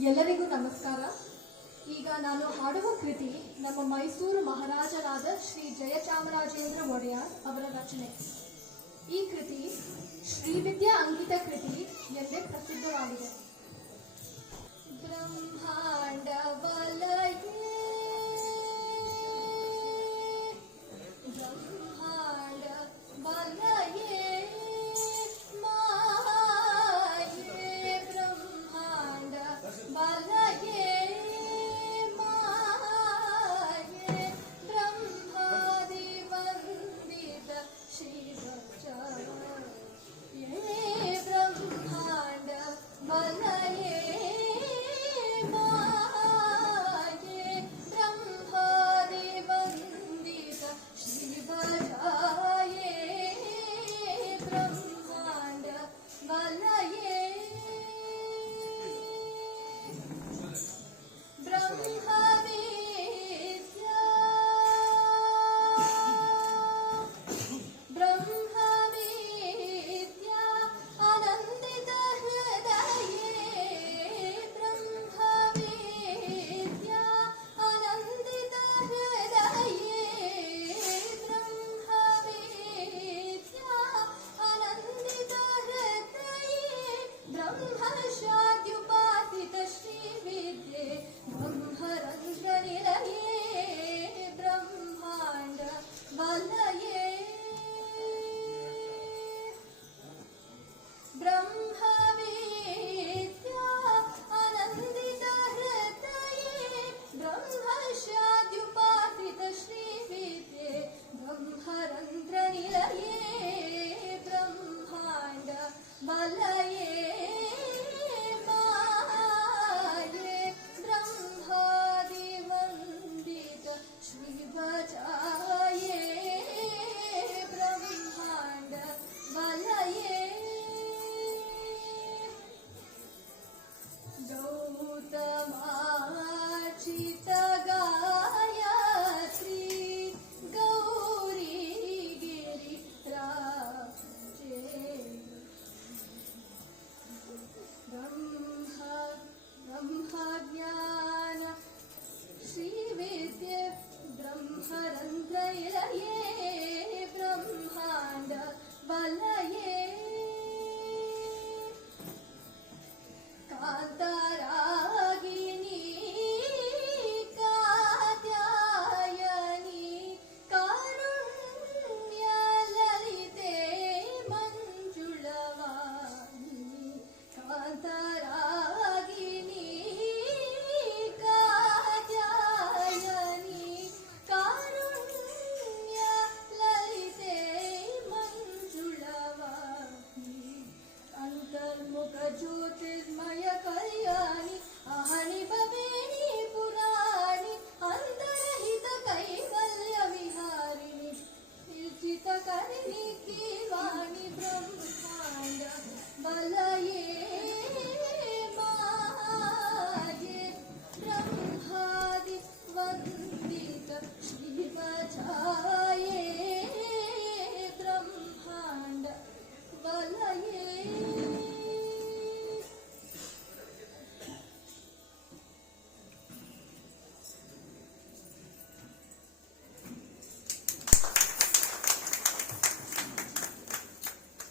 ಎಲ್ಲರಿಗೂ ನಮಸ್ಕಾರ. ಈಗ ನಾನು ಹಾಡುವ ಕೃತಿ ನಮ್ಮ ಮೈಸೂರು ಮಹಾರಾಜರಾದ ಶ್ರೀ ಜಯಚಾಮರಾಜೇಂದ್ರ ಒಡೆಯರ್ ಅವರ ರಚನೆ. ಈ ಕೃತಿ ಶ್ರೀವಿದ್ಯಾ ಅಂಕಿತ ಕೃತಿ ಎಂದೇ ಪ್ರಸಿದ್ಧವಾಗಿದೆ. ಬ್ರಹ್ಮಾಂಡ ವಲಯೇ ಬ್ರಹ್ಮಾಂಡ ವಲಯೇ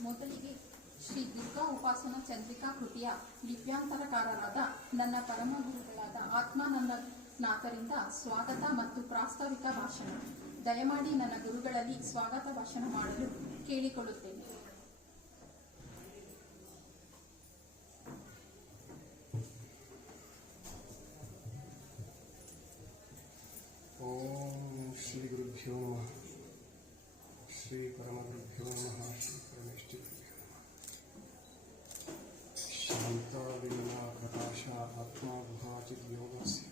ಮೊದಲಿಗೆ ಶ್ರೀ ದುರ್ಗಾ ಉಪಾಸನಾ ಚಂದ್ರಿಕಾ ಕೃತಿಯ ಲಿಪ್ಯಾಂತರಕಾರರಾದ ನನ್ನ ಪರಮ ಗುರುಗಳಾದ ಆತ್ಮಾನಂದನಾಥರಿಂದ ಸ್ವಾಗತ ಮತ್ತು ಪ್ರಾಸ್ತಾವಿಕ ಭಾಷಣ. ದಯಮಾಡಿ ನನ್ನ ಗುರುಗಳಲ್ಲಿ ಸ್ವಾಗತ ಭಾಷಣ ಮಾಡಲು ಕೇಳಿಕೊಳ್ಳುತ್ತೇನೆ. ಓಂ ಶ್ರೀ ಗುರುಭ್ಯೋ ನಮಃ. ಶ್ರೀ ಪರಮಗುರುಭ್ಯೋ ನಮಃ. ಶ್ರೀ ಪರಮೇಷ್ಠಿಭ್ಯೋ ನಮಃ. ಶಾಂತಾವಿನ ಪ್ರಕಾಶ ಆತ್ಮ ಗುಹಾಚಿದ್ಯೋಗಸ್ಯ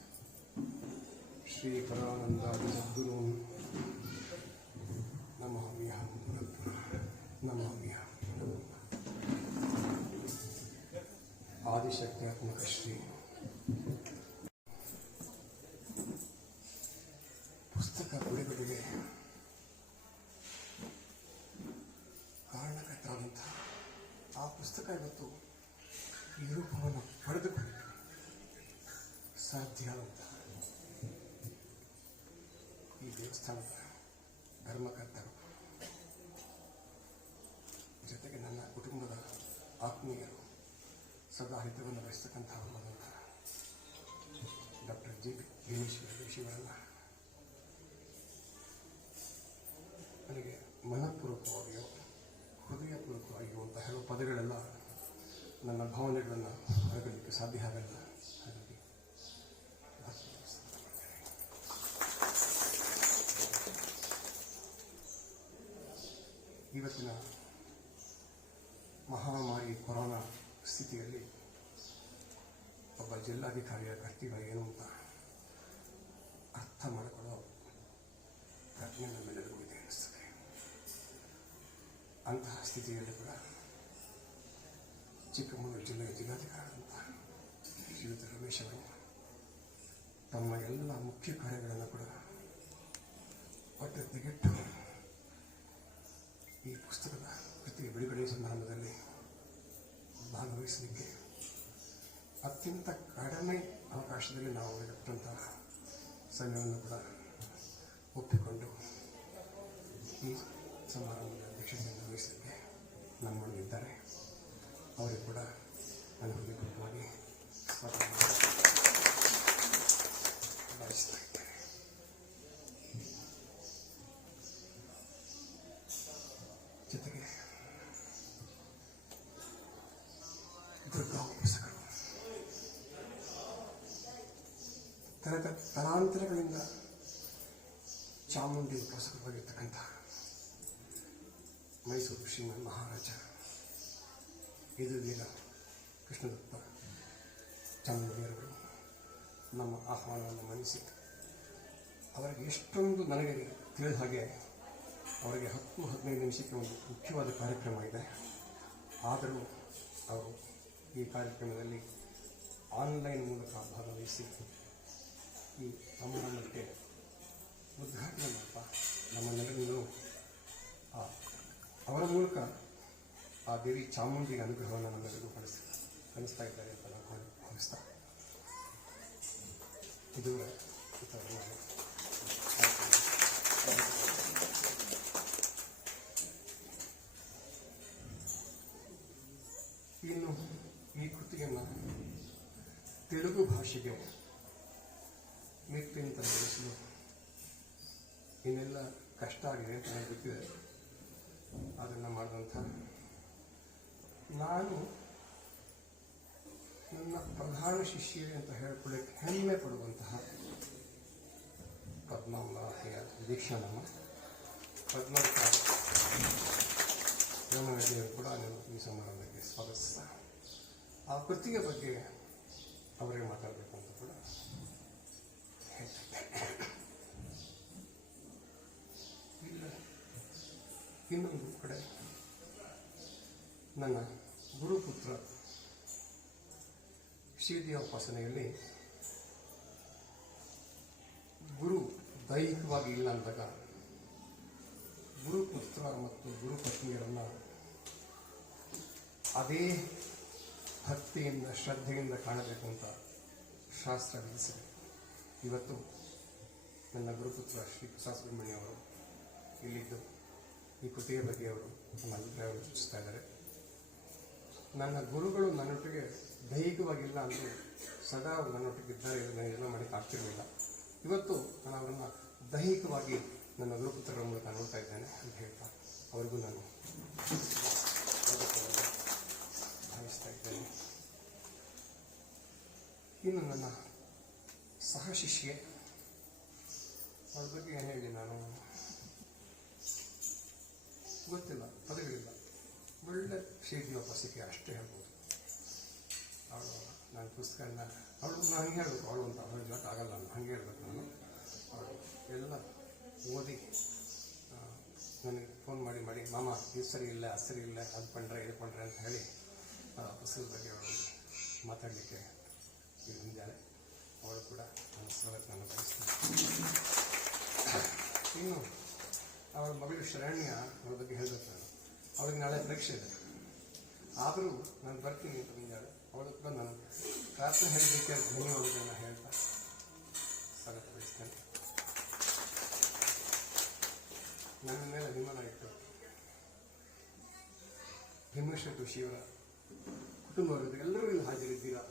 ಶ್ರೀ ಪರಾನಂದಾದಿ ಸದ್ಗುರು ನಮಾಮ್ಯಹಂ ನಮಾಮ್ಯಹಂ. ಆದಿಶಕ್ತ್ಯಾತ್ಮಕ ಶ್ರೀ ಪುಸ್ತಕ ಬಿಡುಗಡೆಗೆ ಕಾರಣಕರ್ತರಾದಂತಹ ಆ ಪುಸ್ತಕ ಇವತ್ತು ಈ ರೂಪವನ್ನು ಪಡೆದುಕೊಂಡಿದೆ. ಸಾಧ್ಯವಾದಂತಹ ಈ ದೇವಸ್ಥಾನದ ಧರ್ಮಕರ್ತರು, ಜೊತೆಗೆ ನನ್ನ ಕುಟುಂಬದ ಆತ್ಮೀಯರು, ಸದಾ ಹಿತವನ್ನು ಬಯಸ್ತಕ್ಕಂಥವರಾದಂತಹ ಡಾಕ್ಟರ್ ಜಿ ಭೀಮೇಶ್ವರ ಋಷಿಗಳನ್ನು ನನಗೆ ಮನಪೂರ್ವಕವಾಗಿಯೋ ಹೃದಯಪೂರ್ವಕವಾಗಿಯೋ ಅಂತ ಹೇಳುವ ಪದಗಳೆಲ್ಲ ನನ್ನ ಭಾವನೆಗಳನ್ನು ಹೊರಗಲಿಕ್ಕೆ ಸಾಧ್ಯ ಆಗಲ್ಲ. ಹಾಗಾಗಿ ಇವತ್ತಿನ ಮಹಾಮಾರಿ ಕೊರೋನಾ ಸ್ಥಿತಿಯಲ್ಲಿ ಒಬ್ಬ ಜಿಲ್ಲಾಧಿಕಾರಿಯ ಕರ್ತವ್ಯ ಏನು ಅಂತ ಅರ್ಥ ಮಾಡಿಕೊಳ್ಳೋ ಪ್ರಜ್ಞೆ ನಮ್ಮೆಲ್ಲರಿಗೂ ಇದೆ ಅನಿಸ್ತದೆ. ಅಂತಹ ಸ್ಥಿತಿಯಲ್ಲಿ ಕೂಡ ಚಿಕ್ಕಮಗಳೂರು ಜಿಲ್ಲೆಯ ಜಿಲ್ಲಾಧಿಕಾರಿಯಾದಂಥ ಶ್ರೀಯುತ ರಮೇಶ್ ಅವರು ತಮ್ಮ ಎಲ್ಲ ಮುಖ್ಯ ಕಾರ್ಯಗಳನ್ನು ಕೂಡ ತೆಗೆಟ್ಟು ಈ ಪುಸ್ತಕದ ಕೃತಿಯ ಬಿಡುಗಡೆ ಸಮಾರಂಭದಲ್ಲಿ ಭಾಗವಹಿಸಲಿಕ್ಕೆ ಅತ್ಯಂತ ಕಡಿಮೆ ಅವಕಾಶದಲ್ಲಿ ನಾವು ಅವರಿಗೆ ಕೊಟ್ಟಂತಹ ಸಮಯವನ್ನು ಕೂಡ ಒಪ್ಪಿಕೊಂಡು ಈ ಸಮಾರಂಭದ ಅಧ್ಯಕ್ಷತೆಯನ್ನು ವಹಿಸಲಿಕ್ಕೆ ನಮ್ಮೊಳಗಿದ್ದಾರೆ. ಅವರಿಗೆ ಕೂಡ ನಾನು ಹೃದಯಪೂರ್ವಕವಾಗಿ ಸ್ವಾಗತ ಬಯಸ್ತಾ ಇದ್ದೇನೆ. ಜೊತೆಗೆ ದುರ್ಗಾ ಉಪಾಸಕರು ತಲಾಂತರಗಳಿಂದ ಚಾಮುಂಡಿ ಉಪಾಸಕರಾಗಿರ್ತಕ್ಕಂಥ ಮೈಸೂರು ಶ್ರೀಮನ್ ಮಹಾರಾಜ ಯದುವೀರ ಕೃಷ್ಣದತ್ತ ಚಾಮುಂಡಿಯವರು ನಮ್ಮ ಆಹ್ವಾನವನ್ನು ಮನ್ನಿಸಿ ಅವರಿಗೆ ಎಷ್ಟೊಂದು ನನಗೆ ತಿಳಿದ ಹಾಗೆ ಅವರಿಗೆ 10-15 ನಿಮಿಷಕ್ಕೆ ಒಂದು ಮುಖ್ಯವಾದ ಕಾರ್ಯಕ್ರಮ ಇದೆ. ಆದರೂ ಅವರು ಈ ಕಾರ್ಯಕ್ರಮದಲ್ಲಿ ಆನ್ಲೈನ್ ಮೂಲಕ ಭಾಗವಹಿಸಿ ಈ ಸಮಾರಂಭಕ್ಕೆ ಉದ್ಘಾಟನೆ ಮಾಡ್ತಾ ನಮ್ಮನ್ನೆಲ್ಲರನ್ನೂ ಅವರ ಮೂಲಕ ಆ ದೇವಿ ಚಾಮುಂಡಿಗೆ ಅನುಗ್ರಹವನ್ನು ನಮ್ಮೆಲ್ಲರಿಗೂ ಕಳಿಸ್ತಾ ಇದ್ದಾರೆ ಅಂತ ನಾನು ಭಾವಿಸ್ತಾ ಇದು ಇನ್ನು ಈ ಕೃತಿಯನ್ನು ತೆಲುಗು ಭಾಷೆಗೆ ಮೆಟ್ಟಿಂತ ಬೆಳೆಸಲು ಇನ್ನೆಲ್ಲ ಕಷ್ಟ ಆಗಿದೆ ಅಂತ ನನಗೆ ಗೊತ್ತಿದೆ. ಅದನ್ನು ಮಾಡಿದಂಥ ನಾನು ನನ್ನ ಪ್ರಧಾನ ಶಿಷ್ಯೆ ಅಂತ ಹೇಳಿಕೊಳ್ಳಕ್ಕೆ ಹೆಮ್ಮೆ ಪಡುವಂತಹ ಪದ್ಮಾವತಿಯ ದೀಕ್ಷಾ ನಮ್ಮ ಪದ್ಮಾವತಿ ರಾಮನದಿಯವರು ಕೂಡ ನಾನು ಈ ಸಮಾರಂಭಕ್ಕೆ ಸ್ವಾಗತಿಸ್ತಾ ಆ ಕೃತಿಯ ಬಗ್ಗೆ ಅವರೇ ಮಾತಾಡಬೇಕು ಅಂತ ಕೂಡ ಇಲ್ಲ. ಇನ್ನೊಂದು ಕಡೆ ನನ್ನ ಗುರುಪುತ್ರ ಶ್ರೀದೇವ ಉಪಾಸನೆಯಲ್ಲಿ ಗುರು ದೈಹಿಕವಾಗಿ ಇಲ್ಲ ಅಂದಾಗ ಗುರುಪುತ್ರ ಮತ್ತು ಗುರುಪತ್ನಿಯರನ್ನು ಅದೇ ಭಕ್ತಿಯಿಂದ ಶ್ರದ್ಧೆಯಿಂದ ಕಾಣಬೇಕು ಅಂತ ಶಾಸ್ತ್ರ ವಿಧಿಸಿದೆ. ಇವತ್ತು ನನ್ನ ಗುರುಪುತ್ರ ಶ್ರೀ ಪ್ರಸಾದ್ ಸುಬ್ರಹ್ಮಣ್ಯ ಅವರು ಇಲ್ಲಿದ್ದು ಈ ಕೃತಿಯ ಬಗ್ಗೆ ಅವರು ತಮ್ಮ ಅಭಿಪ್ರಾಯವನ್ನು ಸೂಚಿಸ್ತಾ ಇದ್ದಾರೆ. ನನ್ನ ಗುರುಗಳು ನನ್ನೊಟ್ಟಿಗೆ ದೈಹಿಕವಾಗಿಲ್ಲ ಅಂದರೂ ಸದಾ ನನ್ನೊಟ್ಟಿಗಿದ್ದಾರೆ, ನನಗೆಲ್ಲ ಮಾಡಲಿಕ್ಕೆ ಆಗ್ತಿರಲಿಲ್ಲ. ಇವತ್ತು ನಾನು ಅವರನ್ನು ದೈಹಿಕವಾಗಿ ನನ್ನ ಗುರುಪುತ್ರರ ಮೂಲಕ ನೋಡ್ತಾ ಇದ್ದೇನೆ ಅಂತ ಹೇಳ್ತಾ ಅವರಿಗೂ ನಾನು ಭಾವಿಸ್ತಾ ಇದ್ದೇನೆ. ಇನ್ನು ನನ್ನ ಸಹ ಶಿಷ್ಯೆ ಅವ್ರ ಬಗ್ಗೆ ಏನು ಹೇಳಿ ನಾನು ಗೊತ್ತಿಲ್ಲ, ಪದಗಳಿಲ್ಲ. ಒಳ್ಳೆ ಶ್ರೀದೇವೋಪಾಸಕ್ಕೆ ಅಷ್ಟೇ ಹೇಳ್ಬೋದು. ಅವಳು ನನ್ನ ಪುಸ್ತಕನ ಅವಳು ನಾನು ಹಂಗೆ ಹೇಳಬೇಕು, ಅವಳು ಅಂತ ಅವಳು ಜೊತೆ ಆಗಲ್ಲ, ನಾನು ಹಾಗೆ ಹೇಳ್ಬೇಕು. ನಾನು ಅವಳು ಎಲ್ಲ ಓದಿ ನನಗೆ ಫೋನ್ ಮಾಡಿ ಮಾಮ ಇದು ಸರಿ ಇಲ್ಲ, ಅದು ಸರಿ ಇಲ್ಲ, ಅದು ಪಂಡ್ರೆ ಇದು ಪಂಡ್ರೆ ಅಂತ ಹೇಳಿ ಪುಸ್ತಕದ ಬಗ್ಗೆ ಅವಳು ಮಾತಾಡಲಿಕ್ಕೆ ಇದ್ದಾಳೆ. ಅವಳು ಕೂಡ ನನ್ನ ಸ್ವಾಗತವನ್ನು ಬಯಸ್ತೀನಿ. ಇನ್ನು ಅವಳ ಮಗಳು ಶರಣ್ಯ, ಅವಳ ಬಗ್ಗೆ ಹೇಳಬೇಕು ನಾನು. ಅವಳಿಗೆ ನಾಳೆ ಪರೀಕ್ಷೆ ಇದೆ, ಆದರೂ ನಾನು ಬರ್ತೀನಿ ಅಂತ ಬಂದಿದ್ದಾಳೆ. ಅವಳು ಕೂಡ ನಾನು ಪ್ರಾರ್ಥನೆ ಹೇಳಿದ್ದಕ್ಕೆ ಧನ್ಯವಾದಗಳನ್ನು ಹೇಳ್ತಾ ಸ್ವಾಗತ ಬಯಸ್ತೇನೆ. ನನ್ನ ಮೇಲೆ ಅಭಿಮಾನ ಇಟ್ಟು ಭೀಮೇಶ್ವರ ಜೋಶಿಯವರ ಕುಟುಂಬ ಎಲ್ಲರೂ ಇಲ್ಲಿ ಹಾಜರಿದ್ದೀರಾ.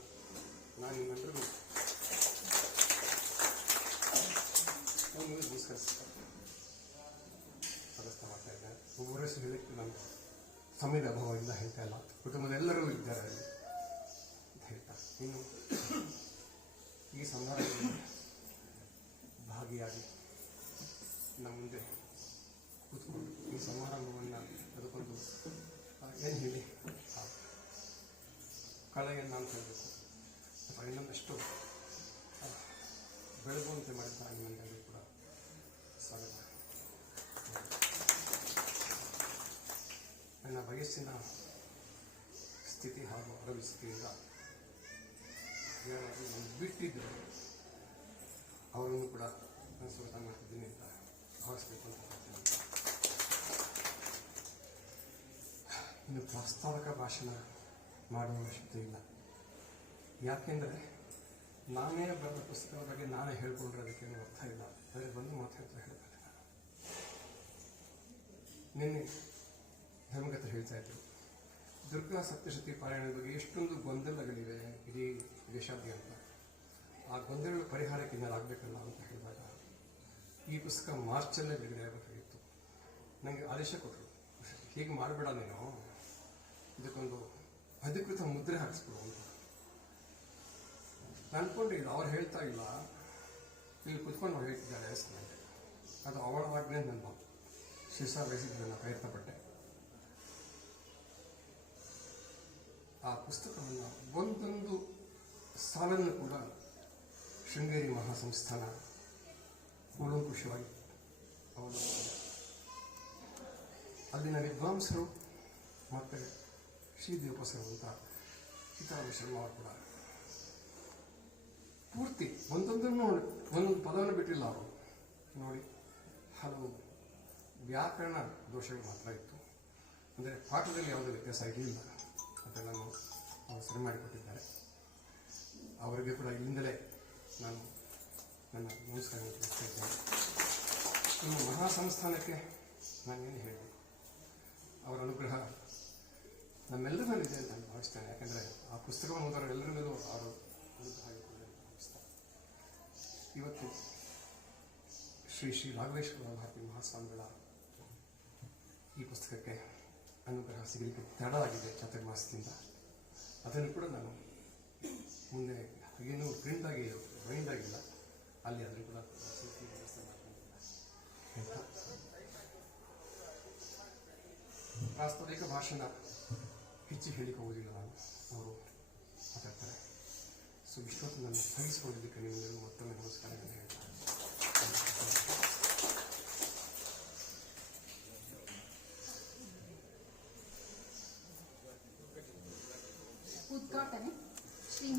ನಾನು ನಿಮ್ಮೆಲ್ಲರಿಗೂ ನಮಸ್ಕರಿಸ್ತಾ ಮಾಡ್ತಾ ಇದ್ದೇನೆ. ಒಬ್ಬರ ಹೆಸರು ಹೇಳಿಕ್ಕೆ ನಮಗೆ ಸಮಯದ ಅಭಾವ ಇಲ್ಲ ಹೇಳ್ತಾ ಇಲ್ಲ. ಕುಟುಂಬದ ಎಲ್ಲರೂ ಇದ್ದಾರೆ ಅಲ್ಲಿ ಅಂತ ಹೇಳ್ತಾ, ಇನ್ನು ಈ ಸಮಾರಂಭದಲ್ಲಿ ಭಾಗಿಯಾಗಿ ನಮ್ಮ ಮುಂದೆ ಕೂತ್ಕೊಂಡು ಈ ಸಮಾರಂಭವನ್ನು ಅದಕ್ಕೊಂದು ಏನು ಹೇಳಿ ಕಳೆಯನ್ನು ಅಂತ ಹೇಳಬೇಕು ಅಥವಾ ಇನ್ನೊಂದಷ್ಟು ಬೆಳಗುವಂತೆ ಮಾಡಿದ ನಿಮ್ಮೆಲ್ಲರಿಗೂ ಕೂಡ ಸ್ವಾಗತ. ನನ್ನ ವಯಸ್ಸಿನ ಸ್ಥಿತಿ ಹಾಗೂ ಆರೋಗ್ಯ ಸ್ಥಿತಿಯಿಂದ ಯಾರಾದರೂ ನಾನು ಬಿಟ್ಟಿದ್ದರು ಅವರನ್ನು ಕೂಡ ನಾನು ಸ್ವಾಗತ ಮಾಡ್ತಿದ್ದೀನಿ ಅಂತ ಭಾವಿಸ್ಬೇಕು ಅಂತ ಹೇಳ್ತೀನಿ. ಇನ್ನು ಪ್ರಾಸ್ತಾವಿಕ ಭಾಷಣ ಮಾಡುವ ಅವಶ್ಯಕತೆ ಇಲ್ಲ. ಯಾಕೆಂದರೆ ನಾನೇ ಬರೆದ ಪುಸ್ತಕದ ಬಗ್ಗೆ ನಾನೇ ಹೇಳ್ಕೊಂಡ್ರೆ ಅದಕ್ಕೇನು ಅರ್ಥ ಇಲ್ಲ. ಆದರೆ ಬಂದು ಮಾತಾಡ್ತಾ ಹೇಳ್ತಾರೆ. ನಿನ್ನೆ ಧರ್ಮಗತ ಹೇಳ್ತಾ ಇದ್ರು, ದುರ್ಗಾ ಸಪ್ತಶತಿ ಪಾರಾಯಣದ ಬಗ್ಗೆ ಎಷ್ಟೊಂದು ಗೊಂದಲಗಳಿವೆ ಇಡೀ ದೇಶಾದ್ಯಂತ. ಆ ಗೊಂದಲಗಳ ಪರಿಹಾರಕ್ಕೆ ಏನಾಗಬೇಕಲ್ಲ ಅಂತ ಹೇಳಿದಾಗ ಈ ಪುಸ್ತಕ ಮಾರ್ಚಲ್ಲೇ ಬಿಡುಗಡೆ ಆಗಬೇಕಾಗಿತ್ತು. ನನಗೆ ಆದೇಶ ಕೊಟ್ಟರು, ಹೀಗೆ ಮಾಡಬೇಡ ನೀನು, ಇದಕ್ಕೊಂದು ಅಧಿಕೃತ ಮುದ್ರೆ ಹಾಕಿಸ್ಬಿಡು ಅಂತ. ಅನ್ಕೊಂಡಿಲ್ಲ, ಅವ್ರು ಹೇಳ್ತಾ ಇಲ್ಲ, ಇಲ್ಲಿ ಕುತ್ಕೊಂಡು ಅವ್ರು ಹೇಳ್ತಿದ್ದಾರೆ ನನಗೆ. ಅದು ಅವಳ ಆಜ್ಞೆ ನನ್ನ ಶಿರ್ಸ ವಹಿಸಿದ್ದನ್ನು ಪ್ರಯತ್ನಪಟ್ಟೆ. ಆ ಪುಸ್ತಕವನ್ನು ಒಂದೊಂದು ಸಾಲನ್ನು ಕೂಡ ಶೃಂಗೇರಿ ಮಹಾಸಂಸ್ಥಾನ ಕೂಲಂಕುಷವಾಗಿ ಅವಲೋಕಿಸಿದೆ. ಅಲ್ಲಿನ ವಿದ್ವಾಂಸರು ಮತ್ತು ಶ್ರೀದೇವಸರು ಅಂತ ಸೀತಾರಾಮ ಶರ್ಮಾ ಅವರು ಕೂಡ ಪೂರ್ತಿ ಒಂದೊಂದನ್ನು ಒಂದೊಂದು ಪದವನ್ನು ಬಿಟ್ಟಿಲ್ಲ ಅವರು. ನೋಡಿ, ಹಲವು ವ್ಯಾಕರಣ ದೋಷಗಳು ಮಾತ್ರ ಇತ್ತು. ಅಂದರೆ ಪಾಠದಲ್ಲಿ ಯಾವುದೇ ವ್ಯತ್ಯಾಸ ಇರಲಿಲ್ಲ. ಅದೆಲ್ಲನೂ ಅವರು ಸರಿ ಮಾಡಿಕೊಟ್ಟಿದ್ದಾರೆ. ಅವರಿಗೆ ಕೂಡ ಇಲ್ಲಿಂದಲೇ ನಾನು ನನ್ನ ನಮಸ್ಕಾರ ತಿಳಿಸ್ತಾ ಇದ್ದೇನೆ. ನಮ್ಮ ಮಹಾಸಂಸ್ಥಾನಕ್ಕೆ ನಾನೇನು ಹೇಳಬೇಕು, ಅವರ ಅನುಗ್ರಹ ನಮ್ಮೆಲ್ಲರ ಮೇಲಿದೆ ಅಂತ ನಾನು ಭಾವಿಸ್ತೇನೆ. ಯಾಕೆಂದರೆ ಆ ಪುಸ್ತಕವನ್ನು ಓದೋರು ಎಲ್ಲರ ಮೇಲೂ ಅವರು ಅನುಗ್ರಹ ಆಗಿಕೊಳ್ಳಿ ಅಂತ ಭಾವಿಸ್ತಾರೆ. ಇವತ್ತು ಶ್ರೀ ಶ್ರೀ ರಾಘವೇಶ್ವರ ಭಾರತಿ ಮಹಾಸ್ವಾಮಿಗಳ ಈ ಪುಸ್ತಕಕ್ಕೆ ಅನುಗ್ರಹ ಸಿಗಲಿಕ್ಕೆ ತಡ ಆಗಿದೆ ಚಾತುರ್ಮಾಸದಿಂದ. ಅದನ್ನು ಕೂಡ ನಾನು ಮುಂದೆ ಏನು ಪ್ರಿಂಟ್ ಆಗಿ ಬೈಂಡ್ ಆಗಿಲ್ಲ, ಅಲ್ಲಿ ಅದನ್ನು ಕೂಡ ವ್ಯವಸ್ಥೆ ಮಾಡ್ಕೊಂಡಿಲ್ಲ. ಪ್ರಾಸ್ತಾವಿಕ ಭಾಷಣ ಹೆಚ್ಚು ಹೇಳಿಕೆ ಹೋಗುವುದಿಲ್ಲ ನಾನು, ಅವರು ಮಾತಾಡ್ತಾರೆ. ಸೊ ಇಷ್ಟೊತ್ತು ನಾನು ಸ್ಥಗಿಸಿಕೊಂಡಿದ್ದಕ್ಕೆ ನಿಮ್ಮೆಲ್ಲರಿಗೂ ಮತ್ತೊಮ್ಮೆ ನಮಸ್ಕಾರಗಳನ್ನು ಹೇಳ್ತಾರೆ. ಉದ್ಘಾಟನೆ ಶ್ರೀ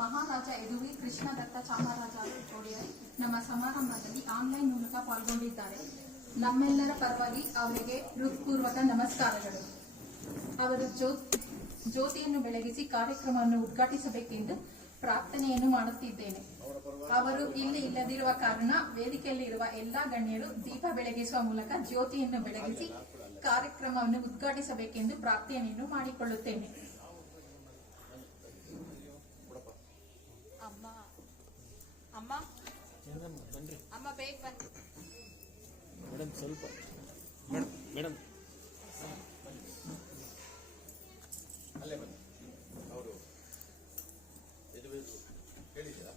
ಮಹಾರಾಜ ಯದುವೀರ್ ಕೃಷ್ಣದತ್ತ ಚಾಮರಾಜ ಒಡೆಯರ್ ನಮ್ಮ ಸಮಾರಂಭದಲ್ಲಿ ಆನ್ಲೈನ್ ಮೂಲಕ ಪಾಲ್ಗೊಂಡಿದ್ದಾರೆ. ನಮ್ಮೆಲ್ಲರ ಪರವಾಗಿ ಅವರಿಗೆ ಹೃತ್ಪೂರ್ವಕ ನಮಸ್ಕಾರಗಳು. ಅವರು ಜ್ಯೋತಿಯನ್ನು ಬೆಳಗಿಸಿ ಕಾರ್ಯಕ್ರಮವನ್ನು ಉದ್ಘಾಟಿಸಬೇಕೆಂದು ಪ್ರಾರ್ಥನೆಯನ್ನು ಮಾಡುತ್ತಿದ್ದೇನೆ. ಅವರು ಇಲ್ಲಿ ಇಲ್ಲದಿರುವ ಕಾರಣ ವೇದಿಕೆಯಲ್ಲಿರುವ ಎಲ್ಲಾ ಗಣ್ಯರು ದೀಪ ಬೆಳಗಿಸುವ ಮೂಲಕ ಜ್ಯೋತಿಯನ್ನು ಬೆಳಗಿಸಿ ಕಾರ್ಯಕ್ರಮವನ್ನು ಉದ್ಘಾಟಿಸಬೇಕೆಂದು ಪ್ರಾರ್ಥನೆಯನ್ನು ಮಾಡಿಕೊಳ್ಳುತ್ತೇನೆ. ಅಮ್ಮ ಬೇಗ ಬನ್ನಿ ಮೇಡಮ್, ಸ್ವಲ್ಪ ಮೇಡಮ್ ಅಲ್ಲೇ ಬನ್ನಿ. ಅವರು ಹೇಳಿದ್ದೀರಾ?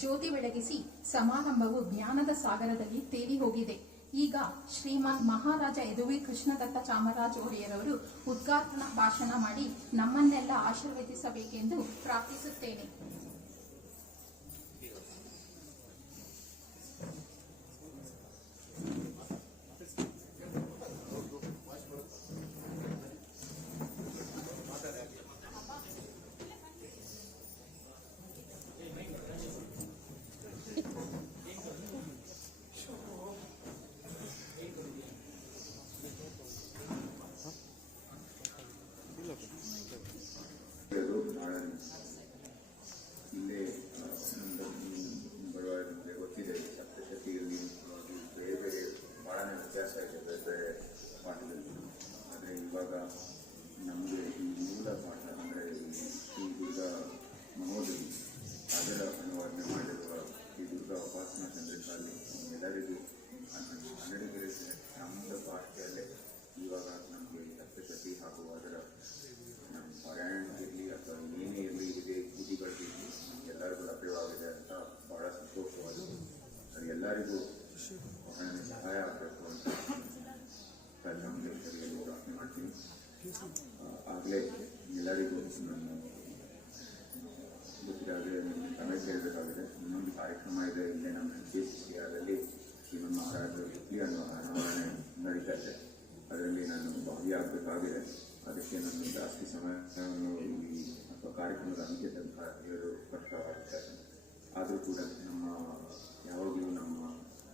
ಜ್ಯೋತಿ ಬೆಳಗಿಸಿ ಸಮಾರಂಭವು ಜ್ಞಾನದ ಸಾಗರದಲ್ಲಿ ತೇಲಿ ಹೋಗಿದೆ. ಈಗ ಶ್ರೀಮಾನ್ ಮಹಾರಾಜ ಯದುವೀರ್ ಕೃಷ್ಣದತ್ತ ಚಾಮರಾಜ ಒಡೆಯರವರು ಉದ್ಘಾಟನಾ ಭಾಷಣ ಮಾಡಿ ನಮ್ಮನ್ನೆಲ್ಲ ಆಶೀರ್ವದಿಸಬೇಕೆಂದು ಪ್ರಾರ್ಥಿಸುತ್ತೇನೆ. ಇಲ್ಲೇ ಬರುವ ನಿಮಗೆ ಗೊತ್ತಿದೆ, ಸಪ್ತಶತಿಯಲ್ಲಿ ಬೇರೆ ಬೇರೆ ಭಾಳನೇ ವ್ಯತ್ಯಾಸ ಇದೆ ಬೇರೆ ಬೇರೆ ಪಾಠದಲ್ಲಿ. ಆದರೆ ಇವಾಗ ನಮಗೆ ಈ ಮೂಲ ಪಾಠ ಅಂದರೆ ಈ ದುರ್ಗಾ ಮಹೋದಯಿ ಅದರ ಅನುವಾದನೆ ಮಾಡಿರುವ ಈ ದುರ್ಗಾ ಉಪಾಸನಾ ಚಂದ್ರಿಕಾಲಿ ಎಲ್ಲರಿಗೂ ಕನ್ನಡಿಗರಿಗೆ ನಮ್ಮ ಭಾಷೆಯಲ್ಲೇ ಇವಾಗ ನಮಗೆ ಸಪ್ತಶತಿ ಹಾಗೂ ಅದರ ನಮ್ಮ ಪಾರಾಯಣ ಇರಲಿ ಅಥವಾ ಏನೇ ಇರಲಿ ಇದೇ ಪೂಜೆಗಳಿರಲಿ ಎಲ್ಲರಿಗೂ ಲಭ್ಯವಾಗಿದೆ ಅಂತ ಭಾಳ ಸಂತೋಷವಾಗಿದೆ. ಅದು ಎಲ್ಲರಿಗೂ ಸಹಾಯ ಆಗಬೇಕು ಅಂತ ಚಾಮುಂಡೇಶ್ವರಿಯಲ್ಲಿ ಪ್ರಾರ್ಥನೆ ಮಾಡ್ತೀನಿ. ಆಗಲೇ ಎಲ್ಲರಿಗೂ ನಾನು ಗೊತ್ತಿದ್ದಾಗಲೇ ಸಮಯ ಹೇಳಬೇಕಾಗಿದೆ. ಇನ್ನೊಂದು ಕಾರ್ಯಕ್ರಮ ಇದೆ ಇಲ್ಲೇ ನಮ್ಮ KCCRದಲ್ಲಿ ಶ್ರೀಮನ್ ಮಹಾರಾಜರು ಇಡ್ಲಿ ಅನ್ನೋ ಅನಾವರಣೆ ನಡೀತಾ ಇದೆ. ಅದರಲ್ಲಿ ನಾನು ಭಾಗಿಯಾಗಬೇಕಾಗಿದೆ. ಅದಕ್ಕೆ ನಾನು ಜಾಸ್ತಿ ಸಮಯವನ್ನು ಈ ಅಥವಾ ಕಾರ್ಯಕ್ರಮದ ಅಂತ್ಯ ತನಕ ಹೇಳಲು ಕಷ್ಟವಾಗುತ್ತೆ. ಆದರೂ ಕೂಡ ನಮ್ಮ ಯಾವಾಗಲೂ ನಮ್ಮ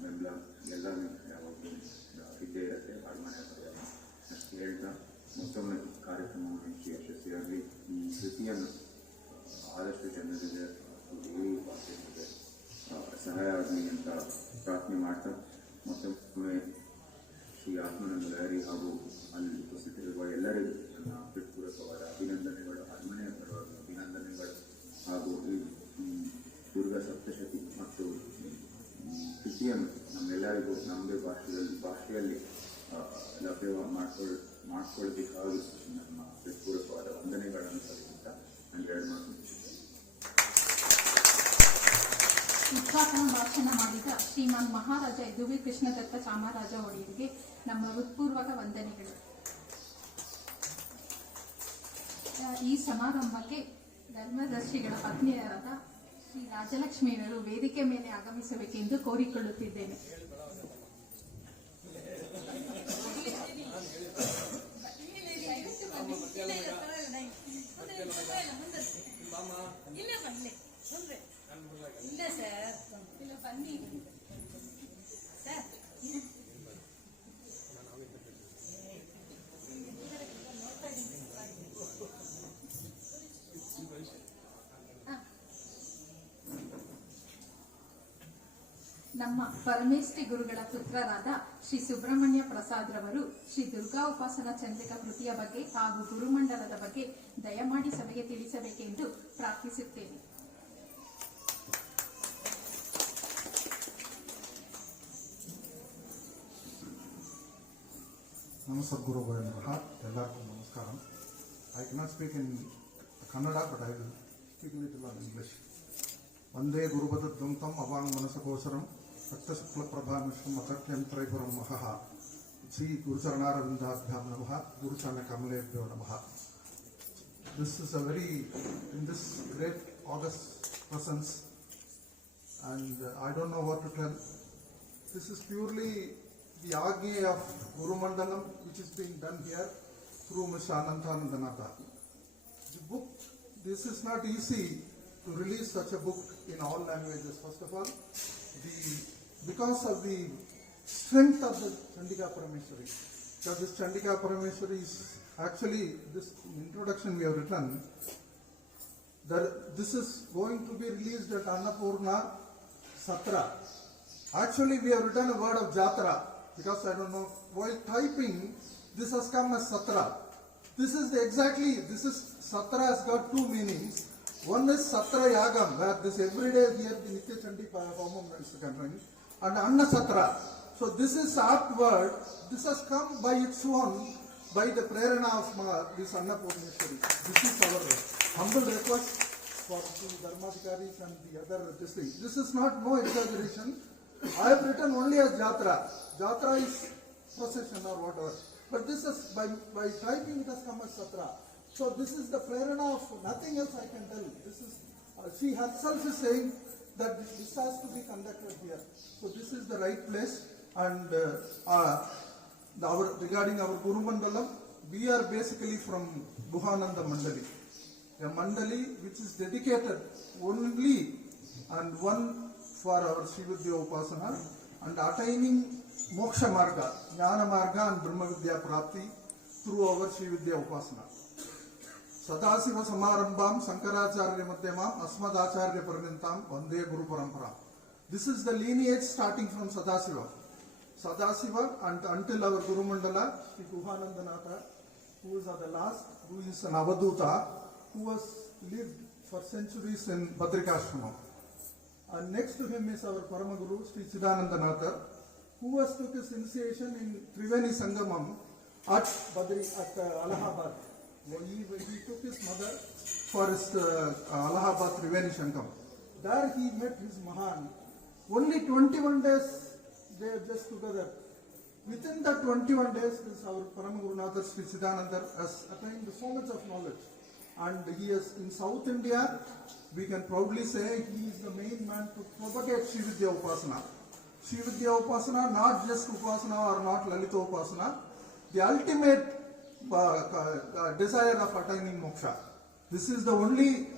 ಬೆಂಬಲ ಎಲ್ಲನೂ ಯಾವಾಗಲೂ ಇದ್ದೇ ಇರುತ್ತೆ. ಹಾರ್ಮೋನಿಯ ಅಷ್ಟು ಹೇಳ್ತಾ ಮತ್ತೊಮ್ಮೆ ಕಾರ್ಯಕ್ರಮವನ್ನು ಯಶಸ್ವಿಯಾಗಲಿ ಈ ಕೃತಿಯನ್ನು ಆದಷ್ಟು ಜನರಿಗೆ ಈ ಭಾಷೆಗೆ ಸಹಾಯ ಆಗಲಿ ಅಂತ ಪ್ರಾರ್ಥನೆ ಮಾಡ್ತಾ ಮತ್ತೊಮ್ಮೆ ಶ್ರೀ ಆತ್ಮಾನಂದ ಲಹರಿ ಹಾಗೂ ಅಲ್ಲಿ ಉಪಸ್ಥಿತರಿರುವ ಎಲ್ಲರಿಗೂ ನನ್ನ ಹೃತ್ಪೂರ್ವಕವಾದ ಅಭಿನಂದನೆಗಳು, ಅರಮನೆಯ ಪರವಾಗಿ ಅಭಿನಂದನೆಗಳು ಹಾಗೂ ಈ ದುರ್ಗಾ ಸಪ್ತಶತಿ ಮತ್ತು ಕೃತಿಯನ್ನು ನಮ್ಮೆಲ್ಲರಿಗೂ ನಮ್ಮದೇ ಭಾಷೆಯಲ್ಲಿ ಲಭ್ಯ ಮಾಡ್ಕೊಳ್ಬೇಕಾಗಿ ನಮ್ಮ ಹೃತ್ಪೂರ್ವಕವಾದ ವಂದನೆಗಳನ್ನು ಸಲ್ಲಿಸುತ್ತಾ ನಾನು ಎರಡು ಮಾತು ಉದ್ಘಾಟನಾ ಭಾಷಣ ಮಾಡಿದ ಶ್ರೀಮಾನ್ ಮಹಾರಾಜ ಯದುವೀರ್ ಕೃಷ್ಣದತ್ತ ಚಾಮರಾಜ ಒಡೆಯರಿಗೆ ನಮ್ಮ ಹೃತ್ಪೂರ್ವಕ ವಂದನೆಗಳು. ಈ ಸಮಾರಂಭಕ್ಕೆ ಧರ್ಮದರ್ಶಿಗಳ ಪತ್ನಿಯರಾದ ಶ್ರೀ ರಾಜಲಕ್ಷ್ಮಿಯವರು ವೇದಿಕೆ ಮೇಲೆ ಆಗಮಿಸಬೇಕೆಂದು ಕೋರಿಕೊಳ್ಳುತ್ತಿದ್ದೇನೆ. ಇಲ್ಲ ಸರ್, ಇಲ್ಲ ಬನ್ನಿ ಸರ್. ನಮ್ಮ ಪರಮೇಶ್ವರಿ ಗುರುಗಳ ಪುತ್ರರಾದ ಶ್ರೀ ಸುಬ್ರಹ್ಮಣ್ಯ ಪ್ರಸಾದ್ ರವರು ಶ್ರೀ ದುರ್ಗಾ ಉಪಾಸನಾ ಚಂದ್ರಿಕಾ ಕೃತಿಯ ಬಗ್ಗೆ ಹಾಗೂ ಗುರುಮಂಡಲದ ಬಗ್ಗೆ ದಯಮಾಡಿ ಸಭೆಗೆ ತಿಳಿಸಬೇಕೆಂದು ಪ್ರಾರ್ಥಿಸುತ್ತೇನೆ. ನಮಸ್ಗುರುಗಳೇ ನಮಃ. ಎಲ್ಲರಿಗೂ ನಮಸ್ಕಾರ. I cannot speak in Kannada, but I will speak little on English. Vande ಗುರುಪದದ್ವಂತಂ ಅವಾಂಗ್ ಮನಸಕೋಸರಂ ರಕ್ತಶುಕ್ಲಪ್ರಭಾಮಿಶ್ರಂ ಅಸತ್ಯಂ ತ್ರೈಪುರಂ ಮಹಃ. Shri ಗುರುಚರಣಾರವಿಂದಾಭ್ಯಾಂ ನಮಃ. ಗುರುಚರಣಕಮಲೇಭ್ಯೋ ನಮಃ. This is a very, in this great august presence, and I don't know what to tell. This is purely the Agya of Guru Mandalam, which is being done here through Mr. Anantanandanatha. The book, this is not easy to release such a book in all languages. First of all, because of the strength of the Chandika Parameshwari. Because this Chandika Parameshwari is actually, this introduction we have written, that this is going to be released at Annapurna Satra. Actually, we have written a word of Jatra, because I don't know, while typing, this has come as Satra. This is Satra has got two meanings. One is Satra Yagam, where this everyday here the Nitya Chandi Homam is occurring, and Anna Satra. So this is apt word. This has come by its own, by the prerana of this Annapurneshwari. This is our humble request for the Dharmadhikaris and the other districts. This is not no exaggeration. I have written only as Jatra. Jatra is procession or whatever. But this is, by typing it has come as Satra. So this is the prerana of nothing else I can tell. This is, she herself is saying that this has to be conducted here. So this is the right place. And regarding our Guru Mandalam, we are basically from Guhananda Mandali. A Mandali which is dedicated only and one for our Srividya Upasana and attaining Moksha Marga, Jnana Marga and Brahma Vidya Prapti through our Srividya Upasana. Sadasiva Samarambam Sankaracharya Madhyamam Asmadacharya Paramintam Vande Guru Parampara. This is the lineage starting from Sadasiva. Sadasiva and until our Guru Mandala, Sri Guhanandanatha, who is at the last, who is an Avaduta, who has lived for centuries in Badrikashramam. And next to him is our Paramaguru, Sri Chidanandanatha, who has took his initiation in Triveni Sangamam at Allahabad. He took his mother for his Allahabad Triveni Sangam. There he met his Mahan. Only 21 days they are just together. Within that 21 days, this our Paramagurunatha Sri Chidananda has attained so much of knowledge. And he is in South India, we can proudly say he is the main man to propagate Srividya Upasana. Srividya Upasana, not just Upasana or not Lalita Upasana, the ultimate desire of attaining moksha. This is the only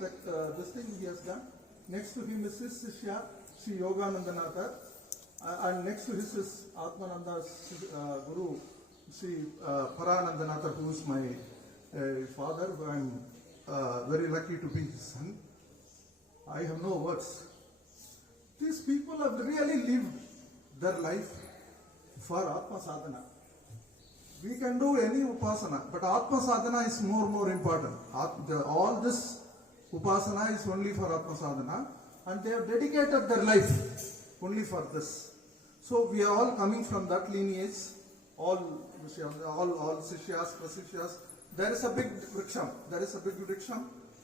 this thing he has done. Next to him is his Sishya, Sri Yoganandanatha, and next to his is Atmananda's Guru, Sri Paranandanatha, who is my father, who I am very lucky to be his son. I have no words. These people have really lived their life for Atma Sadhana. We can do any Upasana, but Atma Sadhana is more important. All this Upasana is only for Atma Sadhana, and they have dedicated their life only for this. So we are all coming from that lineage, all Sishyas, Prasishyas. There is a big vriksham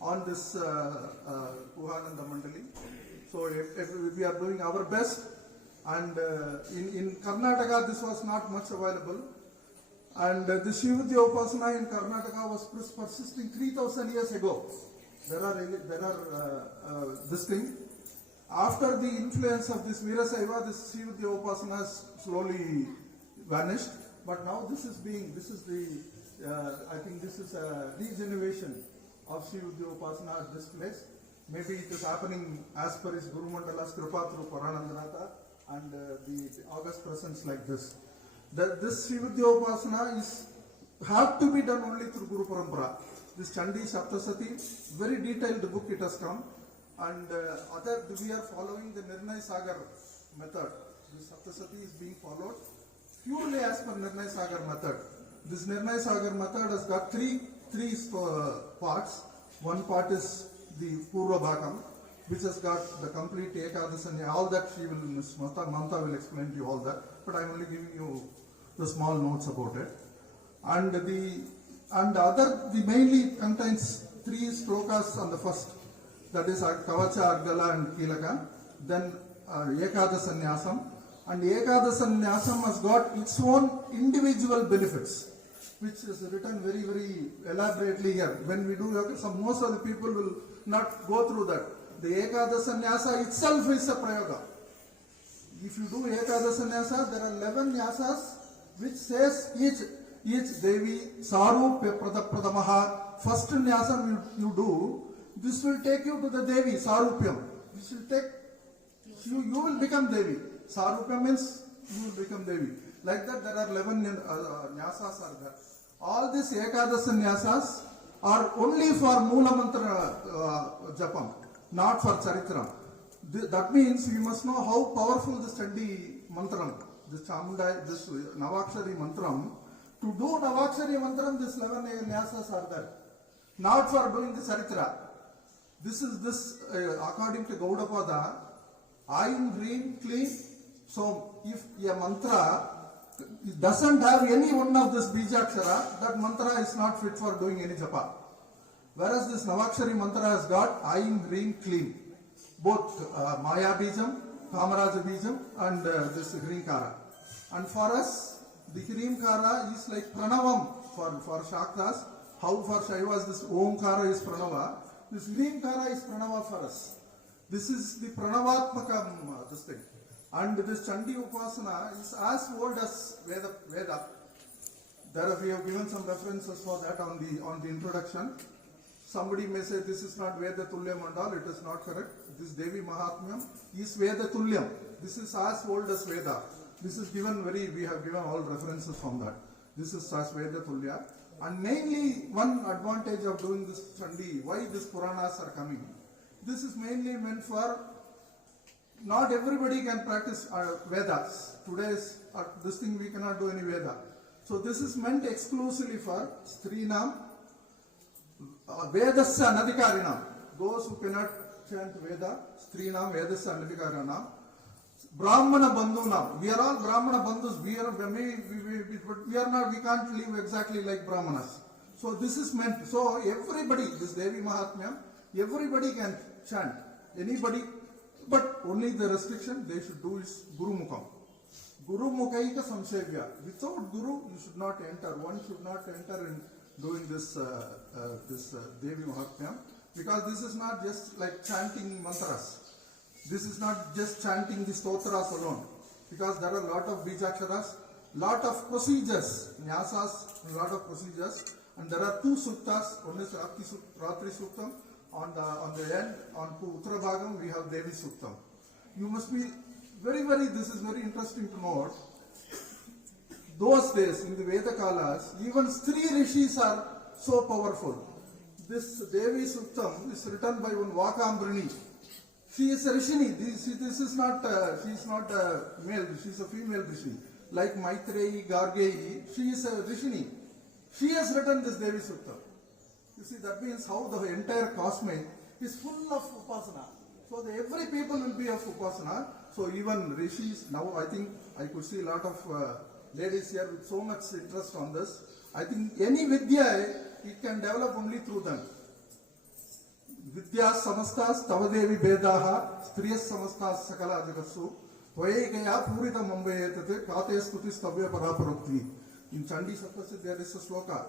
on this Guhananda Mandali. So if we are doing our best, and in Karnataka this was not much available, and the Srividya Upasana in Karnataka was persisting 3,000 years ago. There are this thing. After the influence of this Veerasaiva, this Srividya Upasana has slowly vanished. But now I think this is a regeneration of Srividya Upasana at this place. Maybe it is happening as per his Guru Mandala's Kripa through Paranandanatha and the August presence like this. This Srividya Upasana have to be done only through Guru Parampara. This Chandi Saptasati, very detailed book it has come. And we are following the Nirnay Sagar method. This Saptasati is being followed purely as per Nirnay Sagar method. This Nirnay Sagar method has got three parts. One part is the Purva Bhagam, which has got the complete Ekadasanya, all that Ms. Mamta will explain to you all that, but I am only giving you the small notes about it. And the mainly contains 3 slokas on the first, that is Kavacha, Argala and Kilaka, then Ekadasanyasam, and Ekadasanyasam has got its own individual benefits, which is written very, very elaborately here. When we do yoga, most of the people will not go through that. The Ekadasanyasa itself is a prayoga. If you do Ekadasanyasa, there are 11 nyasas which says each Devi Saru Pradamaha. First nyasa you do, this will take you to the Devi, Sarupyam. This will take, you will become Devi. Sarupyam means you will become Devi. Like that, there are 11 nyasas are there. All these Ekadasa nyasas are only for Mula Mantra Japam, not for Charitram. That means we must know how powerful this Chandi Mantram, this Chamunda, this Navakshari Mantram. To do Navakshari Mantram, these 11 nyasas are there. Not for doing the Charitra. This is according to Gaudapada, Ayin, Green, Clean. So if a mantra doesn't have any one of this Bijakshara, that mantra is not fit for doing any japa. Whereas this Navakshari mantra has got Aim, Hreem, Kleem. Both Maya Bijam, Kamaraja Bijam and this Hrinkara. And for us, the Hrinkara is like Pranavam for Shaktas. How for Shaivas this Omkara is Pranava. This Hrinkara is Pranava for us. This is the Pranavatmakam, this thing. And this Chandi Upasana is as old as Veda. There we have given some references for that on the introduction. Somebody may say this is not Veda Tulyam and all, it is not correct. This Devi Mahatmyam is Veda Tulyam. This is as old as Veda. This is given we have given all references from that. This is as Veda Tulya. And mainly one advantage of doing this Chandi, why these Puranas are coming. This is mainly meant for, not everybody can practice Vedas. Today's this thing we cannot do any Veda. So this is meant exclusively for Strinam, Vedasya Anadhikarinam. Those who cannot chant Veda, Strinam, Vedasya Anadhikarinam. Brahmana Bandhunam. We are all Brahmana Bandhus. We are not, we can't live exactly like Brahmanas. So this is meant, so everybody, this Devi Mahatmyam, everybody can chant. Anybody, but only the restriction they should do is Guru Mukham. Guru Mukhaika Samsevya. Without Guru, you should not enter. One should not enter in doing this Devi Mahatmyam, because this is not just like chanting mantras. This is not just chanting the stotras alone, because there are a lot of bijaksharas, lot of procedures, nyasas, a lot of procedures, and there are two suktas. One is Ratri Suktam. On the end, on Uttara Bhagam, we have Devi Suktam. You must be this is very interesting to note. Those days, in the Veda Kalas, even Stri Rishis are so powerful. This Devi Suktam is written by one Vakambrini. She is a Rishini. This is not, she is not a male, she is a female Rishi. Like Maitreyi, Gargeyi, she is a Rishini. She has written this Devi Suktam. You see, that means how the entire cosmos is full of Upasana. So every people will be of Upasana. So even Rishis, now I think I could see a lot of ladies here with so much interest on this. I think any Vidya, it can develop only through them. Vidya Samastas Tavadevi Vedaha Striyas Samastas Sakala Jagatsu Tvayegaya Purita Mambayetate Kate Stutis Tavya Paraparukti. In Chandi Saptasi there is a sloka.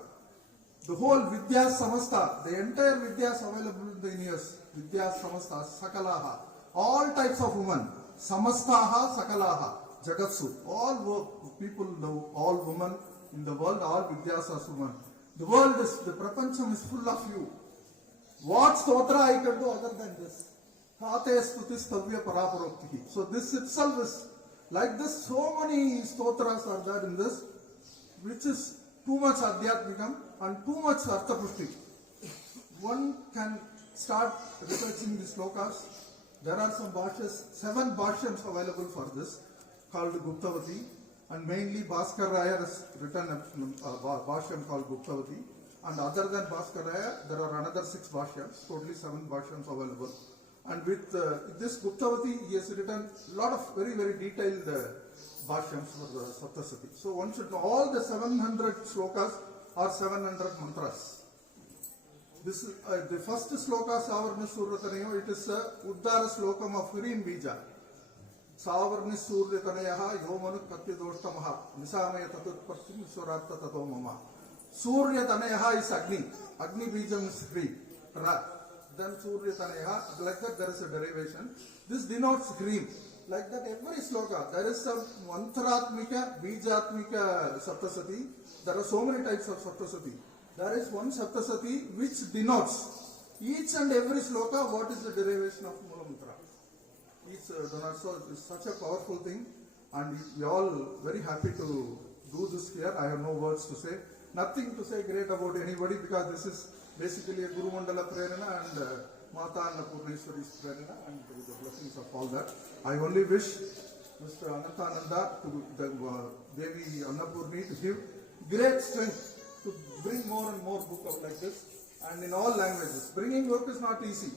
The whole Vidya Samasta, the entire Vidyas available in the universe, Vidya Samasta Sakalaha, all types of women, Samastaha Sakalaha, Jagatsu, all people know, all women in the world, all Vidyas are women. The world is, the Prapancham is full of you. What stotra I can do other than this? Kate Stutis Tavya Paraparokti. So this itself is, like this, so many stotras are there in this, which is too much Adhyatmikam and too much Arthapushti. One can start researching the slokas. There are some bhashyas, 7 bhashyams available for this, called Guptavati, and mainly Bhaskar Raya has written a bhashyam called Guptavati. And other than Bhaskar Raya, there are another 6 bhashyams, totally 7 bhashyams available. And with this Guptavati, he has written a lot of very, very detailed bhashyams for the Saptasati. So one should know all the 700 slokas are 700 mantras. This is the first sloka Savarni Suryatanaya, it is a Uddara slokam of Hreem Bija. Savarni Suryatanayaha Yomanu Katyadoshtamaha Nisamaya Tatutpartim Suratta Tatomama. Suryatanayaha is Agni. Agni Bijam is Hreem. Then Suryatanayaha, like that there is a derivation. This denotes Hreem. Like that every sloka, there is some Mantratmika, Bijatmika Saptasati. There are so many types of Saptasati. There is one Saptasati which denotes each and every sloka what is the derivation of Mula Mantra. Each denotes, so it's such a powerful thing, and we are all very happy to do this here. I have no words to say. Nothing to say great about anybody, because this is basically a Guru Mandala Prerana and Mata Annapurneshwari's Prerana, and with the blessings of all that. I only wish Mr. Anantananda to the Devi Annapurni to give great strength to bring more and more book out like this, and in all languages. Bringing work is not easy.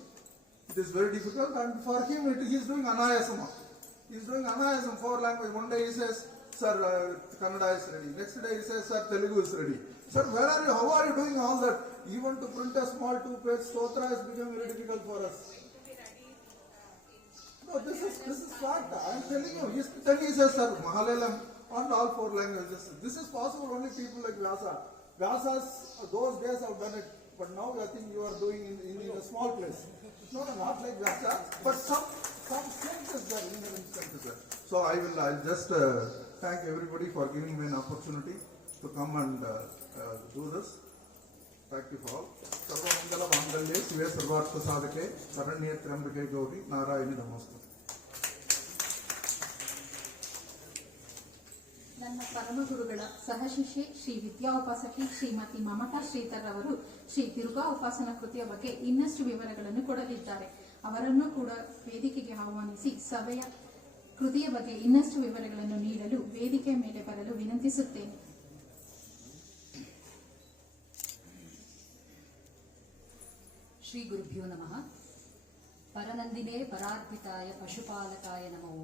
It is very difficult, and for him he is doing Anayasama. He is doing Anayasam 4 languages. One day he says, Sir, Kannada is ready. Next day he says, Sir, Telugu is ready. Sir, where are you? How are you doing all that? Even to print a small 2-page stotra has become very difficult for us. No, this is fact. I am telling you. Then he says, sir, Mahalayalam on all 4 languages. This is possible only people like Vyasa. Vyasas, those days have done it. But now I think you are doing in a small place. No, not like Vyasa. But some strength is there, inherent strength is there. So I'll just thank everybody for giving me an opportunity to come and do this. Thank you for all. Sarvamangala Mangalye Shive Sarvartha Sadhake Saranye Trambike Gauri Narayani Namaste. ನನ್ನ ಪರಮಗುರುಗಳ ಸಹಶಿಷ್ಯೆ ಶ್ರೀ ವಿದ್ಯಾಉಪಾಸಕಿ ಶ್ರೀಮತಿ ಮಮತಾ ಶ್ರೀಧರ್ ಅವರು ಶ್ರೀ ದುರ್ಗಾ ಉಪಾಸನಾ ಕೃತಿಯ ಬಗ್ಗೆ ಇನ್ನಷ್ಟು ವಿವರಗಳನ್ನು ಕೊಡಲಿದ್ದಾರೆ. ಅವರನ್ನು ಕೂಡ ವೇದಿಕೆಗೆ ಆಹ್ವಾನಿಸಿ ಸಭೆಯ ಕೃತಿಯ ಬಗ್ಗೆ ಇನ್ನಷ್ಟು ವಿವರಗಳನ್ನು ನೀಡಲು ವೇದಿಕೆಯ ಮೇಲೆ ಬರಲು ವಿನಂತಿಸುತ್ತೇನೆ. ಶ್ರೀ ಗುರುಭ್ಯೋ ನಮಃ. ಪರನಂದಿನೇ ಪರಾರ್ಪಿತಾಯ ಪಶುಪಾಲಕಾಯ ನಮೋ,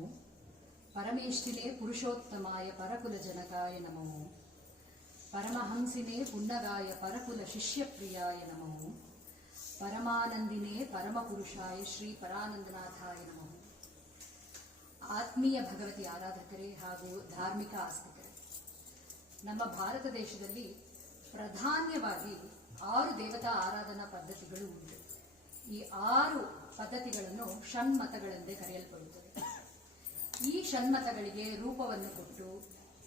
ಪರಮೇಷ್ಠಿನೇ ಪುರುಷೋತ್ತಮಾಯ ಪರಕುಲಜನಕಾಯ ನಮೋ, ಪರಮಹಂಸಿನೇ ಪುನ್ನಗಾಯ ಪರಕುಲ ಶಿಷ್ಯಪ್ರಿಯಾಯ ನಮೋ, ಪರಮಾನಂದಿನೇ ಪರಮಪುರುಷಾಯ ಶ್ರೀ ಪರಾನಂದನಾಥಾಯ ನಮೋ. ಆತ್ಮೀಯ ಭಗವತಿ ಆರಾಧಕರೇ ಹಾಗೂ ಧಾರ್ಮಿಕ ಆಸ್ತಿಕರೇ, ನಮ್ಮ ಭಾರತ ದೇಶದಲ್ಲಿ ಪ್ರಧಾನ್ಯವಾಗಿ 6 ದೇವತಾ ಆರಾಧನಾ ಪದ್ಧತಿಗಳು ಉಂಟು. ಈ 6 ಪದ್ಧತಿಗಳನ್ನು ಷಣ್ಮತಗಳೆಂದೇ ಕರೆಯಲ್ಪಡುತ್ತದೆ. ಈ ಷಣ್ಮತಗಳಿಗೆ ರೂಪವನ್ನು ಕೊಟ್ಟು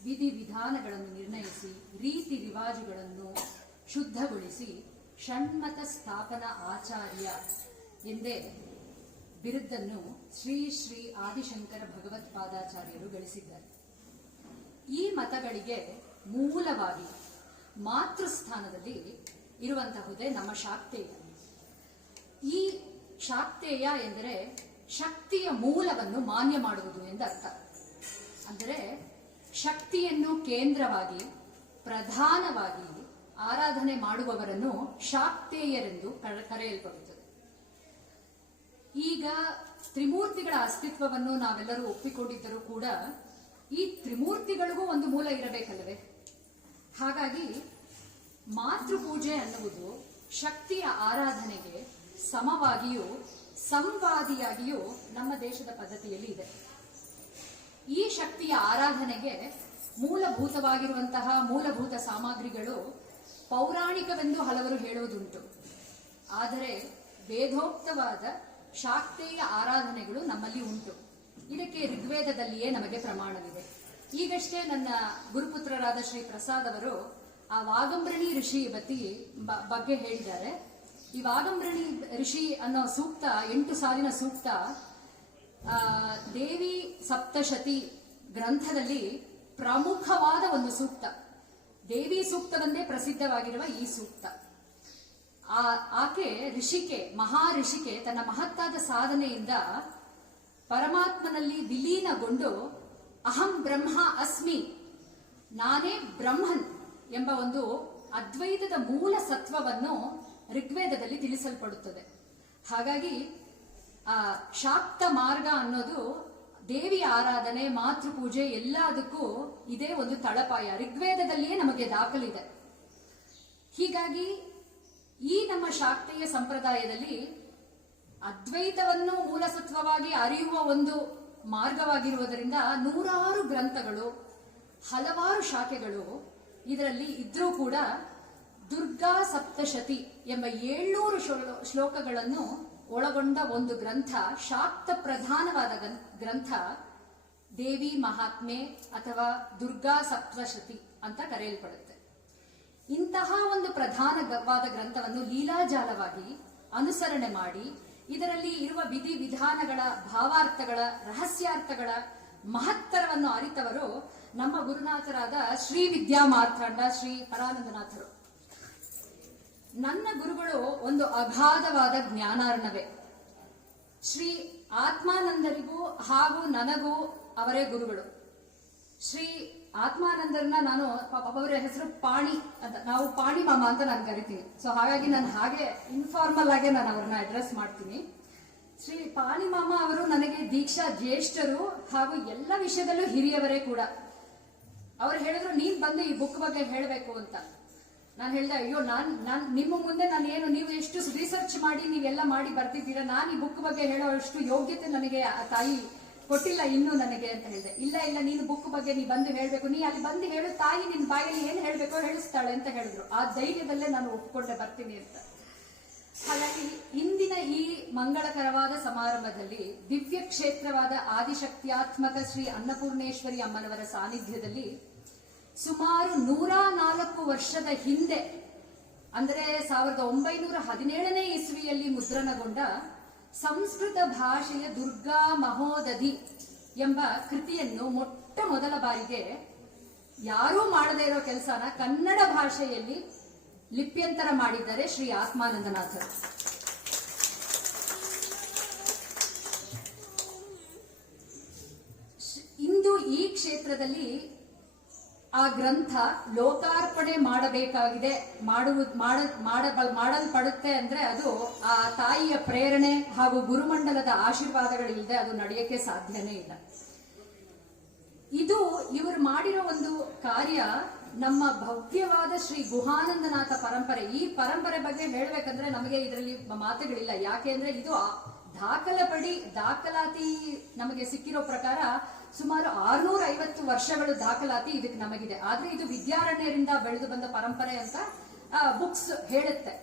ವಿಧಿವಿಧಾನಗಳನ್ನು ನಿರ್ಣಯಿಸಿ ರೀತಿ ರಿವಾಜುಗಳನ್ನು ಶುದ್ಧಗೊಳಿಸಿ ಷಣ್ಮತ ಸ್ಥಾಪನಾ ಆಚಾರ್ಯ ಎಂದೇ ಬಿರುದನ್ನು ಶ್ರೀ ಶ್ರೀ ಆದಿಶಂಕರ ಭಗವತ್ಪಾದಾಚಾರ್ಯರು ಗಳಿಸಿದ್ದಾರೆ. ಈ ಮತಗಳಿಗೆ ಮೂಲವಾಗಿ ಮಾತೃಸ್ಥಾನದಲ್ಲಿ ಇರುವಂತಹುದೇ ನಮ್ಮ ಶಾಕ್ತೇಯ. ಈ ಶಾಕ್ತೇಯ ಎಂದರೆ ಶಕ್ತಿಯ ಮೂಲವನ್ನು ಮಾನ್ಯ ಮಾಡುವುದು ಎಂದರ್ಥ. ಅಂದರೆ ಶಕ್ತಿಯನ್ನು ಕೇಂದ್ರವಾಗಿ ಪ್ರಧಾನವಾಗಿ ಆರಾಧನೆ ಮಾಡುವವರನ್ನು ಶಾಕ್ತೇಯರೆಂದು ಕರೆಯಲ್ಪಡುತ್ತದೆ. ಈಗ ತ್ರಿಮೂರ್ತಿಗಳ ಅಸ್ತಿತ್ವವನ್ನು ನಾವೆಲ್ಲರೂ ಒಪ್ಪಿಕೊಂಡಿದ್ದರೂ ಕೂಡ ಈ ತ್ರಿಮೂರ್ತಿಗಳಿಗೂ ಒಂದು ಮೂಲ ಇರಬೇಕಲ್ಲವೇ? ಹಾಗಾಗಿ ಮಾತೃಪೂಜೆ ಅನ್ನುವುದು ಶಕ್ತಿಯ ಆರಾಧನೆಗೆ ಸಮವಾಗಿಯೂ ಸಂವಾದಿಯಾಗಿಯೂ ನಮ್ಮ ದೇಶದ ಪದ್ಧತಿಯಲ್ಲಿ ಇದೆ. ಈ ಶಕ್ತಿಯ ಆರಾಧನೆಗೆ ಮೂಲಭೂತವಾಗಿರುವಂತಹ ಮೂಲಭೂತ ಸಾಮಗ್ರಿಗಳು ಪೌರಾಣಿಕವೆಂದು ಹಲವರು ಹೇಳುವುದುಂಟು. ಆದರೆ ವೇದೋಕ್ತವಾದ ಶಾಕ್ತೇಯ ಆರಾಧನೆಗಳು ನಮ್ಮಲ್ಲಿ ಉಂಟು. ಇದಕ್ಕೆ ಋಗ್ವೇದದಲ್ಲಿಯೇ ನಮಗೆ ಪ್ರಮಾಣವಿದೆ. ಈಗಷ್ಟೇ ನನ್ನ ಗುರುಪುತ್ರರಾದ ಶ್ರೀ ಪ್ರಸಾದ್ ಅವರು ಆ ವಾಗಂಬ್ರಣಿ ಋಷಿ ಬಗ್ಗೆ ಹೇಳಿದ್ದಾರೆ. ಈ ವಾಗಂಬ್ರಣಿ ಋಷಿ ಅನ್ನೋ ಸೂಕ್ತ 8 ಸಾಲಿನ ಸೂಕ್ತ ದೇವಿ ಸಪ್ತಶತಿ ಗ್ರಂಥದಲ್ಲಿ ಪ್ರಮುಖವಾದ ಒಂದು ಸೂಕ್ತ. ದೇವಿ ಸೂಕ್ತವೆಂದೇ ಪ್ರಸಿದ್ಧವಾಗಿರುವ ಈ ಸೂಕ್ತ. ಆಕೆ ಋಷಿಕೆ, ಮಹಾಋಷಿಕೆ ತನ್ನ ಮಹತ್ತಾದ ಸಾಧನೆಯಿಂದ ಪರಮಾತ್ಮನಲ್ಲಿ ವಿಲೀನಗೊಂಡು ಅಹಂ ಬ್ರಹ್ಮ ಅಸ್ಮಿ, ನಾನೇ ಬ್ರಹ್ಮನ್ ಎಂಬ ಒಂದು ಅದ್ವೈತದ ಮೂಲ ಸತ್ವವನ್ನು ಋಗ್ವೇದದಲ್ಲಿ ತಿಳಿಸಲ್ಪಡುತ್ತದೆ. ಹಾಗಾಗಿ ಆ ಶಾಕ್ತ ಮಾರ್ಗ ಅನ್ನೋದು ದೇವಿಯ ಆರಾಧನೆ, ಮಾತೃಪೂಜೆ ಎಲ್ಲದಕ್ಕೂ ಇದೇ ಒಂದು ತಳಪಾಯ. ಋಗ್ವೇದದಲ್ಲಿಯೇ ನಮಗೆ ದಾಖಲಿದೆ. ಹೀಗಾಗಿ ಈ ನಮ್ಮ ಶಾಕ್ತೇಯ ಸಂಪ್ರದಾಯದಲ್ಲಿ ಅದ್ವೈತವನ್ನು ಮೂಲಸತ್ವವಾಗಿ ಅರಿಯುವ ಒಂದು ಮಾರ್ಗವಾಗಿರುವುದರಿಂದ 100 ಗ್ರಂಥಗಳು, ಹಲವಾರು ಶಾಖೆಗಳು ಇದರಲ್ಲಿ ಇದ್ರೂ ಕೂಡ ದುರ್ಗಾ ಸಪ್ತಶತಿ ಎಂಬ 700 ಶ್ಲೋಕಗಳನ್ನು ಒಳಗೊಂಡ ಒಂದು ಗ್ರಂಥ, ಶಾಕ್ತ ಪ್ರಧಾನವಾದ ಗ್ರಂಥ ದೇವಿ ಮಹಾತ್ಮೆ ಅಥವಾ ದುರ್ಗಾ ಸಪ್ತಶತಿ ಅಂತ ಕರೆಯಲ್ಪಡುತ್ತೆ. ಇಂತಹ ಒಂದು ಪ್ರಧಾನವಾದ ಗ್ರಂಥವನ್ನು ಲೀಲಾಜಾಲವಾಗಿ ಅನುಸರಣೆ ಮಾಡಿ ಇದರಲ್ಲಿ ಇರುವ ವಿಧಿ ವಿಧಾನಗಳ ಭಾವಾರ್ಥಗಳ ರಹಸ್ಯಾರ್ಥಗಳ ಮಹತ್ತರವನ್ನು ಅರಿತವರು ನಮ್ಮ ಗುರುನಾಥರಾದ ಶ್ರೀ ವಿದ್ಯಾಮಾರ್ಥಂಡ ಶ್ರೀ ಪರಾನಂದನಾಥರು. ನನ್ನ ಗುರುಗಳು ಒಂದು ಅಗಾಧವಾದ ಜ್ಞಾನಾರ್ಣವೇ. ಶ್ರೀ ಆತ್ಮಾನಂದರಿಗೂ ಹಾಗೂ ನನಗೂ ಅವರೇ ಗುರುಗಳು. ಶ್ರೀ ಆತ್ಮಾನಂದರನ್ನ ನಾನು, ಅವರ ಹೆಸರು ಪಾಣಿ ಅಂತ, ನಾವು ಪಾಣಿ ಮಾಮ ಅಂತ ನಾನು ಕರಿತೀನಿ. ಸೊ ಹಾಗಾಗಿ ನಾನು ಹಾಗೆ ಇನ್ಫಾರ್ಮಲ್ ಆಗಿ ನಾನು ಅವ್ರನ್ನ ಅಡ್ರೆಸ್ ಮಾಡ್ತೀನಿ. ಶ್ರೀ ಪಾಣಿ ಮಾಮ ಅವರು ನನಗೆ ದೀಕ್ಷಾ ಜ್ಯೇಷ್ಠರು ಹಾಗೂ ಎಲ್ಲ ವಿಷಯದಲ್ಲೂ ಹಿರಿಯವರೇ ಕೂಡ. ಅವ್ರು ಹೇಳಿದ್ರು, ನೀನ್ ಬಂದು ಈ ಬುಕ್ ಬಗ್ಗೆ ಹೇಳಬೇಕು ಅಂತ. ನಾನು ಹೇಳ್ದೆ, ಅಯ್ಯೋ ನಾನ್ ನಿಮ್ಮ ಮುಂದೆ ನಾನು ಏನು, ನೀವು ಎಷ್ಟು ರಿಸರ್ಚ್ ಮಾಡಿ ನೀವೆಲ್ಲ ಮಾಡಿ ಬರ್ತಿದ್ದೀರಾ, ನಾನು ಈ ಬುಕ್ ಬಗ್ಗೆ ಹೇಳೋ ಅಷ್ಟು ಯೋಗ್ಯತೆ ನನಗೆ ಆ ತಾಯಿ ಕೊಟ್ಟಿಲ್ಲ ಇನ್ನೂ ನನಗೆ ಅಂತ ಹೇಳಿದೆ. ಇಲ್ಲ ನೀನು ಬುಕ್ ಬಗ್ಗೆ ನೀ ಬಂದು ಹೇಳ್ಬೇಕು, ನೀ ಅಲ್ಲಿ ಬಂದು ಹೇಳು, ತಾಯಿ ನಿನ್ ಬಾಯಲ್ಲಿ ಏನ್ ಹೇಳ್ಬೇಕೋ ಹೇಳಿಸ್ತಾಳೆ ಅಂತ ಹೇಳಿದ್ರು. ಆ ಧೈರ್ಯದಲ್ಲೇ ನಾನು ಒಪ್ಕೊಂಡೆ ಬರ್ತೀನಿ ಅಂತ. ಹಾಗಾಗಿ ಇಂದಿನ ಈ ಮಂಗಳಕರವಾದ ಸಮಾರಂಭದಲ್ಲಿ ದಿವ್ಯ ಕ್ಷೇತ್ರವಾದ ಆದಿಶಕ್ತಿಯಾತ್ಮಕ ಶ್ರೀ ಅನ್ನಪೂರ್ಣೇಶ್ವರಿ ಅಮ್ಮನವರ ಸಾನ್ನಿಧ್ಯದಲ್ಲಿ ಸುಮಾರು 104 ವರ್ಷದ ಹಿಂದೆ, ಅಂದರೆ 1917ನೇ ಇಸ್ವಿಯಲ್ಲಿ ಮುದ್ರಣಗೊಂಡ ಸಂಸ್ಕೃತ ಭಾಷೆಯ ದುರ್ಗಾ ಮಹೋದಧಿ ಎಂಬ ಕೃತಿಯನ್ನು ಮೊಟ್ಟ ಮೊದಲ ಬಾರಿಗೆ ಯಾರೂ ಮಾಡದೇ ಇರೋ ಕೆಲಸನ ಕನ್ನಡ ಭಾಷೆಯಲ್ಲಿ ಲಿಪ್ಯಂತರ ಮಾಡಿದ್ದಾರೆ ಶ್ರೀ ಆತ್ಮಾನಂದನಾಥರು. ಇಂದು ಈ ಕ್ಷೇತ್ರದಲ್ಲಿ ಆ ಗ್ರಂಥ ಲೋಕಾರ್ಪಣೆ ಮಾಡಬೇಕಾಗಿದೆ, ಮಾಡಲ್ಪಡುತ್ತೆ ಅಂದ್ರೆ ಅದು ಆ ತಾಯಿಯ ಪ್ರೇರಣೆ ಹಾಗೂ ಗುರುಮಂಡಲದ ಆಶೀರ್ವಾದಗಳಿಲ್ಲದೆ ಅದು ನಡೆಯಕ್ಕೆ ಸಾಧ್ಯನೇ ಇಲ್ಲ. ಇದು ಇವರು ಮಾಡಿರೋ ಒಂದು ಕಾರ್ಯ ನಮ್ಮ ಭವ್ಯವಾದ ಶ್ರೀ ಗುಹಾನಂದನಾಥ ಪರಂಪರೆ. ಈ ಪರಂಪರೆ ಬಗ್ಗೆ ಹೇಳ್ಬೇಕಂದ್ರೆ ನಮಗೆ ಇದರಲ್ಲಿ ಮಾತುಗಳಿಲ್ಲ. ಯಾಕೆ ಅಂದ್ರೆ ಇದು ದಾಖಲಾತಿ ನಮಗೆ ಸಿಕ್ಕಿರೋ ಪ್ರಕಾರ ಸುಮಾರು 650 ವರ್ಷಗಳು ದಾಖಲಾತಿ ಇದಕ್ಕೆ ನಮಗಿದೆ. ಆದ್ರೆ ಇದು ವಿದ್ಯಾರಣ್ಯರಿಂದ ಬೆಳೆದು ಬಂದ ಪರಂಪರೆ ಅಂತ ಬುಕ್ಸ್ ಹೇಳುತ್ತೆ.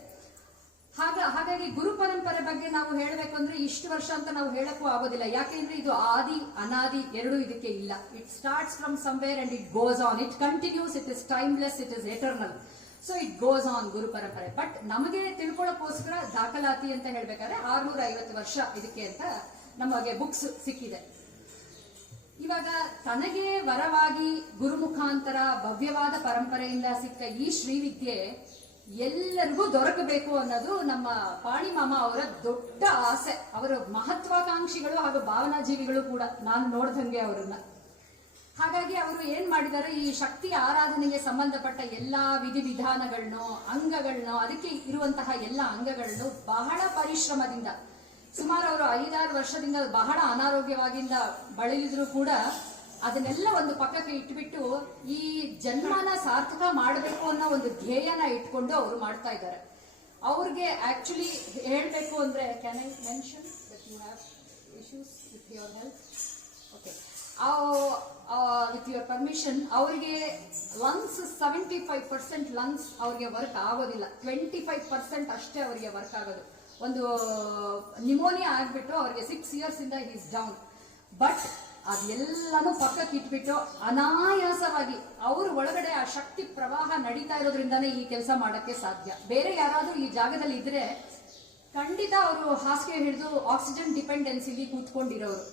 ಹಾಗಾಗಿ ಗುರು ಪರಂಪರೆ ಬಗ್ಗೆ ನಾವು ಹೇಳಬೇಕು ಅಂದ್ರೆ ಇಷ್ಟು ವರ್ಷ ಅಂತ ನಾವು ಹೇಳಕ್ಕೂ ಆಗೋದಿಲ್ಲ. ಯಾಕೆಂದ್ರೆ ಇದು ಆದಿ ಅನಾದಿ ಎರಡೂ ಇದಕ್ಕೆ ಇಲ್ಲ. It starts from somewhere and it goes on, it continues, it is timeless, it is eternal. So it goes on ಗುರು ಪರಂಪರೆ. ಬಟ್ ನಮಗೆ ತಿಳ್ಕೊಳ್ಳೋಕೋಸ್ಕರ ದಾಖಲಾತಿ ಅಂತ ಹೇಳ್ಬೇಕಾದ್ರೆ 650 ವರ್ಷ ಇದಕ್ಕೆ ಅಂತ ನಮಗೆ ಬುಕ್ಸ್ ಸಿಕ್ಕಿದೆ. ಇವಾಗ ತನಗೆ ವರವಾಗಿ ಗುರುಮುಖಾಂತರ ಭವ್ಯವಾದ ಪರಂಪರೆಯಿಂದ ಸಿಕ್ಕ ಈ ಶ್ರೀವಿದ್ಯೆ ಎಲ್ಲರಿಗೂ ದೊರಕಬೇಕು ಅನ್ನೋದು ನಮ್ಮ ಪಾಣಿಮಾಮ ಅವರ ದೊಡ್ಡ ಆಸೆ. ಅವರು ಮಹತ್ವಾಕಾಂಕ್ಷಿಗಳು ಹಾಗೂ ಭಾವನಾಜೀವಿಗಳು ಕೂಡ, ನಾನು ನೋಡ್ದಂಗೆ ಅವರನ್ನ. ಹಾಗಾಗಿ ಅವರು ಏನ್ ಮಾಡಿದ್ದಾರೆ, ಈ ಶಕ್ತಿ ಆರಾಧನೆಗೆ ಸಂಬಂಧಪಟ್ಟ ಎಲ್ಲಾ ವಿಧಿವಿಧಾನಗಳನ್ನು, ಅಂಗಗಳನ್ನು, ಅದಕ್ಕೆ ಇರುವಂತಹ ಎಲ್ಲ ಅಂಗಗಳನ್ನು ಬಹಳ ಪರಿಶ್ರಮದಿಂದ, ಸುಮಾರು ಅವರು 5-6 ವರ್ಷದಿಂದ ಬಹಳ ಅನಾರೋಗ್ಯವಾಗಿಂದ ಬಳಲಿದ್ರು ಕೂಡ ಅದನ್ನೆಲ್ಲ ಒಂದು ಪಕ್ಕಕ್ಕೆ ಇಟ್ಬಿಟ್ಟು ಈ ಜನ್ಮನ ಸಾರ್ಥಕ ಮಾಡಬೇಕು ಅನ್ನೋ ಒಂದು ಧ್ಯೇಯನ ಇಟ್ಕೊಂಡು ಅವರು ಮಾಡ್ತಾ ಇದ್ದಾರೆ. ಅವ್ರಿಗೆ ಆಕ್ಚುಲಿ ಹೇಳ್ಬೇಕು ಅಂದ್ರೆ, can I mention that you have issues with your health? Okay, with your permission. ಅವರಿಗೆ ಲಂಗ್ಸ್ 75% ಲಂಗ್ಸ್ ಅವ್ರಿಗೆ ವರ್ಕ್ ಆಗೋದಿಲ್ಲ, 25% ಅಷ್ಟೇ ಅವರಿಗೆ ವರ್ಕ್ ಆಗೋದು. ಒಂದು ನಿಮೋನಿಯಾ ಆಗ್ಬಿಟ್ಟು ಅವ್ರಿಗೆ 6 years ಇಂದ ಈಸ್ ಡೌನ್. ಬಟ್ ಅದೆಲ್ಲಾನು ಪಕ್ಕಕ್ಕೆ ಇಟ್ಬಿಟ್ಟು ಅನಾಯಾಸವಾಗಿ ಅವ್ರ ಒಳಗಡೆ ಆ ಶಕ್ತಿ ಪ್ರವಾಹ ನಡೀತಾ ಇರೋದ್ರಿಂದಾನೇ ಈ ಕೆಲಸ ಮಾಡಕ್ಕೆ ಸಾಧ್ಯ. ಬೇರೆ ಯಾರಾದ್ರೂ ಈ ಜಾಗದಲ್ಲಿ ಇದ್ರೆ ಖಂಡಿತ ಅವರು ಹಾಸಿಗೆ ಹಿಡಿದು ಆಕ್ಸಿಜನ್ ಡಿಪೆಂಡೆನ್ಸಿಲಿ ಕೂತ್ಕೊಂಡಿರೋರು.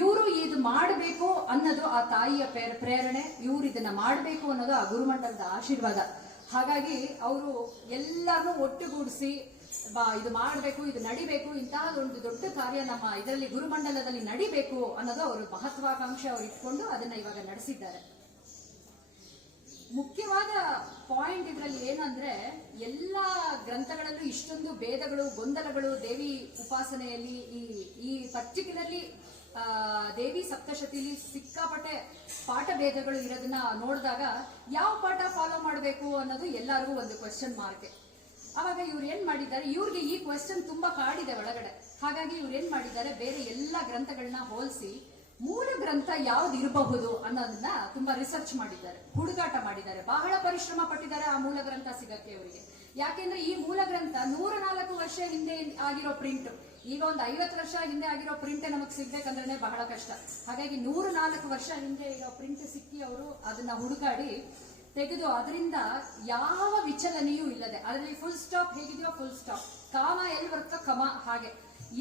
ಇವರು ಇದು ಮಾಡಬೇಕು ಅನ್ನೋದು ಆ ತಾಯಿಯ ಪ್ರೇರಣೆ, ಇವ್ರು ಇದನ್ನ ಮಾಡಬೇಕು ಅನ್ನೋದು ಆ ಗುರುಮಂಡಲದ ಆಶೀರ್ವಾದ. ಹಾಗಾಗಿ ಅವರು ಎಲ್ಲರನ್ನೂ ಒಟ್ಟುಗೂಡಿಸಿ ಇದು ಮಾಡಬೇಕು, ಇದು ನಡಿಬೇಕು, ಇಂತಹ ಒಂದು ದೊಡ್ಡ ಕಾರ್ಯ ನಮ್ಮ ಇದರಲ್ಲಿ ಗುರುಮಂಡಲದಲ್ಲಿ ನಡಿಬೇಕು ಅನ್ನೋದು ಅವರು ಮಹತ್ವಾಕಾಂಕ್ಷೆ ಅವ್ರು ಇಟ್ಕೊಂಡು ಅದನ್ನ ಇವಾಗ ನಡೆಸಿದ್ದಾರೆ. ಮುಖ್ಯವಾದ ಪಾಯಿಂಟ್ ಇದರಲ್ಲಿ ಏನಂದ್ರೆ, ಎಲ್ಲಾ ಗ್ರಂಥಗಳಲ್ಲೂ ಇಷ್ಟೊಂದು ಭೇದಗಳು, ಗೊಂದಲಗಳು ದೇವಿ ಉಪಾಸನೆಯಲ್ಲಿ ಈ ಪರ್ಟಿಕ್ಯುಲರ್ಲಿ ದೇವಿ ಸಪ್ತಶತಿಲಿ ಸಿಕ್ಕಾಪಟ್ಟೆ ಪಾಠ ಭೇದಗಳು ಇರೋದನ್ನ ನೋಡಿದಾಗ ಯಾವ ಪಾಠ ಫಾಲೋ ಮಾಡಬೇಕು ಅನ್ನೋದು ಎಲ್ಲರಿಗೂ ಒಂದು ಕ್ವೆಶ್ಚನ್ ಮಾರ್ಕ್. ಅವಾಗ ಇವ್ರು ಏನ್ ಮಾಡಿದ್ದಾರೆ, ಇವ್ರಿಗೆ ಈ ಕ್ವೆಶ್ಚನ್ ತುಂಬಾ ಕಾಡಿದೆ ಒಳಗಡೆ. ಹಾಗಾಗಿ ಇವ್ರು ಏನ್ ಮಾಡಿದ್ದಾರೆ, ಬೇರೆ ಎಲ್ಲಾ ಗ್ರಂಥಗಳನ್ನ ಹೋಲಿಸಿ ಮೂಲ ಗ್ರಂಥ ಯಾವ್ದು ಇರಬಹುದು ಅನ್ನೋದನ್ನ ತುಂಬಾ ರಿಸರ್ಚ್ ಮಾಡಿದ್ದಾರೆ, ಹುಡುಕಾಟ ಮಾಡಿದ್ದಾರೆ, ಬಹಳ ಪರಿಶ್ರಮ ಪಟ್ಟಿದ್ದಾರೆ ಆ ಮೂಲ ಗ್ರಂಥ ಸಿಗಕ್ಕೆ ಅವರಿಗೆ. ಯಾಕೆಂದ್ರೆ ಈ ಮೂಲ ಗ್ರಂಥ 104 ವರ್ಷ ಹಿಂದೆ ಆಗಿರೋ ಪ್ರಿಂಟ್. ಈಗ ಒಂದು 50 ವರ್ಷ ಹಿಂದೆ ಆಗಿರೋ ಪ್ರಿಂಟ್ ನಮಗೆ ಸಿಗ್ಬೇಕಂದ್ರೆ ಬಹಳ ಕಷ್ಟ. ಹಾಗಾಗಿ 104 ವರ್ಷ ಹಿಂದೆ ಇರೋ ಪ್ರಿಂಟ್ ಸಿಕ್ಕಿ ಅವರು ಅದನ್ನ ಹುಡುಕಾಡಿ ತೆಗೆದು ಅದರಿಂದ ಯಾವ ವಿಚಲನೆಯೂ ಇಲ್ಲದೆ, ಅದರಲ್ಲಿ ಫುಲ್ ಸ್ಟಾಪ್ ಹೇಗಿದೆಯೋ ಫುಲ್ ಸ್ಟಾಪ್, ಕಾಮ ಎಲ್ಲಿ ಬರುತ್ತೋ ಕಮ, ಹಾಗೆ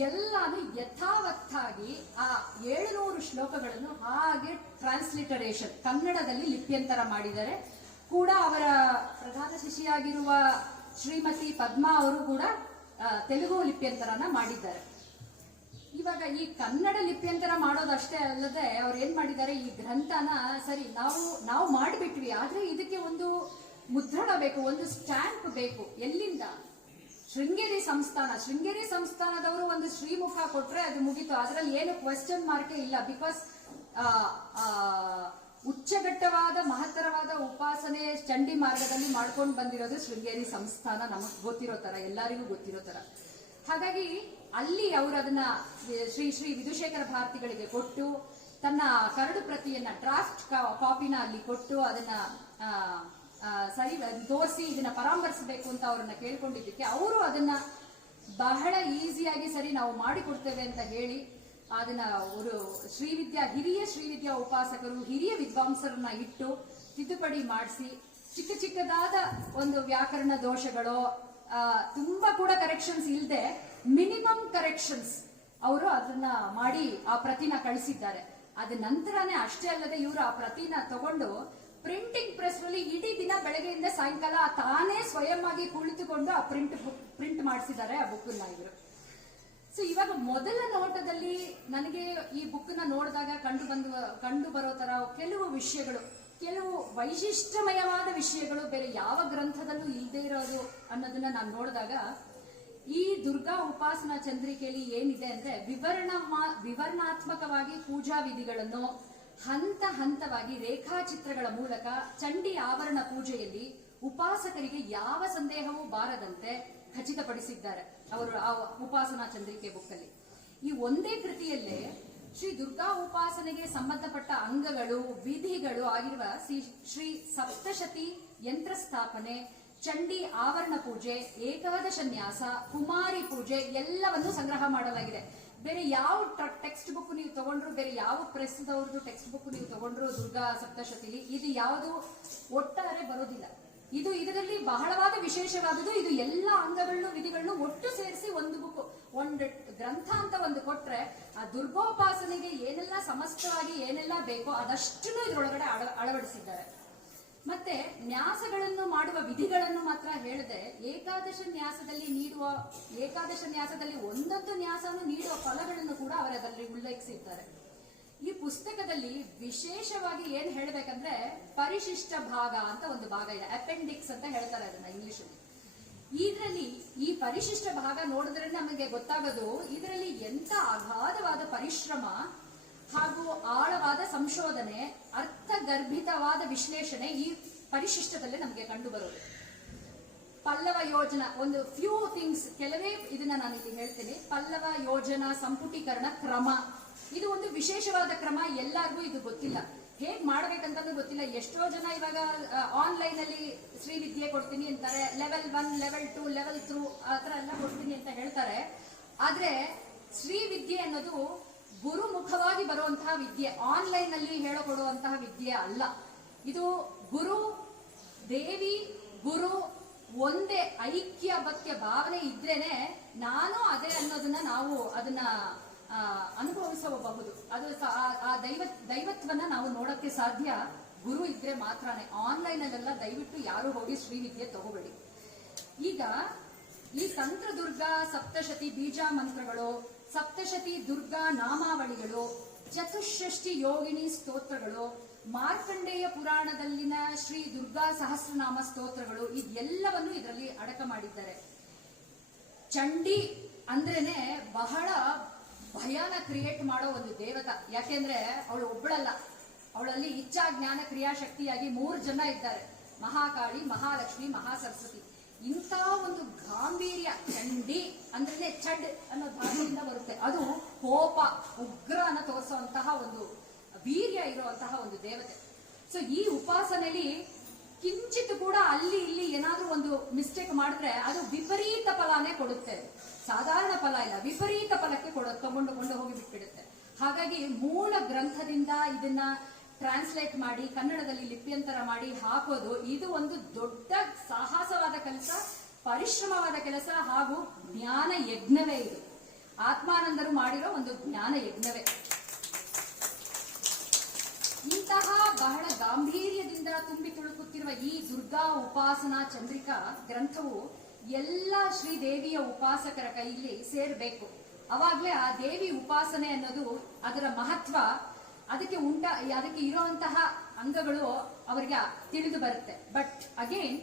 ಎಲ್ಲಾನು ಯಥಾವತ್ತಾಗಿ ಆ 700 ಶ್ಲೋಕಗಳನ್ನು ಹಾಗೆ ಟ್ರಾನ್ಸ್ಲಿಟರೇಷನ್ ಕನ್ನಡದಲ್ಲಿ ಲಿಪ್ಯಂತರ ಮಾಡಿದ್ದಾರೆ. ಕೂಡ ಅವರ ಪ್ರಧಾನ ಶಿಷ್ಯಾಗಿರುವ ಶ್ರೀಮತಿ ಪದ್ಮಾ ಅವರು ಕೂಡ ತೆಲುಗು ಲಿಪ್ಯಂತರನ ಮಾಡಿದ್ದಾರೆ. ಇವಾಗ ಈ ಕನ್ನಡ ಲಿಪ್ಯಂತರ ಮಾಡೋದಷ್ಟೇ ಅಲ್ಲದೆ ಅವ್ರು ಏನ್ ಮಾಡಿದ್ದಾರೆ, ಈ ಗ್ರಂಥನ ಸರಿ ನಾವು ಮಾಡಿಬಿಟ್ವಿ, ಆದ್ರೆ ಇದಕ್ಕೆ ಒಂದು ಮುದ್ರಣ ಬೇಕು, ಒಂದು ಸ್ಟ್ಯಾಂಪ್ ಬೇಕು. ಎಲ್ಲಿಂದ? ಶೃಂಗೇರಿ ಸಂಸ್ಥಾನದವರು ಒಂದು ಶ್ರೀಮುಖ ಕೊಟ್ರೆ ಅದು ಮುಗೀತು. ಅದರಲ್ಲಿ ಏನು ಕ್ವೆಶ್ಚನ್ ಮಾರ್ಕೇ ಇಲ್ಲ. ಬಿಕಾಸ್ ಉಚ್ಚಘಟ್ಟವಾದ ಮಹತ್ತರವಾದ ಉಪಾಸನೆ ಚಂಡಿ ಮಾರ್ಗದಲ್ಲಿ ಮಾಡ್ಕೊಂಡು ಬಂದಿರೋದು ಶೃಂಗೇರಿ ಸಂಸ್ಥಾನ, ನಮಗ್ ಗೊತ್ತಿರೋ ತರ, ಎಲ್ಲರಿಗೂ ಗೊತ್ತಿರೋ ತರ. ಹಾಗಾಗಿ ಅಲ್ಲಿ ಅವರು ಅದನ್ನ ಶ್ರೀ ಶ್ರೀ ವಿಧುಶೇಖರ ಭಾರತಿಗಳಿಗೆ ಕೊಟ್ಟು ತನ್ನ ಕರಡು ಪ್ರತಿಯನ್ನ ಡ್ರಾಫ್ಟ್ ಕಾಪಿನ ಅಲ್ಲಿ ಕೊಟ್ಟು ಅದನ್ನ ಸರಿ ತೋರಿಸಿ ಇದನ್ನ ಪರಾಮರ್ಶಿಸಬೇಕು ಅಂತ ಅವರನ್ನ ಕೇಳ್ಕೊಂಡಿದ್ದಕ್ಕೆ ಅವರು ಅದನ್ನ ಬಹಳ ಈಸಿಯಾಗಿ ಸರಿ ನಾವು ಮಾಡಿಕೊಡ್ತೇವೆ ಅಂತ ಹೇಳಿ ಅದನ್ನ ಅವರು ಹಿರಿಯ ಶ್ರೀವಿದ್ಯಾ ಉಪಾಸಕರು, ಹಿರಿಯ ವಿದ್ವಾಂಸರನ್ನ ಇಟ್ಟು ತಿದ್ದುಪಡಿ ಮಾಡಿಸಿ ಚಿಕ್ಕ ಚಿಕ್ಕದಾದ ಒಂದು ವ್ಯಾಕರಣ ದೋಷಗಳು, ತುಂಬಾ ಕೂಡ ಕರೆಕ್ಷನ್ಸ್ ಇಲ್ಲದೆ ಮಿನಿಮಮ್ ಕರೆಕ್ಷನ್ಸ್ ಅವರು ಅದನ್ನ ಮಾಡಿ ಆ ಪ್ರತಿನ ಕಳಿಸಿದ್ದಾರೆ. ಅದ ನಂತರನೇ ಅಷ್ಟೇ ಅಲ್ಲದೆ ಇವರು ಆ ಪ್ರತಿನ ತಗೊಂಡು ಪ್ರಿಂಟಿಂಗ್ ಪ್ರೆಸ್ ನಲ್ಲಿ ಇಡೀ ದಿನ ಬೆಳಗ್ಗೆಯಿಂದ ಸಾಯಂಕಾಲ ತಾನೇ ಸ್ವಯಂ ಆಗಿ ಕುಳಿತುಕೊಂಡು ಆ ಪ್ರಿಂಟ್ ಮಾಡಿಸಿದ್ದಾರೆ ಆ ಬುಕ್ ನ ಇವರು. ಸೊ ಇವಾಗ ಮೊದಲ ನೋಟದಲ್ಲಿ ನನಗೆ ಈ ಬುಕ್ ನ ನೋಡಿದಾಗ ಕಂಡು ಬರೋ ತರ ಕೆಲವು ವಿಷಯಗಳು, ಕೆಲವು ವೈಶಿಷ್ಟ್ಯಮಯವಾದ ವಿಷಯಗಳು ಬೇರೆ ಯಾವ ಗ್ರಂಥದಲ್ಲೂ ಇಲ್ಲದೆ ಇರೋದು ಅನ್ನೋದನ್ನ ನಾನು ನೋಡಿದಾಗ, ಈ ದುರ್ಗಾ ಉಪಾಸನಾ ಚಂದ್ರಿಕೆಯಲ್ಲಿ ಏನಿದೆ ಅಂದ್ರೆ ವಿವರಣಾತ್ಮಕವಾಗಿ ಪೂಜಾ ವಿಧಿಗಳನ್ನು ಹಂತ ಹಂತವಾಗಿ ರೇಖಾಚಿತ್ರಗಳ ಮೂಲಕ ಚಂಡಿ ಆವರಣ ಪೂಜೆಯಲ್ಲಿ ಉಪಾಸಕರಿಗೆ ಯಾವ ಸಂದೇಹವೂ ಬಾರದಂತೆ ಖಚಿತಪಡಿಸಿದ್ದಾರೆ ಅವರು ಆ ಉಪಾಸನಾ ಚಂದ್ರಿಕೆ ಬುಕ್ಕಲ್ಲಿ. ಈ ಒಂದೇ ಕೃತಿಯಲ್ಲೇ ಶ್ರೀ ದುರ್ಗಾ ಉಪಾಸನೆಗೆ ಸಂಬಂಧಪಟ್ಟ ಅಂಗಗಳು, ವಿಧಿಗಳು ಆಗಿರುವ ಶ್ರೀ ಸಪ್ತಶತಿ ಯಂತ್ರ ಸ್ಥಾಪನೆ, ಚಂಡಿ ಆವರಣ ಪೂಜೆ, ಏಕಾದಶ ನ್ಯಾಸ, ಕುಮಾರಿ ಪೂಜೆ ಎಲ್ಲವನ್ನು ಸಂಗ್ರಹ ಮಾಡಲಾಗಿದೆ. ಬೇರೆ ಯಾವ ಟೆಕ್ಸ್ಟ್ ಬುಕ್ ನೀವು ತಗೊಂಡ್ರು, ಬೇರೆ ಯಾವ ಪ್ರೆಸ್ ದವ್ರದ್ದು ಟೆಕ್ಸ್ಟ್ ಬುಕ್ ನೀವು ತಗೊಂಡ್ರು ದುರ್ಗಾ ಸಪ್ತಶತಿಲಿ ಇದು ಯಾವುದು ಒಟ್ಟಾರೆ ಬರೋದಿಲ್ಲ. ಇದು ಇದರಲ್ಲಿ ಬಹಳವಾದ ವಿಶೇಷವಾದದ್ದು. ಇದು ಎಲ್ಲ ಅಂಗಗಳನ್ನು ವಿಧಿಗಳನ್ನು ಒಟ್ಟು ಸೇರಿಸಿ ಒಂದು ಬುಕ್, ಒಂದು ಗ್ರಂಥ ಅಂತ ಒಂದು ಕೊಟ್ರೆ ಆ ದುರ್ಗೋಪಾಸನೆಗೆ ಏನೆಲ್ಲ ಸಮಸ್ತವಾಗಿ ಏನೆಲ್ಲ ಬೇಕೋ ಅದಷ್ಟನ್ನು ಇದರೊಳಗಡೆ ಅಳವಡಿಸಿದ್ದಾರೆ. ಮತ್ತೆ ನ್ಯಾಸಗಳನ್ನು ಮಾಡುವ ವಿಧಿಗಳನ್ನು ಮಾತ್ರ ಹೇಳದೆ ಏಕಾದಶ ನ್ಯಾಸದಲ್ಲಿ ಒಂದೊಂದು ನ್ಯಾಸವನ್ನು ನೀಡುವ ಫಲಗಳನ್ನು ಕೂಡ ಅವರದಲ್ಲಿ ಉಲ್ಲೇಖಿಸಿದ್ದಾರೆ. ಈ ಪುಸ್ತಕದಲ್ಲಿ ವಿಶೇಷವಾಗಿ ಏನ್ ಹೇಳ್ಬೇಕಂದ್ರೆ ಪರಿಶಿಷ್ಟ ಭಾಗ ಅಂತ ಒಂದು ಭಾಗ ಇದೆ, ಅಪೆಂಡಿಕ್ಸ್ ಅಂತ ಹೇಳ್ತಾರೆ ಅದನ್ನ ಇಂಗ್ಲಿಷ್ ಅಲ್ಲಿ. ಇದರಲ್ಲಿ ಈ ಪರಿಶಿಷ್ಟ ಭಾಗ ನೋಡಿದ್ರೆ ನಮಗೆ ಗೊತ್ತಾಗೋದು ಇದರಲ್ಲಿ ಎಂತ ಅಗಾಧವಾದ ಪರಿಶ್ರಮ ಹಾಗೂ ಆಳವಾದ ಸಂಶೋಧನೆ, ಅರ್ಥಗರ್ಭಿತವಾದ ವಿಶ್ಲೇಷಣೆ ಈ ಪರಿಶಿಷ್ಟದಲ್ಲೇ ನಮಗೆ ಕಂಡು ಬರೋದು. ಪಲ್ಲವ ಯೋಜನಾ, ಒಂದು ಫ್ಯೂ ಥಿಂಗ್ಸ್, ಕೆಲವೇ ಇದನ್ನ ನಾನು ಇಲ್ಲಿ ಹೇಳ್ತೀನಿ. ಪಲ್ಲವ ಯೋಜನಾ ಸಂಪುಟೀಕರಣ ಕ್ರಮ, ಇದು ಒಂದು ವಿಶೇಷವಾದ ಕ್ರಮ. ಎಲ್ಲರಿಗೂ ಇದು ಗೊತ್ತಿಲ್ಲ, ಹೇಗ್ ಮಾಡ್ಬೇಕಂತನೂ ಗೊತ್ತಿಲ್ಲ. ಎಷ್ಟೋ ಜನ ಇವಾಗ ಆನ್ಲೈನ್ ಅಲ್ಲಿ ಶ್ರೀವಿದ್ಯೆ ಕೊಡ್ತೀನಿ ಅಂತಾರೆ, ಲೆವೆಲ್ 1, ಲೆವೆಲ್ 2, ಲೆವೆಲ್ 3 ಆತರ ಎಲ್ಲ ಕೊಡ್ತೀನಿ ಅಂತ ಹೇಳ್ತಾರೆ. ಆದ್ರೆ ಶ್ರೀವಿದ್ಯೆ ಅನ್ನೋದು ಗುರುಮುಖವಾಗಿ ಬರುವಂತಹ ವಿದ್ಯೆ, ಆನ್ಲೈನ್ ಅಲ್ಲಿ ಹೇಳಿಕೊಡುವಂತಹ ವಿದ್ಯೆ ಅಲ್ಲ. ಇದು ಗುರು ದೇವಿ ಗುರು ಒಂದೇ ಐಕ್ಯ ಭಾವನೆ ಇದ್ರೇನೆ ನಾನು ಅದೇ ಅನ್ನೋದನ್ನ ನಾವು ಅದನ್ನ ಅನುಭವಿಸಬಹುದು. ಅದು ಆ ದೈವತ್ವನ್ನ ನಾವು ನೋಡಕ್ಕೆ ಸಾಧ್ಯ ಗುರು ಇದ್ರೆ ಮಾತ್ರನೇ. ಆನ್ಲೈನ್ ಅಲ್ಲೆಲ್ಲ ದಯವಿಟ್ಟು ಯಾರು ಹೋಗಿ ಶ್ರೀವಿದ್ಯೆ ತಗೋಬೇಡಿ. ಈಗ ಈ ತಂತ್ರ ದುರ್ಗಾ ಸಪ್ತಶತಿ ಬೀಜ ಮಂತ್ರಗಳು, ಸಪ್ತಶತಿ ದುರ್ಗಾ ನಾಮಾವಳಿಗಳು, ಚತುಷ್ಷಷ್ಟಿ ಯೋಗಿನಿ ಸ್ತೋತ್ರಗಳು, ಮಾರ್ಕಂಡೇಯ ಪುರಾಣದಲ್ಲಿನ ಶ್ರೀ ದುರ್ಗಾ ಸಹಸ್ರನಾಮ ಸ್ತೋತ್ರಗಳು, ಇದೆಲ್ಲವನ್ನು ಇದರಲ್ಲಿ ಅಡಕ ಮಾಡಿದ್ದಾರೆ. ಚಂಡಿ ಅಂದ್ರೇನೆ ಬಹಳ ಭಯಾನ ಕ್ರಿಯೇಟ್ ಮಾಡೋ ಒಂದು ದೇವತ. ಯಾಕೆಂದ್ರೆ ಅವಳು ಒಬ್ಬಳಲ್ಲ, ಅವಳಲ್ಲಿ ಇಚ್ಛಾ ಜ್ಞಾನ ಕ್ರಿಯಾಶಕ್ತಿಯಾಗಿ 3 ಜನ ಇದ್ದಾರೆ, ಮಹಾಕಾಳಿ, ಮಹಾಲಕ್ಷ್ಮಿ, ಮಹಾಸರಸ್ವತಿ. ಇಂಥ ಒಂದು ಗಾಂಭೀರ್ಯ, ಚಂಡಿ ಅಂದ್ರೆ ಚಡ್ ಅನ್ನೋ ಧಾತುವಿಂದ ಬರುತ್ತೆ. ಅದು ಕೋಪ, ಉಗ್ರನ ತೋರಿಸುವಂತಹ ಒಂದು ವೀರ್ಯ ಇರುವಂತಹ ಒಂದು ದೇವತೆ. ಸೊ ಈ ಉಪಾಸನೆಯಲ್ಲಿ ಕಿಂಚಿತ್ ಕೂಡ ಅಲ್ಲಿ ಇಲ್ಲಿ ಏನಾದ್ರೂ ಒಂದು ಮಿಸ್ಟೇಕ್ ಮಾಡಿದ್ರೆ ಅದು ವಿಪರೀತ ಫಲಾನೇ ಕೊಡುತ್ತೆ. ಸಾಧಾರಣ ಫಲ ಇಲ್ಲ, ವಿಪರೀತ ಫಲಕ್ಕೆ ತಗೊಂಡು ಹೋಗಿ ಬಿಟ್ಬಿಡುತ್ತೆ. ಹಾಗಾಗಿ ಮೂಲ ಗ್ರಂಥದಿಂದ ಇದನ್ನ ಟ್ರಾನ್ಸ್ಲೇಟ್ ಮಾಡಿ ಕನ್ನಡದಲ್ಲಿ ಲಿಪ್ಯಂತರ ಮಾಡಿ ಹಾಕೋದು ಇದು ಒಂದು ದೊಡ್ಡ ಸಾಹಸವಾದ ಕೆಲಸ, ಪರಿಶ್ರಮವಾದ ಕೆಲಸ ಹಾಗೂ ಜ್ಞಾನ ಯಜ್ಞವೇ. ಇದು ಆತ್ಮಾನಂದರು ಮಾಡಿರೋ ಒಂದು ಜ್ಞಾನ ಯಜ್ಞವೇ. ಇಂತಹ ಬಹಳ ಗಾಂಭೀರ್ಯದಿಂದ ತುಂಬಿ ತುಳುಕುತ್ತಿರುವ ಈ ದುರ್ಗಾ ಉಪಾಸನಾ ಚಂದ್ರಿಕಾ ಗ್ರಂಥವು ಎಲ್ಲ ಶ್ರೀದೇವಿಯ ಉಪಾಸಕರ ಕೈಯಲ್ಲಿ ಸೇರ್ಬೇಕು. ಅವಾಗ್ಲೇ ಆ ದೇವಿ ಉಪಾಸನೆ ಅನ್ನೋದು ಅದರ ಮಹತ್ವ, ಅದಕ್ಕೆ ಇರುವಂತಹ ಅಂಗಗಳು ಅವರಿಗೆ ತಿಳಿದು ಬರುತ್ತೆ. ಬಟ್ ಅಗೇನ್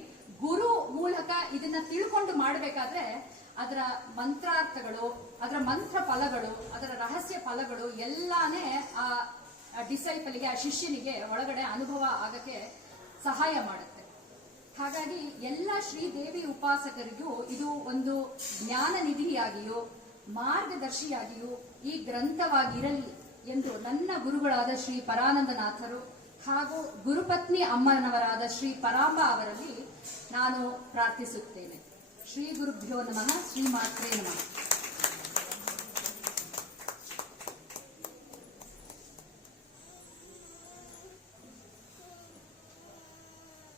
ಗುರು ಮೂಲಕ ಇದನ್ನ ತಿಳ್ಕೊಂಡು ಮಾಡಬೇಕಾದ್ರೆ ಅದರ ಮಂತ್ರಾರ್ಥಗಳು, ಅದರ ಮಂತ್ರ ಫಲಗಳು, ಅದರ ರಹಸ್ಯ ಫಲಗಳು ಎಲ್ಲಾನೇ ಆ ಡಿಸೈಪಲ್ಗೆ, ಆ ಶಿಷ್ಯನಿಗೆ ಒಳಗಡೆ ಅನುಭವ ಆಗಕ್ಕೆ ಸಹಾಯ ಮಾಡುತ್ತೆ. ಹಾಗಾಗಿ ಎಲ್ಲ ಶ್ರೀದೇವಿ ಉಪಾಸಕರಿಗೂ ಇದು ಒಂದು ಜ್ಞಾನ ನಿಧಿಯಾಗಿಯೂ ಮಾರ್ಗದರ್ಶಿಯಾಗಿಯೂ ಈ ಗ್ರಂಥವಾಗಿರಲಿ ಎಂದು ನನ್ನ ಗುರುಗಳಾದ ಶ್ರೀ ಪರಾನಂದನಾಥರು ಹಾಗೂ ಗುರುಪತ್ನಿ ಅಮ್ಮನವರಾದ ಶ್ರೀ ಪರಾಂಬ ಅವರಲ್ಲಿ ನಾನು ಪ್ರಾರ್ಥಿಸುತ್ತೇನೆ. ಶ್ರೀ ಗುರುಭ್ಯೋ ನಮಃ. ಶ್ರೀ ಮಾತ್ರೇ ನಮಃ.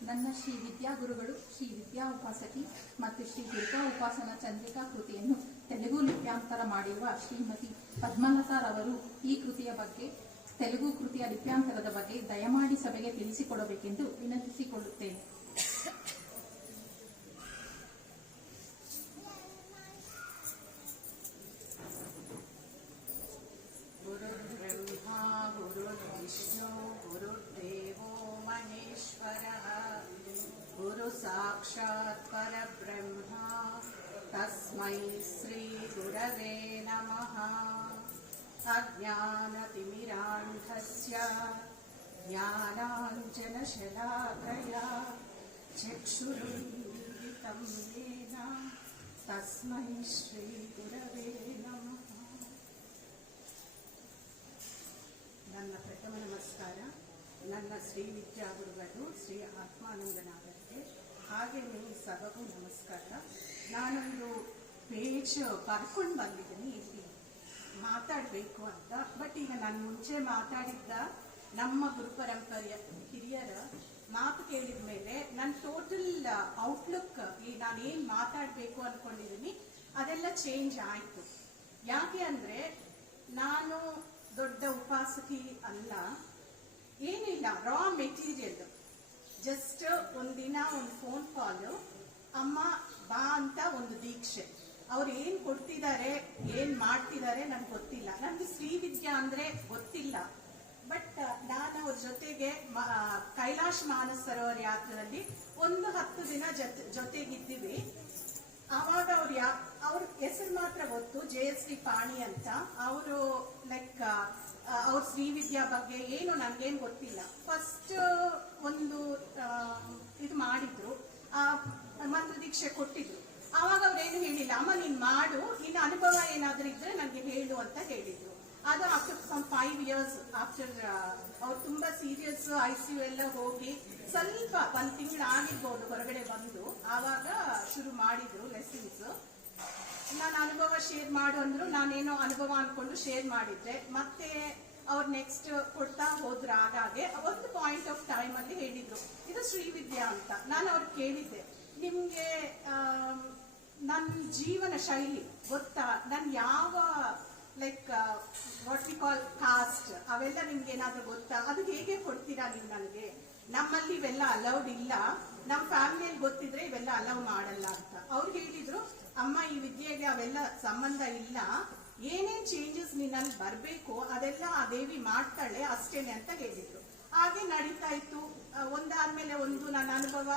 ನನ್ನ ಶ್ರೀ ವಿದ್ಯಾಗುರುಗಳು ಶ್ರೀ ವಿದ್ಯಾ ಉಪಾಸಕಿ ಮತ್ತು ಶ್ರೀ ದುರ್ಗಾ ಉಪಾಸನಾ ಚಂದ್ರಿಕಾ ಕೃತಿಯನ್ನು ತೆಲುಗು ಲಿಪ್ಯಾಂತರ ಮಾಡಿರುವ ಶ್ರೀಮತಿ ಪದ್ಮಲತಾರವರು ಈ ಕೃತಿಯ ಬಗ್ಗೆ, ತೆಲುಗು ಕೃತಿಯ ಲಿಪ್ಯಾಂತರದ ಬಗ್ಗೆ ದಯಮಾಡಿ ಸಭೆಗೆ ತಿಳಿಸಿಕೊಡಬೇಕೆಂದು ವಿನಂತಿಸಿಕೊಳ್ಳುತ್ತೇನೆ. गुरुर्ब्रह्मा गुरुर्विष्णु गुरुर्देवो महेश्वरः गुरुसाक्षात् परब्रह्मा तस्मै श्रीगुरवे नमः. अज्ञानतिमिरान्धस्य ज्ञानाञ्जनशलाकया चक्षुरुन्मीलितं येन तस्मै श्रीगुरवे नमः. ನನ್ನ ಪ್ರಥಮ ನಮಸ್ಕಾರ ನನ್ನ ಶ್ರೀ ವಿದ್ಯಾಗುರುಗಳು ಶ್ರೀ ಆತ್ಮಾನಂದನಾಥರಿಗೆ, ಹಾಗೆಯೇ ಈ ಸಭೆಗೂ ನಮಸ್ಕಾರ. ನಾನೊಂದು ಪೇಜ್ ಬರ್ಕೊಂಡು ಬಂದಿದ್ದೀನಿ ಇಲ್ಲಿ ಮಾತಾಡಬೇಕು ಅಂತ. ಬಟ್ ಈಗ ನಾನು ಮುಂಚೆ ಮಾತಾಡಿದ್ದ ನಮ್ಮ ಗುರು ಪರಂಪರೆಯ ಹಿರಿಯರ ಮಾತು ಕೇಳಿದ ಮೇಲೆ ನನ್ನ ಟೋಟಲ್ ಔಟ್ಲುಕ್, ಈ ನಾನೇನು ಮಾತಾಡಬೇಕು ಅಂದ್ಕೊಂಡಿದ್ದೀನಿ ಅದೆಲ್ಲ ಚೇಂಜ್ ಆಯಿತು. ಯಾಕೆ ಅಂದರೆ ನಾನು ದೊಡ್ಡ ಉಪಾಸಕಿ ಅಲ್ಲ, ಏನಿಲ್ಲ, ರಾ ಮೆಟೀರಿಯಲ್. ಜಸ್ಟ್ ಒಂದಿನ ಒಂದು ಫೋನ್ ಕಾಲು, ಅಮ್ಮ ಬಾ ಅಂತ ಒಂದು ದೀಕ್ಷೆ. ಅವ್ರು ಏನು ಕೊಡ್ತಿದ್ದಾರೆ, ಏನು ಮಾಡ್ತಿದ್ದಾರೆ ನನಗೆ ಗೊತ್ತಿಲ್ಲ. ನನಗೆ ಶ್ರೀವಿದ್ಯಾ ಅಂದರೆ ಗೊತ್ತಿಲ್ಲ. ಬಟ್ ನಾನು ಅವ್ರ ಜೊತೆಗೆ ಕೈಲಾಶ್ ಮಾನಸ್ ಸರೋವರ ಯಾತ್ರೆಯಲ್ಲಿ ಒಂದು 10 ದಿನ ಜೊತೆಗಿದ್ದೀವಿ. ಆವಾಗ ಅವ್ರ ಹೆಸರು ಮಾತ್ರ ಗೊತ್ತು, JSV ಪಾಣಿ ಅಂತ. ಅವರು ಲೈಕ್ ಅವ್ರ ಶ್ರೀವಿದ್ಯಾ ಬಗ್ಗೆ ಏನು ನನಗೇನು ಗೊತ್ತಿಲ್ಲ. ಫಸ್ಟ್ ಒಂದು ಇದು ಮಾಡಿದ್ರು, ಮಂತ್ರ ದೀಕ್ಷೆ ಕೊಟ್ಟಿದ್ರು. ಆವಾಗ ಅವ್ರೇನು ಹೇಳಿಲ್ಲ, ಅಮ್ಮ ನೀನು ಮಾಡು, ನಿನ್ನ ಅನುಭವ ಏನಾದರೂ ಇದ್ರೆ ನನಗೆ ಹೇಳು ಅಂತ ಹೇಳಿದ್ರು. ಅದು ಆಫ್ಟರ್ 5 years ಆಫ್ಟರ್ ಅವ್ರು ತುಂಬ ಸೀರಿಯಸ್ ICU ಎಲ್ಲ ಹೋಗಿ ಸ್ವಲ್ಪ 1 ತಿಂಗಳು ಆಗಿರ್ಬೋದು ಹೊರಗಡೆ ಬಂದು, ಆವಾಗ ಶುರು ಮಾಡಿದ್ರು ಲೆಸನ್ಸ್. ನಾನು ಅನುಭವ ಶೇರ್ ಮಾಡು ಅಂದ್ರು, ನಾನೇನೋ ಅನುಭವ ಅನ್ಕೊಂಡು ಶೇರ್ ಮಾಡಿದ್ದೆ. ಮತ್ತೆ ಅವ್ರು ನೆಕ್ಸ್ಟ್ ಕೊಡ್ತಾ ಹೋದ್ರು. ಹಾಗಾಗಿ ಒಂದು ಪಾಯಿಂಟ್ ಆಫ್ ಟೈಮ್ ಅಲ್ಲಿ ಹೇಳಿದ್ರು ಇದು ಶ್ರೀವಿದ್ಯಾ ಅಂತ. ನಾನು ಅವ್ರಿಗೆ ಕೇಳಿದ್ದೆ, ನಿಮ್ಗೆ ನನ್ನ ಜೀವನ ಶೈಲಿ ಗೊತ್ತಾ, ನಾನು ಯಾವ like what we call cost ಅವೆಲ್ಲ ನಿಮ್ಗೆ ಏನಾದ್ರೂ ಗೊತ್ತಾ, ಅದು ಹೇಗೆ ಕೊಡ್ತೀರಾ ನೀವು ನನಗೆ? ನಮ್ಮಲ್ಲಿ ಇವೆಲ್ಲ ಅಲೌಡ್ ಇಲ್ಲ, ನಮ್ಮ ಫ್ಯಾಮಿಲಿಯಲ್ಲಿ ಗೊತ್ತಿದ್ರೆ ಇವೆಲ್ಲ ಅಲೌ ಮಾಡಲ್ಲ ಅಂತ. ಅವ್ರು ಹೇಳಿದ್ರು, ಅಮ್ಮ ಈ ವಿದ್ಯೆಗೆ ಅವೆಲ್ಲ ಸಂಬಂಧ ಇಲ್ಲ, ಏನೇನ್ ಚೇಂಜಸ್ ನಿನ್ನಲ್ಲಿ ಬರಬೇಕು ಅದೆಲ್ಲ ಆ ದೇವಿ ಮಾಡ್ತಾಳೆ ಅಷ್ಟೇನೆ ಅಂತ ಹೇಳಿದ್ರು. ಹಾಗೆ ನಡೀತಾ ಇತ್ತು. ಒಂದಾದ್ಮೇಲೆ ಒಂದು ನನ್ನ ಅನುಭವ.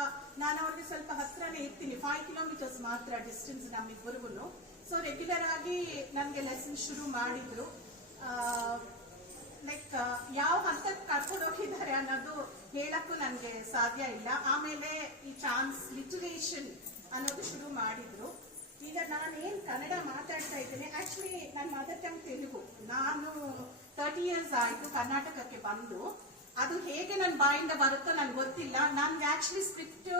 ನಾನು ಅವ್ರಿಗೆ ಸ್ವಲ್ಪ ಹತ್ರನೇ ಇರ್ತೀನಿ, 5 kilometers ಮಾತ್ರ ಡಿಸ್ಟೆನ್ಸ್ ನಮ್ಮಿಬ್ಬರಿಗೂ. ಸೊ ರೆಗ್ಯುಲರ್ ಆಗಿ ನನಗೆ ಲೆಸನ್ ಶುರು ಮಾಡಿದ್ರು. ಲೈಕ್ ಯಾವ ಹಂತಕ್ಕೆ ಕರ್ಕೊಂಡು ಹೋಗಿದ್ದಾರೆ ಅನ್ನೋದು ಹೇಳಕ್ಕೂ ನನಗೆ ಸಾಧ್ಯ ಇಲ್ಲ. ಆಮೇಲೆ ಈ ಟ್ರಾನ್ಸ್ಲಿಟರೇಷನ್ ಅನ್ನೋದು ಶುರು ಮಾಡಿದ್ರು. ಈಗ ನಾನೇನು ಕನ್ನಡ ಮಾತಾಡ್ತಾ ಇದ್ದೇನೆ, ಆಕ್ಚುಲಿ ನನ್ನ ಮದರ್ ಟಂಗ್ ತೆಲುಗು. ನಾನು 30 years ಆಯಿತು ಕರ್ನಾಟಕಕ್ಕೆ ಬಂದು. ಅದು ಹೇಗೆ ನನ್ನ ಬಾಯಿಂದ ಬರುತ್ತೋ ನನಗೆ ಗೊತ್ತಿಲ್ಲ. ನನ್ಗೆ ಆಕ್ಚುಲಿ ಸ್ಕ್ರಿಪ್ಟ್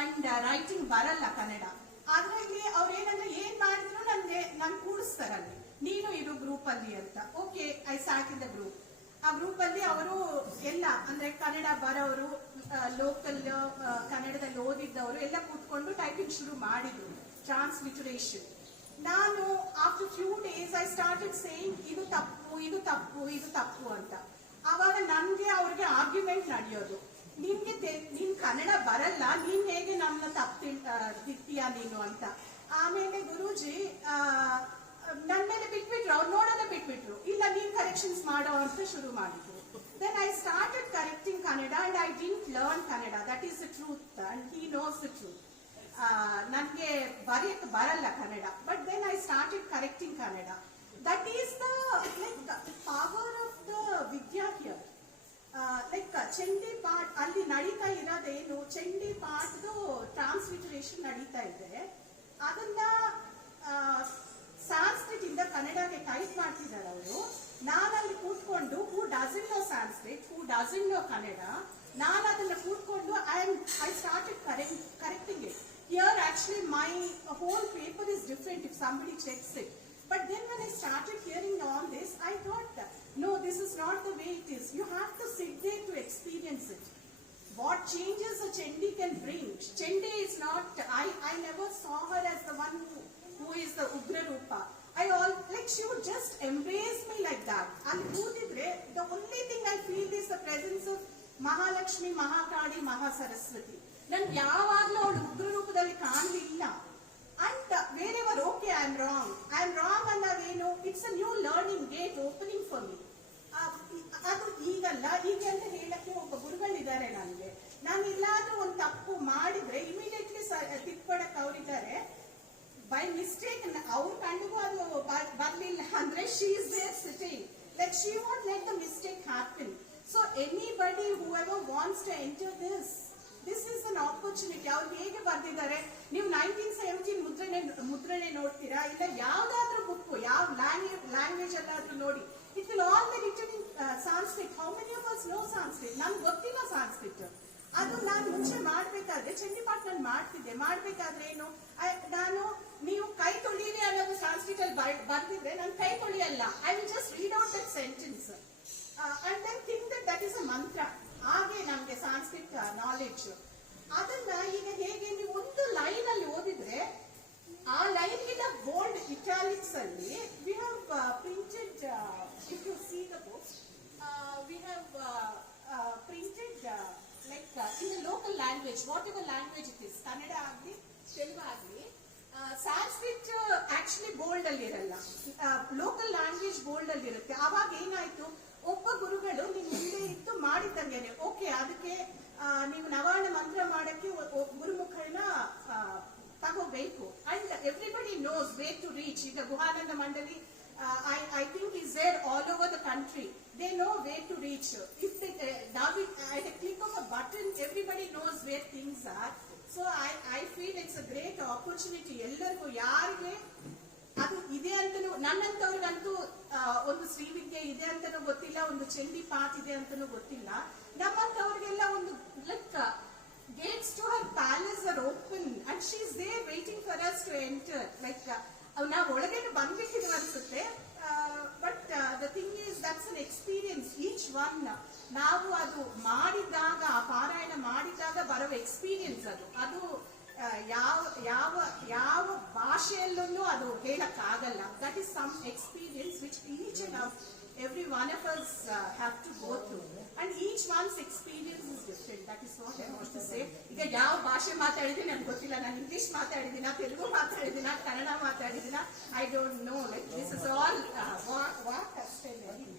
ಅಂಡ್ ರೈಟಿಂಗ್ ಬರಲ್ಲ ಕನ್ನಡ. ಅದ್ರಲ್ಲಿ ಅವ್ರೇನಂದ್ರೆ ಏನ್ ಮಾಡಿದ್ರು ನನ್ ಕೂಡಿಸ್ತಾರಲ್ಲಿ, ನೀನು ಇರು ಗ್ರೂಪ್ ಅಲ್ಲಿ ಅಂತ. Okay, I start in the group. ಆ ಗ್ರೂಪ್ ಅಲ್ಲಿ ಅವರು ಎಲ್ಲ ಅಂದ್ರೆ ಕನ್ನಡ ಬರೋರು, ಲೋಕಲ್ ಕನ್ನಡದಲ್ಲಿ ಓದಿದ್ದವರು ಎಲ್ಲ ಕೂತ್ಕೊಂಡು ಟೈಪಿಂಗ್ ಶುರು ಮಾಡಿದ್ರು, ಟ್ರಾನ್ಸ್ಲಿಟರೇಷನ್. ನಾನು after few days I started saying ಇದು ತಪ್ಪು, ಇದು ತಪ್ಪು, ಇದು ತಪ್ಪು ಅಂತ. ಆವಾಗ ನನ್ಗೆ ಅವ್ರಿಗೆ ಆರ್ಗ್ಯುಮೆಂಟ್ ನಡೆಯೋದು, ನಿನ್ ಕನ್ನಡ ಬರಲ್ಲ, ನೀನ್ ಹೇಗೆ ನಮ್ಮನ್ನ ತಿರ್ತೀಯ ನೀನು ಅಂತ. ಆಮೇಲೆ ಗುರೂಜಿ ನನ್ ಮೇಲೆ ಬಿಟ್ಬಿಟ್ರು, ಅವ್ರು ನೋಡೋದೇ ಬಿಟ್ಬಿಟ್ರು. ಇಲ್ಲ, ನೀನ್ ಕರೆಕ್ಷನ್ಸ್ ಮಾಡೋ ಅಂತ ಶುರು ಮಾಡಿದ್ರು. Then I started correcting Kannada and I didn't learn Kannada. That is the truth and he knows the truth. ನನಗೆ ಬರೆಯಕ್ಕೆ ಬರಲ್ಲ Kannada. But then I started correcting Kannada. That is the like power of the Vidya here. ಚಂಡಿ ಪಾಠ ಅಲ್ಲಿ ನಡೀತಾ ಇರೋದೇನು, ಚಂಡಿ ಪಾಠದು ಟ್ರಾನ್ಸ್ಲಿಟರೇಷನ್ ನಡೀತಾ ಇದೆ. ಅದನ್ನ Sanskrit ಇಂದ ಕನ್ನಡಕ್ಕೆ ಟೈಪ್ ಮಾಡ್ತಿದ್ದಾರೆ ಅವರು. ನಾನಲ್ಲಿ ಕೂತ್ಕೊಂಡು who doesn't know Sanskrit, who doesn't know Kannada, ನಾನು ಅದನ್ನ ಕೂತ್ಕೊಂಡು I started correcting it. Here actually my whole paper is different if somebody checks it. But then when I started hearing all this, I thought, no, this is not the way it is. You have to sit there to experience it. What changes a Chendi can bring. Chendi is not, I never saw her as the one who is the Ugra Rupa. Like she would just embrace me like that. And the only thing I feel is the presence of Mahalakshmi, Mahakali, Mahasaraswati. ನನ್ಗೆ ಯಾವಾಗಲೂ ಅವಳು ಉಗ್ರ ರೂಪದಲ್ಲಿ ಕಾಣಲಿಲ್ಲ. And wherever okay I am wrong ಅನ್ನೋದೇನು, it's a new learning gate opening for me. ಅದು ಈಗಲ್ಲ, ಈಗ ಅಂತ ಹೇಳಕ್ಕೆ ಒಬ್ಬ ಗುರುಗಳಿದ್ದಾರೆ ನನಗೆ. ನಾನು ಎಲ್ಲಾದ್ರೂ ಒಂದು ತಪ್ಪು ಮಾಡಿದ್ರೆ ಇಮಿಡಿಯೇಟ್ಲಿ ತಿದ್ಕೊಡಕ್ ಅವರಿದ್ದಾರೆ. ಬೈ ಮಿಸ್ಟೇಕ್ ಅವ್ರ ಕಣ್ಣಿಗೂ ಅದು ಬರ್ಲಿಲ್ಲ ಅಂದ್ರೆ she is there sitting, like she want let the mistake happen. So anybody whoever wants to enter this is an opportunity. ಅವ್ರು ಹೇಗೆ ಬರ್ದಿದ್ದಾರೆ, ನೀವು 1917 ಮುದ್ರಣೆ ನೋಡ್ತೀರಾ, ಇಲ್ಲ ಯಾವ್ದಾದ್ರೂ ಬುಕ್ ಯಾವ ಲ್ಯಾಂಗ್ವೇಜ್ ಅಲ್ಲಾದ್ರೂ ನೋಡಿ, it will all B return in Sanskrit. How many of us know Sanskrit? ನಮ್ಗೆ ಗೊತ್ತಿಲ್ಲ ಸಾಂಸ್ಕ್ರಿಟ್. ಅದು ನಾನು ಮುಂಚೆ ಮಾಡ್ಬೇಕಾದ್ರೆ ಚಂಡಿಪಾಠ ನಾನು ಮಾಡ್ಬೇಕಾದ್ರೆ ಏನು, ನಾನು ನೀವು ಕೈ ತೊಳೀರಿ ಅನ್ನೋದು ಸಾಂಸ್ಕ್ರಿಟ್ ಅಲ್ಲಿ ಬರ್ದಿದ್ರೆ ನಾನು ಕೈ ತೊಳಿಯಲ್ಲ. I will just read out that sentence and then think that is a ಮಂತ್ರ. ಹಾಗೆ ನಮ್ಗೆ ಸಾಂಸ್ಕ್ರಿಟ್ ನಾಲೆಡ್ಜ್. ಅದನ್ನ ಈಗ ಹೇಗೆ ನೀವು ಒಂದು ಲೈನ್ ಅಲ್ಲಿ ಓದಿದ್ರೆ ಆ ಲೈನ್ ಗಿನ ಬೋಲ್ಡ್ ಇಟಾಲಿಕ್ಸ್ ಅಲ್ಲಿ we have printed, if U C the book we have printed like in the local language, what ever language it is, Kannada ಆಗ್ಲಿ ತೆಲುಗು ಆಗ್ಲಿ. ಸಾಂಸ್ಕ್ರಿಟ್ ಆಕ್ಚುಲಿ ಬೋಲ್ಡ್ ಅಲ್ಲಿ ಇರಲ್ಲ, ಲೋಕಲ್ ಲ್ಯಾಂಗ್ವೇಜ್ ಬೋಲ್ಡ್ ಅಲ್ಲಿ ಇರುತ್ತೆ. ಅವಾಗ ಏನಾಯ್ತು, ಒಬ್ಬ ಗುರುಗಳು ನಿಮ್ ಮುಂದೆ ಇತ್ತು ಮಾಡಿದ್ದಂಗೆನೆ ಓಕೆ, ಅದಕ್ಕೆ ನೀವು ನವಾರ್ಣ ಮಂತ್ರ ಮಾಡಕ್ಕೆ ಗುರುಮುಖರನ್ನ ತಗೋಬೇಕು. And everybody knows way to reach. ಈಗ Guhananda ಮಂಡಲಿ I think is there all over the country. They know where to reach. If they at a click of a button, everybody knows where things are. So I feel it's a great opportunity. ಎಲ್ಲರಿಗೂ ಯಾರಿಗೆ ಅದು ಇದೆ ಅಂತನೂ, ನನ್ನಂತವ್ರಿಗಂತೂ ಒಂದು ಶ್ರೀವಿದ್ಯೆ ಇದೆ ಅಂತನೂ ಗೊತ್ತಿಲ್ಲ, ಒಂದು ಚಂಡಿ ಪಾಠ ಇದೆ ಅಂತನೂ ಗೊತ್ತಿಲ್ಲ. ನಮ್ಮಂತವ್ರಿಗೆಲ್ಲ ಒಂದು like gates to her palace are open and she is there waiting for us to enter. Like ನಾವು ಒಳಗಡೆ ಬಂದ್ಬಿಟ್ಟಿದ್ವಿ ಅನ್ಸುತ್ತೆ. But the thing is that's an experience each one. ನಾವು ಅದು ಮಾಡಿದಾಗ, ಆ ಪಾರಾಯಣ ಮಾಡಿದಾಗ ಬರೋ ಎಕ್ಸ್ಪೀರಿಯನ್ಸ್ ಅದು ಯಾವ ಭಾಷೆಯಲ್ಲೂ ಅದು ಹೇಳಕ್ ಆಗಲ್ಲ. That is some experience which each and every one of us have to go through, and each one's experience is different. That is what I want to say. ಈಗ ಯಾವ ಭಾಷೆ ಮಾತಾಡಿದೀನಿ ನನಗೆ ಗೊತ್ತಿಲ್ಲ. ನಾನು ಇಂಗ್ಲಿಷ್ ಮಾತಾಡಿದಿನ, ತೆಲುಗು ಮಾತಾಡಿದಿನ, ಕನ್ನಡ ಮಾತಾಡಿದಿನ, I don't know. Like this is all walk ಅಷ್ಟೇ,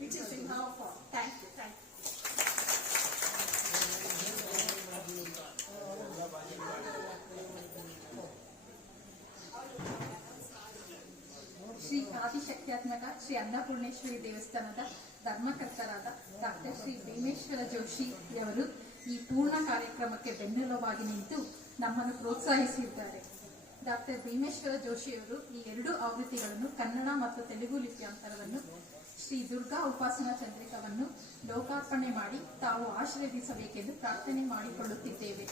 which is in her form. Thank you. Shri ಆದಿಶಕ್ತ್ಯಾತ್ಮಕ ಶ್ರೀ ಅನ್ನಪೂರ್ಣೇಶ್ವರಿ ದೇವಸ್ಥಾನದ ಧರ್ಮಕರ್ತರಾದ ಡಾಕ್ಟರ್ ಶ್ರೀ ಭೀಮೇಶ್ವರ ಜೋಶಿಯವರು ಈ ಪೂರ್ಣ ಕಾರ್ಯಕ್ರಮಕ್ಕೆ ಬೆನ್ನೆಲುಬಾಗಿ ನಿಂತು ನಮ್ಮನ್ನು ಪ್ರೋತ್ಸಾಹಿಸಿದ್ದಾರೆ. ಡಾಕ್ಟರ್ ಭೀಮೇಶ್ವರ ಜೋಶಿಯವರು ಈ 2 ಆವೃತ್ತಿಗಳನ್ನು ಕನ್ನಡ ಮತ್ತು ತೆಲುಗು ಲಿಪ್ಯಾಂತರವನ್ನು ಶ್ರೀ ದುರ್ಗಾ ಉಪಾಸನಾ ಚಂದ್ರಿಕವನ್ನು ಲೋಕಾರ್ಪಣೆ ಮಾಡಿ ತಾವು ಆಶೀರ್ವದಿಸಬೇಕೆಂದು ಪ್ರಾರ್ಥನೆ ಮಾಡಿಕೊಳ್ಳುತ್ತಿದ್ದೇವೆ.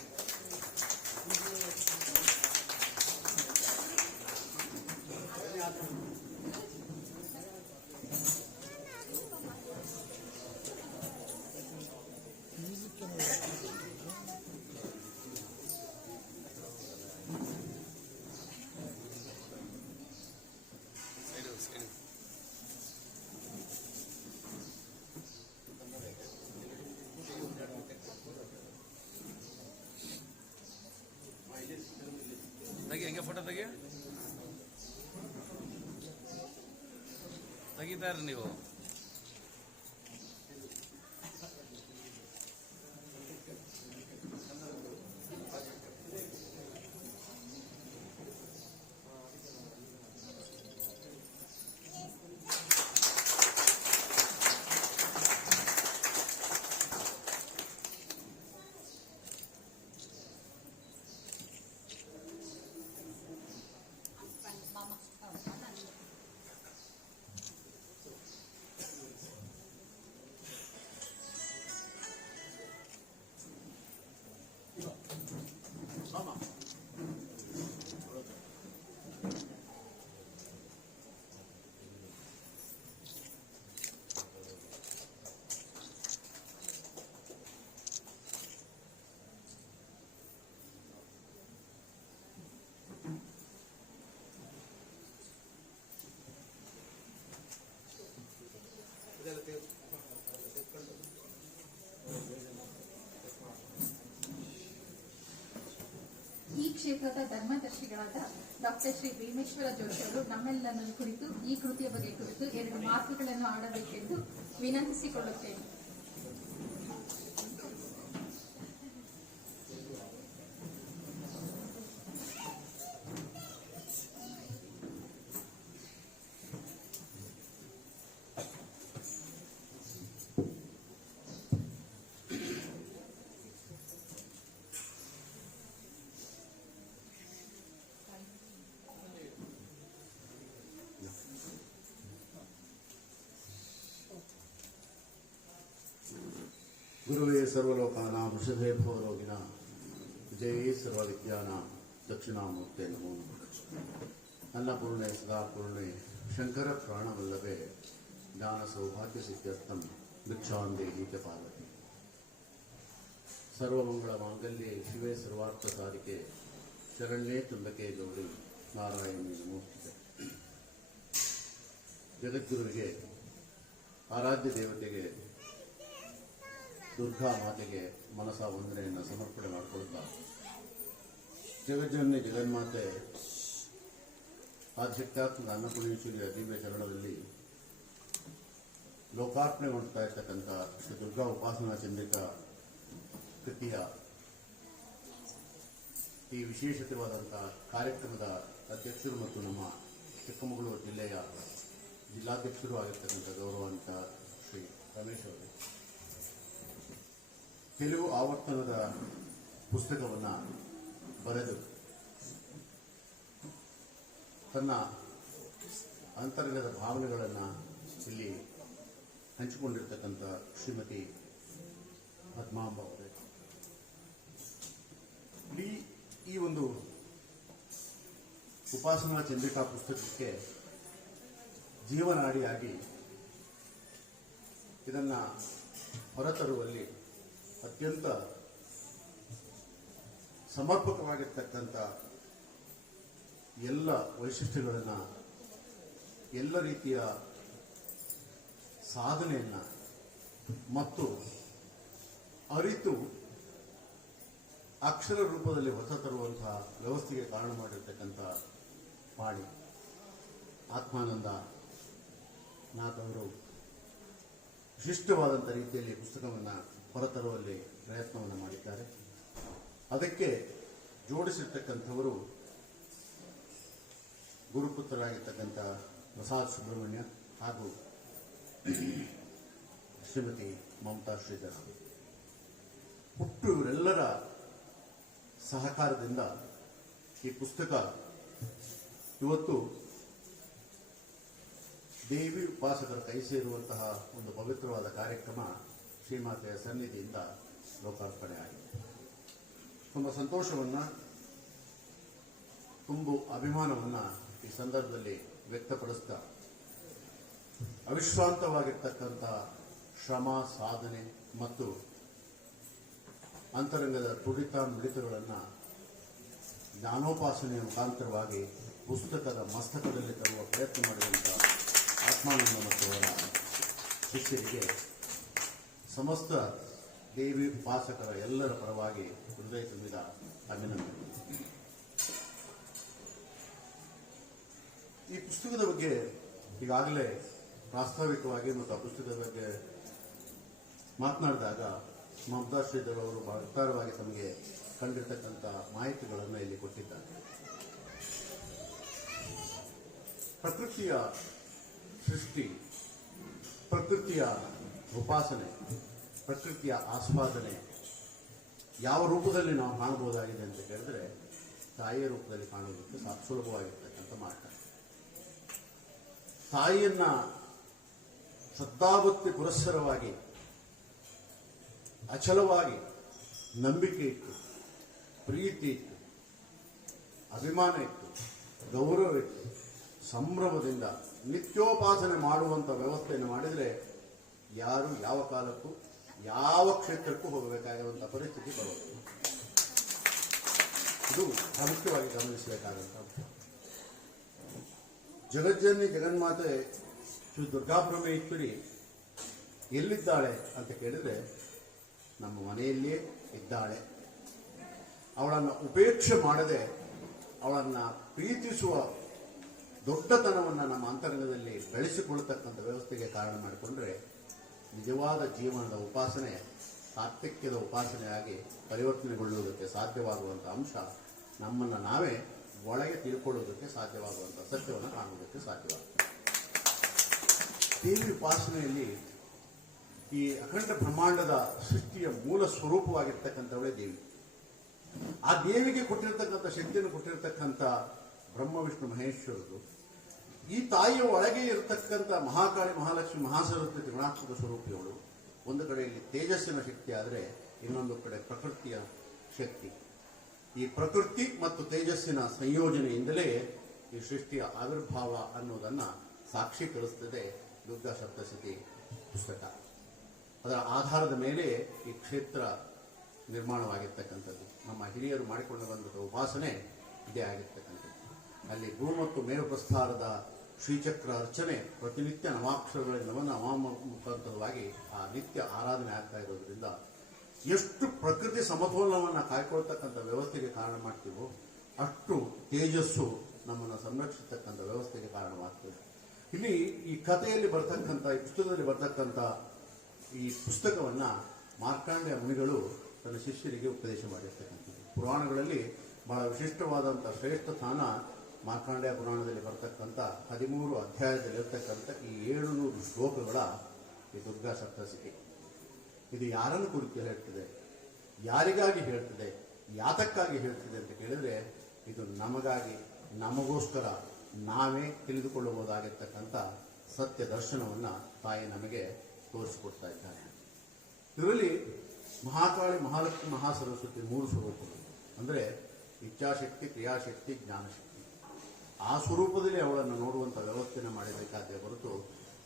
ಹೆಂಗೆ ಫೋಟೋ ತೆಗಿತಾರೆ ನೀವು. ಈ ಕ್ಷೇತ್ರದ ಧರ್ಮದರ್ಶಿಗಳಾದ ಡಾಕ್ಟರ್ ಶ್ರೀ ಭೀಮೇಶ್ವರ ಜೋಶಿ ಅವರು ನಮ್ಮೆಲ್ಲರನ್ನು ಕುರಿತು ಈ ಕೃತಿಯ ಬಗ್ಗೆ ಕುರಿತು 2 ಮಾತುಗಳನ್ನು ಆಡಬೇಕೆಂದು ವಿನಂತಿಸಿಕೊಳ್ಳುತ್ತೇನೆ. ಗುರುವೇ ಸರ್ವಲೋಕಾನಾಂ ವೃಷಭೇ ಭವರೋಗಿಣ ಜಯೇ ಸರ್ವವಿದ್ಯಾನಾಂ ದಕ್ಷಿಣಾಮೂರ್ತೆ ನಮೋ ನಮಃ. ಅನ್ನಪೂರ್ಣೆ ಸದಾಪೂರ್ಣೆ ಶಂಕರ ಪ್ರಾಣವಲ್ಲಭೆ ಜ್ಞಾನ ಸೌಭಾಗ್ಯ ಸಿದ್ಧ್ಯರ್ಥಂ ಭಿಕ್ಷಾಂದೇಹಿ ಚ ಪಾರ್ವತಿ. ಸರ್ವಮಂಗಳ ಮಾಂಗಲ್ಯೆ ಶಿವೇ ಸರ್ವಾರ್ಥ ಸಾಧಿಕೆ ಶರಣ್ಯೇ ತುಂಬಕೆ ಗೌರಿ ನಾರಾಯಣಿ ನಮೋಸ್ತುತೆ. ಜಗದ್ಗುರುವಿಗೆ, ಆರಾಧ್ಯ ದೇವತೆಗೆ, ದುರ್ಗಾ ಮಾತೆಗೆ ಮನಸ ವಂದನೆಯನ್ನು ಸಮರ್ಪಣೆ ಮಾಡಿಕೊಳ್ತಾ, ಜಗಜ್ಜನನಿ ಜಗನ್ಮಾತೆ ಆಧ್ಯಾತ್ಮಿಕ ಅನ್ನಪೂರ್ಣೇಶ್ವರಿಯ ದಿವ್ಯ ಚರಣದಲ್ಲಿ ಲೋಕಾರ್ಪಣೆ ಮಾಡ್ತಾ ಇರ್ತಕ್ಕಂಥ ಶ್ರೀ ದುರ್ಗಾ ಉಪಾಸನಾ ಚಂದ್ರಿಕಾ ಕೃತಿಯ ಈ ವಿಶೇಷತೆವಾದಂತಹ ಕಾರ್ಯಕ್ರಮದ ಅಧ್ಯಕ್ಷರು ಮತ್ತು ನಮ್ಮ ಚಿಕ್ಕಮಗಳೂರು ಜಿಲ್ಲೆಯ ಜಿಲ್ಲಾಧ್ಯಕ್ಷರು ಆಗಿರ್ತಕ್ಕಂಥ ಗೌರವಾನ್ವಿತ ಶ್ರೀ ರಮೇಶ್ ಅವರು ಕೆಲವು ಆವರ್ತನದ ಪುಸ್ತಕವನ್ನು ಬರೆದು ತನ್ನ ಅಂತರ್ಗತ ಭಾವನೆಗಳನ್ನು ಇಲ್ಲಿ ಹಂಚಿಕೊಂಡಿರ್ತಕ್ಕಂಥ ಶ್ರೀಮತಿ ಪದ್ಮಾಂಬ ಅವರೇ, ಈ ಒಂದು ಉಪಾಸನಾ ಚಂದ್ರಿಕಾ ಪುಸ್ತಕಕ್ಕೆ ಜೀವನಾಡಿಯಾಗಿ ಇದನ್ನು ಹೊರತರುವಲ್ಲಿ ಅತ್ಯಂತ ಸಮರ್ಪಕವಾಗಿರ್ತಕ್ಕಂಥ ಎಲ್ಲ ವೈಶಿಷ್ಟ್ಯಗಳನ್ನು, ಎಲ್ಲ ರೀತಿಯ ಸಾಧನೆಯನ್ನು ಮತ್ತು ಅರಿತು ಅಕ್ಷರ ರೂಪದಲ್ಲಿ ಹೊಸ ತರುವಂತಹ ವ್ಯವಸ್ಥೆಗೆ ಕಾರಣ ಮಾಡಿರ್ತಕ್ಕಂಥ ಪಾಡಿ ಆತ್ಮಾನಂದ ನಾಥ್ ಅವರು ವಿಶಿಷ್ಟವಾದಂಥ ರೀತಿಯಲ್ಲಿ ಪುಸ್ತಕವನ್ನು ಹೊರತರುವಲ್ಲಿ ಪ್ರಯತ್ನವನ್ನು ಮಾಡಿದ್ದಾರೆ. ಅದಕ್ಕೆ ಜೋಡಿಸಿರ್ತಕ್ಕಂಥವರು ಗುರುಪುತ್ರರಾಗಿರ್ತಕ್ಕಂಥ ಪ್ರಸಾದ್ ಸುಬ್ರಹ್ಮಣ್ಯ ಹಾಗೂ ಶ್ರೀಮತಿ ಮಮತಾ ಶ್ರೀಧರ್. ಹುಟ್ಟು ಇವರೆಲ್ಲರ ಸಹಕಾರದಿಂದ ಈ ಪುಸ್ತಕ ಇವತ್ತು ದೇವಿ ಉಪಾಸಕರ ಕೈ ಸೇರುವಂತಹ ಒಂದು ಪವಿತ್ರವಾದ ಕಾರ್ಯಕ್ರಮ ಶ್ರೀಮಾತೆಯ ಸನ್ನಿಧಿಯಿಂದ ಲೋಕಾರ್ಪಣೆ ಆಗಿದೆ. ತುಂಬ ಸಂತೋಷವನ್ನು, ತುಂಬು ಅಭಿಮಾನವನ್ನು ಈ ಸಂದರ್ಭದಲ್ಲಿ ವ್ಯಕ್ತಪಡಿಸ್ತಾ, ಅವಿಶ್ರಾಂತವಾಗಿರ್ತಕ್ಕಂಥ ಶ್ರಮ, ಸಾಧನೆ ಮತ್ತು ಅಂತರಂಗದ ತುಡಿತ ಮಿಡಿತಗಳನ್ನು ಜ್ಞಾನೋಪಾಸನೆಯ ಮುಖಾಂತರವಾಗಿ ಪುಸ್ತಕದ ಮಸ್ತಕದಲ್ಲಿ ತರುವ ಪ್ರಯತ್ನ ಮಾಡಿದಂಥ ಆತ್ಮಾನಂದ ಮತ್ತು ಅವರ ಶಿಷ್ಯರಿಗೆ ಸಮಸ್ತ ದೇವಿ ಉಪಾಸಕರ ಎಲ್ಲರ ಪರವಾಗಿ ಹೃದಯ ತುಂಬಿದ ಅಭಿನಂದನೆ. ಈ ಪುಸ್ತಕದ ಬಗ್ಗೆ ಈಗಾಗಲೇ ಪ್ರಾಸ್ತಾವಿಕವಾಗಿ ಮತ್ತು ಆ ಪುಸ್ತಕದ ಬಗ್ಗೆ ಮಾತನಾಡಿದಾಗ ಮಮತಾ ಶ್ರೀಧರ್ ಅವರು ಬಹಳ ವಿಸ್ತಾರವಾಗಿ ತಮಗೆ ಕಂಡಿರ್ತಕ್ಕಂಥ ಮಾಹಿತಿಗಳನ್ನು ಇಲ್ಲಿ ಕೊಟ್ಟಿದ್ದಾರೆ. ಪ್ರಕೃತಿಯ ಸೃಷ್ಟಿ, ಪ್ರಕೃತಿಯ ಉಪಾಸನೆ, ಪ್ರಕೃತಿಯ ಆಸ್ವಾದನೆ ಯಾವ ರೂಪದಲ್ಲಿ ನಾವು ಕಾಣಬಹುದಾಗಿದೆ ಅಂತ ಹೇಳಿದ್ರೆ ತಾಯಿಯ ರೂಪದಲ್ಲಿ ಕಾಣೋದಕ್ಕೆ ಸುಲಭವಾಗಿರ್ತಕ್ಕಂಥ ಮಾರ್ಗ. ತಾಯಿಯನ್ನ ಶ್ರದ್ಧಾಭಕ್ತಿ ಪುರಸ್ಸರವಾಗಿ ಅಚಲವಾಗಿ ನಂಬಿಕೆ ಇತ್ತು, ಪ್ರೀತಿ ಇತ್ತು, ಅಭಿಮಾನ ಇತ್ತು, ಗೌರವ ಇತ್ತು, ಸಂಭ್ರಮದಿಂದ ನಿತ್ಯೋಪಾಸನೆ ಮಾಡುವಂಥ ವ್ಯವಸ್ಥೆಯನ್ನು ಮಾಡಿದರೆ ಯಾರು ಯಾವ ಕಾಲಕ್ಕೂ ಯಾವ ಕ್ಷೇತ್ರಕ್ಕೂ ಹೋಗಬೇಕಾಗಿರುವಂಥ ಪರಿಸ್ಥಿತಿ ಬರೋದು. ಇದು ಪ್ರಾಮುಖ್ಯವಾಗಿ ಗಮನಿಸಬೇಕಾದಂಥ ಅಂಶ. ಜಗಜ್ಜನನಿ ಜಗನ್ಮಾತೆ ಶ್ರೀ ದುರ್ಗಾಪರಮೇಶ್ವರಿ ಎಲ್ಲಿದ್ದಾಳೆ ಅಂತ ಕೇಳಿದರೆ ನಮ್ಮ ಮನೆಯಲ್ಲಿಯೇ ಇದ್ದಾಳೆ. ಅವಳನ್ನು ಉಪೇಕ್ಷೆ ಮಾಡದೆ ಅವಳನ್ನು ಪ್ರೀತಿಸುವ ದೊಡ್ಡತನವನ್ನು ನಮ್ಮ ಅಂತರಂಗದಲ್ಲಿ ಬೆಳೆಸಿಕೊಳ್ಳತಕ್ಕಂಥ ವ್ಯವಸ್ಥೆಗೆ ಕಾರಣ ಮಾಡಿಕೊಂಡ್ರೆ ನಿಜವಾದ ಜೀವನದ ಉಪಾಸನೆ ಸಾತ್ವಿಕ್ಯದ ಉಪಾಸನೆಯಾಗಿ ಪರಿವರ್ತನೆಗೊಳ್ಳುವುದಕ್ಕೆ ಸಾಧ್ಯವಾಗುವಂಥ ಅಂಶ ನಮ್ಮನ್ನು ನಾವೇ ಒಳಗೆ ತಿಳ್ಕೊಳ್ಳೋದಕ್ಕೆ ಸಾಧ್ಯವಾಗುವಂಥ ಸತ್ಯವನ್ನು ಕಾಣುವುದಕ್ಕೆ ಸಾಧ್ಯವಾಗ್ತದೆ. ದೇವಿ ಉಪಾಸನೆಯಲ್ಲಿ ಈ ಅಖಂಡ ಬ್ರಹ್ಮಾಂಡದ ಸೃಷ್ಟಿಯ ಮೂಲ ಸ್ವರೂಪವಾಗಿರ್ತಕ್ಕಂಥವಳೇ ದೇವಿ. ಆ ದೇವಿಗೆ ಕೊಟ್ಟಿರ್ತಕ್ಕಂಥ ಶಕ್ತಿಯನ್ನು ಕೊಟ್ಟಿರ್ತಕ್ಕಂಥ ಬ್ರಹ್ಮ ವಿಷ್ಣು ಮಹೇಶ್ವರರು ಈ ತಾಯಿಯ ಒಳಗೆ ಇರತಕ್ಕಂಥ ಮಹಾಕಾಳಿ ಮಹಾಲಕ್ಷ್ಮಿ ಮಹಾಸರಸ್ವತಿ ಋಣಾತ್ಮಕ ಸ್ವರೂಪಿಯವಳು. ಒಂದು ಕಡೆಯಲ್ಲಿ ತೇಜಸ್ಸಿನ ಶಕ್ತಿ ಆದರೆ ಇನ್ನೊಂದು ಕಡೆ ಪ್ರಕೃತಿಯ ಶಕ್ತಿ. ಈ ಪ್ರಕೃತಿ ಮತ್ತು ತೇಜಸ್ಸಿನ ಸಂಯೋಜನೆಯಿಂದಲೇ ಈ ಸೃಷ್ಟಿಯ ಆವಿರ್ಭಾವ ಅನ್ನೋದನ್ನು ಸಾಕ್ಷೀಕರಿಸ್ತದೆ ದುರ್ಗಾ ಸಪ್ತಶತಿ ಪುಸ್ತಕ. ಅದರ ಆಧಾರದ ಮೇಲೆ ಈ ಕ್ಷೇತ್ರ ನಿರ್ಮಾಣವಾಗಿರ್ತಕ್ಕಂಥದ್ದು. ನಮ್ಮ ಹಿರಿಯರು ಮಾಡಿಕೊಂಡು ಬಂದ ಉಪಾಸನೆ ಇದೇ ಆಗಿರ್ತಕ್ಕಂಥದ್ದು. ಅಲ್ಲಿ ಭೂ ಮತ್ತು ಮೇರು ಪ್ರಸ್ಥಾರದ ಶ್ರೀಚಕ್ರ ಅರ್ಚನೆ ಪ್ರತಿನಿತ್ಯ ನವಾಕ್ಷರಗಳಿಂದ ಮುಖಾಂತರವಾಗಿ ಆ ನಿತ್ಯ ಆರಾಧನೆ ಆಗ್ತಾ ಇರೋದ್ರಿಂದ ಎಷ್ಟು ಪ್ರಕೃತಿ ಸಮತೋಲನವನ್ನು ಕಾಯ್ಕೊಳ್ತಕ್ಕಂಥ ವ್ಯವಸ್ಥೆಗೆ ಕಾರಣ ಮಾಡ್ತೀವೋ ಅಷ್ಟು ತೇಜಸ್ಸು ನಮ್ಮನ್ನು ಸಂರಕ್ಷಿಸತಕ್ಕಂಥ ವ್ಯವಸ್ಥೆಗೆ ಕಾರಣವಾಗ್ತದೆ. ಇಲ್ಲಿ ಈ ಕಥೆಯಲ್ಲಿ ಬರ್ತಕ್ಕಂಥ ಈ ಪುಸ್ತಕದಲ್ಲಿ ಬರ್ತಕ್ಕಂಥ ಈ ಪುಸ್ತಕವನ್ನು ಮಾರ್ಕಾಂಡ್ಯ ಮುನಿಗಳು ತನ್ನ ಶಿಷ್ಯರಿಗೆ ಉಪದೇಶ ಮಾಡಿರ್ತಕ್ಕಂಥದ್ದು. ಪುರಾಣಗಳಲ್ಲಿ ಬಹಳ ವಿಶಿಷ್ಟವಾದಂಥ ಶ್ರೇಷ್ಠ ಸ್ಥಾನ ಮಾರ್ಕಾಂಡ್ಯ ಪುರಾಣದಲ್ಲಿ ಬರ್ತಕ್ಕಂಥ 13 ಅಧ್ಯಾಯದಲ್ಲಿರ್ತಕ್ಕಂಥ ಈ 700 ಶ್ಲೋಕಗಳ ಈ ದುರ್ಗಾ ಸಪ್ತಶತಿ. ಇದು ಯಾರನ್ನು ಕುರಿತು ಹೇಳ್ತದೆ, ಯಾರಿಗಾಗಿ ಹೇಳ್ತದೆ, ಯಾತಕ್ಕಾಗಿ ಹೇಳ್ತದೆ ಅಂತ ಕೇಳಿದ್ರೆ ಇದು ನಮಗಾಗಿ, ನಮಗೋಸ್ಕರ ನಾವೇ ತಿಳಿದುಕೊಳ್ಳಬಹುದಾಗಿರ್ತಕ್ಕಂಥ ಸತ್ಯ ದರ್ಶನವನ್ನು ತಾಯಿ ನಮಗೆ ತೋರಿಸಿಕೊಡ್ತಾ ಇದ್ದಾರೆ. ಇದರಲ್ಲಿ ಮಹಾಕಾಳಿ ಮಹಾಲಕ್ಷ್ಮಿ ಮಹಾಸರಸ್ವತಿ 3 ಸ್ವರೂಪಗಳು ಅಂದರೆ ಇಚ್ಛಾಶಕ್ತಿ, ಕ್ರಿಯಾಶಕ್ತಿ, ಜ್ಞಾನಶಕ್ತಿ. ಆ ಸ್ವರೂಪದಲ್ಲಿ ಅವಳನ್ನು ನೋಡುವಂಥ ವ್ಯವಸ್ಥೆಯನ್ನು ಮಾಡಬೇಕಾದ್ರೆ ಹೊರತು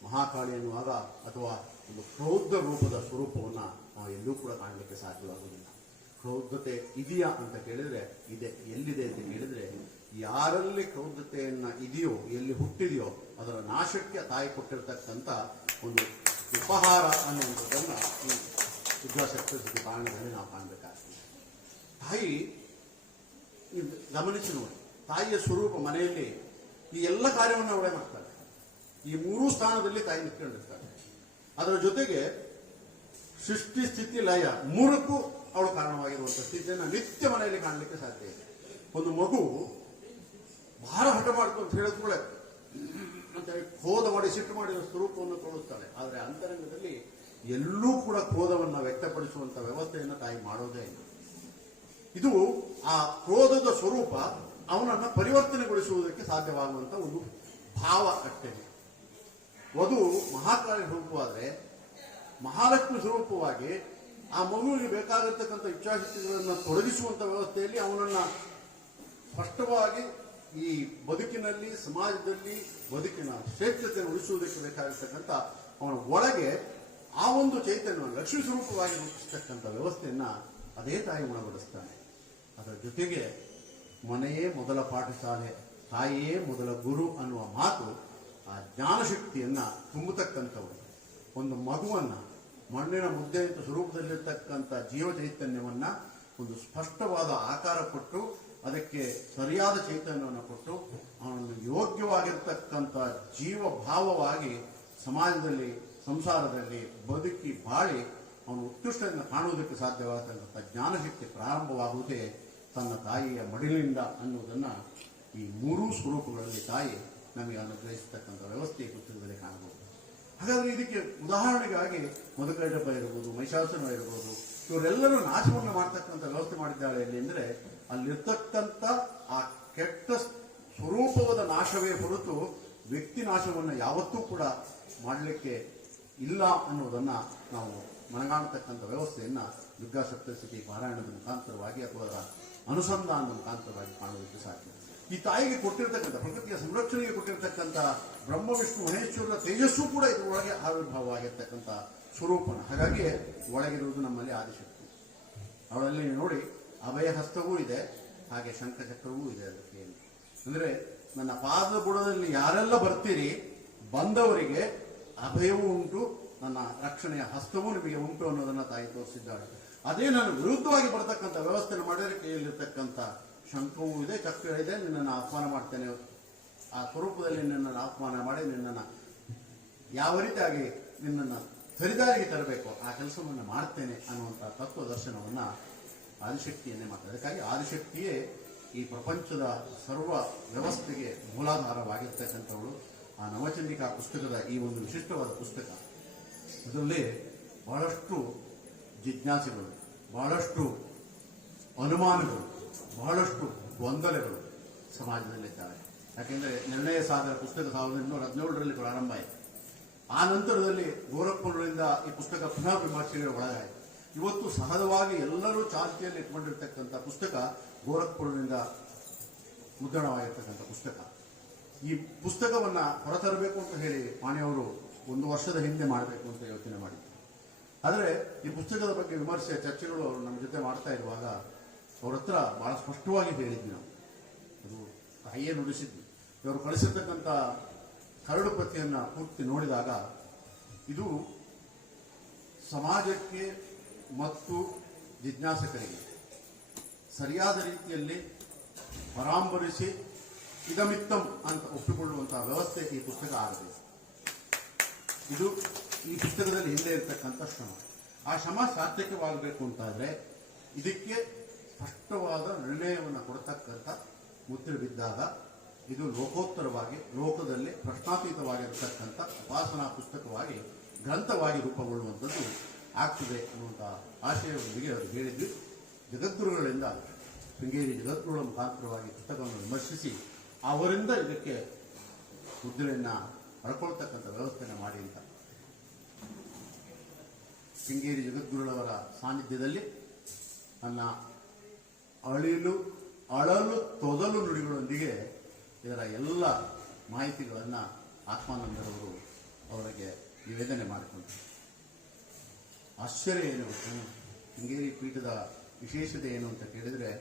ಮಹಾಕಾಳಿ ಎನ್ನುವಾಗ ಅಥವಾ ಒಂದು ಕ್ರೌದ್ಧ ರೂಪದ ಸ್ವರೂಪವನ್ನು ನಾವು ಎಲ್ಲೂ ಕೂಡ ಕಾಣಲಿಕ್ಕೆ ಸಾಧ್ಯವಾಗುವುದಿಲ್ಲ. ಕ್ರೌದ್ಧತೆ ಇದೆಯಾ ಅಂತ ಕೇಳಿದ್ರೆ ಇದೆ. ಎಲ್ಲಿದೆ ಅಂತ ಕೇಳಿದ್ರೆ ಯಾರಲ್ಲಿ ಕ್ರೌದ್ಧತೆಯನ್ನ ಇದೆಯೋ, ಎಲ್ಲಿ ಹುಟ್ಟಿದೆಯೋ ಅದರ ನಾಶಕ್ಕೆ ತಾಯಿ ಕೊಟ್ಟಿರ್ತಕ್ಕಂಥ ಒಂದು ಉಪಹಾರ ಅನ್ನುವಂಥದ್ದನ್ನು ಈ ದುರ್ಗಾ ಸಪ್ತಶತಿ ಕಾರಣದಲ್ಲಿ ನಾವು ಕಾಣಬೇಕಾಗ್ತದೆ. ತಾಯಿ ಗಮನಿಸಿ ನೋಡಿ, ತಾಯಿಯ ಸ್ವರೂಪ ಮನೆಯಲ್ಲಿ ಈ ಎಲ್ಲ ಕಾರ್ಯವನ್ನು ಅವಳೇ ಮಾಡ್ತಾಳೆ. ಈ 3 ಸ್ಥಾನದಲ್ಲಿ ತಾಯಿ ನಿಂತ್ಕೊಂಡಿರ್ತಾಳೆ. ಅದರ ಜೊತೆಗೆ ಸೃಷ್ಟಿ, ಸ್ಥಿತಿ, ಲಯ 3ಕ್ಕೂ ಅವಳು ಕಾರಣವಾಗಿರುವಂಥ ಸ್ಥಿತಿಯನ್ನು ನಿತ್ಯ ಮನೆಯಲ್ಲಿ ಕಾಣಲಿಕ್ಕೆ ಸಾಧ್ಯ ಇದೆ. ಒಂದು ಮಗು ಬಹಳ ಹಠ ಮಾಡ್ತು ಅಂತ ಹೇಳಿದ್ಕೊಳ್ಳೆ ಅಂತ ಕ್ರೋಧ ಮಾಡಿ ಸಿಟ್ಟು ಮಾಡಿದ ಸ್ವರೂಪವನ್ನು ತೋರಿಸ್ತಾಳೆ. ಆದರೆ ಅಂತರಂಗದಲ್ಲಿ ಎಲ್ಲೂ ಕೂಡ ಕ್ರೋಧವನ್ನು ವ್ಯಕ್ತಪಡಿಸುವಂಥ ವ್ಯವಸ್ಥೆಯನ್ನು ತಾಯಿ ಮಾಡೋದೇ ಇಲ್ಲ. ಇದು ಆ ಕ್ರೋಧದ ಸ್ವರೂಪ ಅವನನ್ನು ಪರಿವರ್ತನೆಗೊಳಿಸುವುದಕ್ಕೆ ಸಾಧ್ಯವಾಗುವಂಥ ಒಂದು ಭಾವ ಅಷ್ಟೇ. ವಧು ಮಹಾಕಾಳಿ ಸ್ವರೂಪವಾದರೆ ಮಹಾಲಕ್ಷ್ಮಿ ಸ್ವರೂಪವಾಗಿ ಆ ಮಗುವಿಗೆ ಬೇಕಾಗಿರ್ತಕ್ಕಂಥ ಇಚ್ಛಾಶಕ್ತಿಗಳನ್ನು ತೊಡಗಿಸುವಂಥ ವ್ಯವಸ್ಥೆಯಲ್ಲಿ ಅವನನ್ನು ಸ್ಪಷ್ಟವಾಗಿ ಈ ಬದುಕಿನಲ್ಲಿ, ಸಮಾಜದಲ್ಲಿ ಬದುಕಿನ ಶ್ರೇಷ್ಠತೆಯನ್ನು ಉಳಿಸುವುದಕ್ಕೆ ಬೇಕಾಗಿರ್ತಕ್ಕಂಥ ಅವನ ಒಳಗೆ ಆ ಒಂದು ಚೈತನ್ಯವನ್ನು ಲಕ್ಷ್ಮೀ ಸ್ವರೂಪವಾಗಿ ರೂಪಿಸ್ತಕ್ಕಂಥ ವ್ಯವಸ್ಥೆಯನ್ನು ಅದೇ ತಾಯಿ ಉಣಬಡಿಸ್ತಾನೆ. ಅದರ ಜೊತೆಗೆ ಮನೆಯೇ ಮೊದಲ ಪಾಠಶಾಲೆ, ತಾಯಿಯೇ ಮೊದಲ ಗುರು ಅನ್ನುವ ಮಾತು ಆ ಜ್ಞಾನಶಕ್ತಿಯನ್ನು ತುಂಬತಕ್ಕಂಥವರು. ಒಂದು ಮಗುವನ್ನು ಮಣ್ಣಿನ ಮುದ್ದೆಯಂತ ಸ್ವರೂಪದಲ್ಲಿರ್ತಕ್ಕಂಥ ಜೀವ ಚೈತನ್ಯವನ್ನು ಒಂದು ಸ್ಪಷ್ಟವಾದ ಆಕಾರ ಕೊಟ್ಟು ಅದಕ್ಕೆ ಸರಿಯಾದ ಚೈತನ್ಯವನ್ನು ಕೊಟ್ಟು ಅವನನ್ನು ಯೋಗ್ಯವಾಗಿರ್ತಕ್ಕಂಥ ಜೀವಭಾವವಾಗಿ ಸಮಾಜದಲ್ಲಿ, ಸಂಸಾರದಲ್ಲಿ ಬದುಕಿ ಬಾಳಿ ಅವನು ಉತ್ಕೃಷ್ಟದಿಂದ ಕಾಣುವುದಕ್ಕೆ ಸಾಧ್ಯವಾಗತಕ್ಕಂಥ ಜ್ಞಾನಶಕ್ತಿ ಪ್ರಾರಂಭವಾಗುವುದೇ ತನ್ನ ತಾಯಿಯ ಮಡಿಲಿಂದ ಅನ್ನುವುದನ್ನು ಈ 3 ಸ್ವರೂಪಗಳಲ್ಲಿ ತಾಯಿ ನಮಗೆ ಅನುಗ್ರಹಿಸತಕ್ಕಂಥ ವ್ಯವಸ್ಥೆಯ ಪುಸ್ತಕದಲ್ಲಿ ಕಾಣಬಹುದು. ಹಾಗಾದರೆ ಇದಕ್ಕೆ ಉದಾಹರಣೆಗಾಗಿ ಮಧುಕೈಟಪ್ಪ ಇರ್ಬೋದು, ಮಹಿಷಾಸುರ ಇರ್ಬೋದು, ಇವರೆಲ್ಲರೂ ನಾಶವನ್ನು ಮಾಡ್ತಕ್ಕಂಥ ವ್ಯವಸ್ಥೆ ಮಾಡಿದ್ದಾಳೆ ಎಲ್ಲಿ ಅಂದರೆ ಅಲ್ಲಿರ್ತಕ್ಕಂಥ ಆ ಕೆಟ್ಟ ಸ್ವರೂಪವಾದ ನಾಶವೇ ಹೊರತು ವ್ಯಕ್ತಿ ನಾಶವನ್ನು ಯಾವತ್ತೂ ಕೂಡ ಮಾಡಲಿಕ್ಕೆ ಇಲ್ಲ ಅನ್ನೋದನ್ನು ನಾವು ಮನಗಾಣತಕ್ಕಂಥ ವ್ಯವಸ್ಥೆಯನ್ನು ದುರ್ಗಾ ಸಪ್ತಶತಿ ಪಾರಾಯಣದ ಮುಖಾಂತರವಾಗಿ ಅಥವಾ ಅದರ ಅನುಸಂಧಾನದ ಮುಖಾಂತರವಾಗಿ ಕಾಣುವುದಕ್ಕೆ ಸಾಧ್ಯ. ಈ ತಾಯಿಗೆ ಕೊಟ್ಟಿರ್ತಕ್ಕಂಥ ಪ್ರಕೃತಿಯ ಸಂರಕ್ಷಣೆಗೆ ಕೊಟ್ಟಿರ್ತಕ್ಕಂಥ ಬ್ರಹ್ಮ ವಿಷ್ಣು ಮಹೇಶ್ವರರ ತೇಜಸ್ಸು ಕೂಡ ಇದರೊಳಗೆ ಆವಿರ್ಭಾವವಾಗಿರ್ತಕ್ಕಂಥ ಸ್ವರೂಪನ. ಹಾಗಾಗಿ ಒಳಗಿರುವುದು ನಮ್ಮಲ್ಲಿ ಆದಿಶಕ್ತಿ. ಅವಳಲ್ಲಿ ನೋಡಿ ಅಭಯ ಹಸ್ತವೂ ಇದೆ, ಹಾಗೆ ಶಂಖಚಕ್ರವೂ ಇದೆ. ಅದಕ್ಕೆ ಅಂದರೆ ನನ್ನ ಪಾದ ಬುಡದಲ್ಲಿ ಯಾರೆಲ್ಲ ಬರ್ತೀರಿ ಬಂದವರಿಗೆ ಅಭಯವೂ ಉಂಟು, ನನ್ನ ರಕ್ಷಣೆಯ ಹಸ್ತವೂ ನಿಮಗೆ ಉಂಟು ಅನ್ನೋದನ್ನ ತಾಯಿ ತೋರಿಸಿದ್ದಾಳೆ. ಅದೇ ನಾನು ವಿರುದ್ಧವಾಗಿ ಬರತಕ್ಕಂಥ ವ್ಯವಸ್ಥೆಯನ್ನು ಮಾಡಿದರೆ ಕೈಯಲ್ಲಿರ್ತಕ್ಕಂಥ ಶಂಖವೂ ಇದೆ, ಚಕ್ರ ಇದೆ, ನಿನ್ನನ್ನು ಆಹ್ವಾನ ಮಾಡ್ತೇನೆ, ಆ ಸ್ವರೂಪದಲ್ಲಿ ನಿನ್ನನ್ನು ಆಹ್ವಾನ ಮಾಡಿ ನಿನ್ನನ್ನು ಯಾವ ರೀತಿಯಾಗಿ ನಿನ್ನನ್ನು ಸರಿದಾರಿಗೆ ತರಬೇಕು ಆ ಕೆಲಸವನ್ನು ಮಾಡ್ತೇನೆ ಅನ್ನುವಂಥ ತತ್ವ ದರ್ಶನವನ್ನು ಆದಿಶಕ್ತಿಯನ್ನೇ ಮಾಡ್ತಾರೆ. ಅದಕ್ಕಾಗಿ ಆದಿಶಕ್ತಿಯೇ ಈ ಪ್ರಪಂಚದ ಸರ್ವ ವ್ಯವಸ್ಥೆಗೆ ಮೂಲಾಧಾರವಾಗಿರ್ತಕ್ಕಂಥವಳು. ಆ ನವಚಂಡಿಕಾ ಪುಸ್ತಕದ ಈ ಒಂದು ವಿಶಿಷ್ಟವಾದ ಪುಸ್ತಕ, ಇದರಲ್ಲಿ ಬಹಳಷ್ಟು ಜಿಜ್ಞಾಸೆಗಳು, ಬಹಳಷ್ಟು ಅನುಮಾನಗಳು, ಬಹಳಷ್ಟು ಗೊಂದಲಗಳು ಸಮಾಜದಲ್ಲಿದ್ದಾವೆ. ಯಾಕೆಂದರೆ ನಿರ್ಣಯ ಸಾಗರ ಪುಸ್ತಕ 1817ರಲ್ಲಿ ಪ್ರಾರಂಭ ಆಯಿತು. ಆ ನಂತರದಲ್ಲಿ ಗೋರಖ್ಪುರದಿಂದ ಈ ಪುಸ್ತಕ ಪುನಃ ವಿಮರ್ಶೆಗೆ ಒಳಗಾಯಿತು. ಇವತ್ತು ಸಹಜವಾಗಿ ಎಲ್ಲರೂ ಚಾಲ್ತಿಯಲ್ಲಿ ಇಟ್ಕೊಂಡಿರ್ತಕ್ಕಂಥ ಪುಸ್ತಕ ಗೋರಖ್ಪುರದಿಂದ ಮುದ್ರಣವಾಗಿರ್ತಕ್ಕಂಥ ಪುಸ್ತಕ. ಈ ಪುಸ್ತಕವನ್ನು ಹೊರತರಬೇಕು ಅಂತ ಹೇಳಿ ಪಾಣಿಯವರು 1 ವರ್ಷದ ಹಿಂದೆ ಮಾಡಬೇಕು ಅಂತ ಯೋಚನೆ ಮಾಡಿದ್ರು. ಆದರೆ ಈ ಪುಸ್ತಕದ ಬಗ್ಗೆ ವಿಮರ್ಶೆ ಚರ್ಚೆಗಳು ಅವರು ನಮ್ಮ ಜೊತೆ ಮಾಡ್ತಾ ಇರುವಾಗ ಅವ್ರ ಹತ್ರ ಬಹಳ ಸ್ಪಷ್ಟವಾಗಿ ಹೇಳಿದ್ವಿ ನಾವು. ಅದು ತಾಯಿಯೇ ನುಡಿಸಿದ್ವಿ. ಇವರು ಕಳಿಸಿರ್ತಕ್ಕಂಥ ಕರಡು ಪ್ರತಿಯನ್ನು ಪೂರ್ತಿ ನೋಡಿದಾಗ ಇದು ಸಮಾಜಕ್ಕೆ ಮತ್ತು ಜಿಜ್ಞಾಸಕರಿಗೆ ಸರಿಯಾದ ರೀತಿಯಲ್ಲಿ ಪರಾಂಬರಿಸಿ ಇದಮಿತ್ತಂ ಅಂತ ಒಪ್ಪಿಕೊಳ್ಳುವಂತಹ ವ್ಯವಸ್ಥೆ ಈ ಪುಸ್ತಕ ಆಗಬೇಕು. ಇದು ಈ ಪುಸ್ತಕದಲ್ಲಿ ಹಿಂದೆ ಇರತಕ್ಕಂಥ ಶ್ರಮ. ಆ ಶ್ರಮ ಸಾರ್ಥಕವಾಗಬೇಕು ಅಂತಾದರೆ ಇದಕ್ಕೆ ಸ್ಪಷ್ಟವಾದ ನಿರ್ಣಯವನ್ನು ಕೊಡ್ತಕ್ಕಂಥ ಮುದ್ರೆ ಬಿದ್ದಾಗ ಇದು ಲೋಕೋತ್ತರವಾಗಿ ಲೋಕದಲ್ಲಿ ಪ್ರಶ್ನಾತೀತವಾಗಿರತಕ್ಕಂಥ ಉಪಾಸನಾ ಪುಸ್ತಕವಾಗಿ ಗ್ರಂಥವಾಗಿ ರೂಪುಗೊಳ್ಳುವಂಥದ್ದು ಆಗ್ತದೆ ಅನ್ನುವಂಥ ಆಶಯದೊಂದಿಗೆ ಅವರು ಹೇಳಿದ್ವಿ. ಜಗದ್ಗುರುಗಳಿಂದ ಶೃಂಗೇರಿ ಜಗದ್ಗುರುಗಳ ಮುಖಾಂತರವಾಗಿ ಪುಸ್ತಕವನ್ನು ವಿಮರ್ಶಿಸಿ ಅವರಿಂದ ಇದಕ್ಕೆ ಮುದ್ರೆಯನ್ನು ಪಡ್ಕೊಳ್ತಕ್ಕಂಥ ವ್ಯವಸ್ಥೆಯನ್ನು ಮಾಡಿ ಅಂತ ಶೃಂಗೇರಿ ಜಗದ್ಗುರುಗಳವರ ಸಾನ್ನಿಧ್ಯದಲ್ಲಿ ನನ್ನ ಅಳಲು ತೊದಲು ನುಡಿಗಳೊಂದಿಗೆ ಇದರ ಎಲ್ಲ ಮಾಹಿತಿಗಳನ್ನು ಆತ್ಮಾನಂದರವರು ಅವರಿಗೆ ನಿವೇದನೆ ಮಾಡಿಕೊಂಡರು. ಆಶ್ಚರ್ಯ ಏನು, ಶೃಂಗೇರಿ ಪೀಠದ ವಿಶೇಷತೆ ಏನು ಅಂತ ಕೇಳಿದರೆ,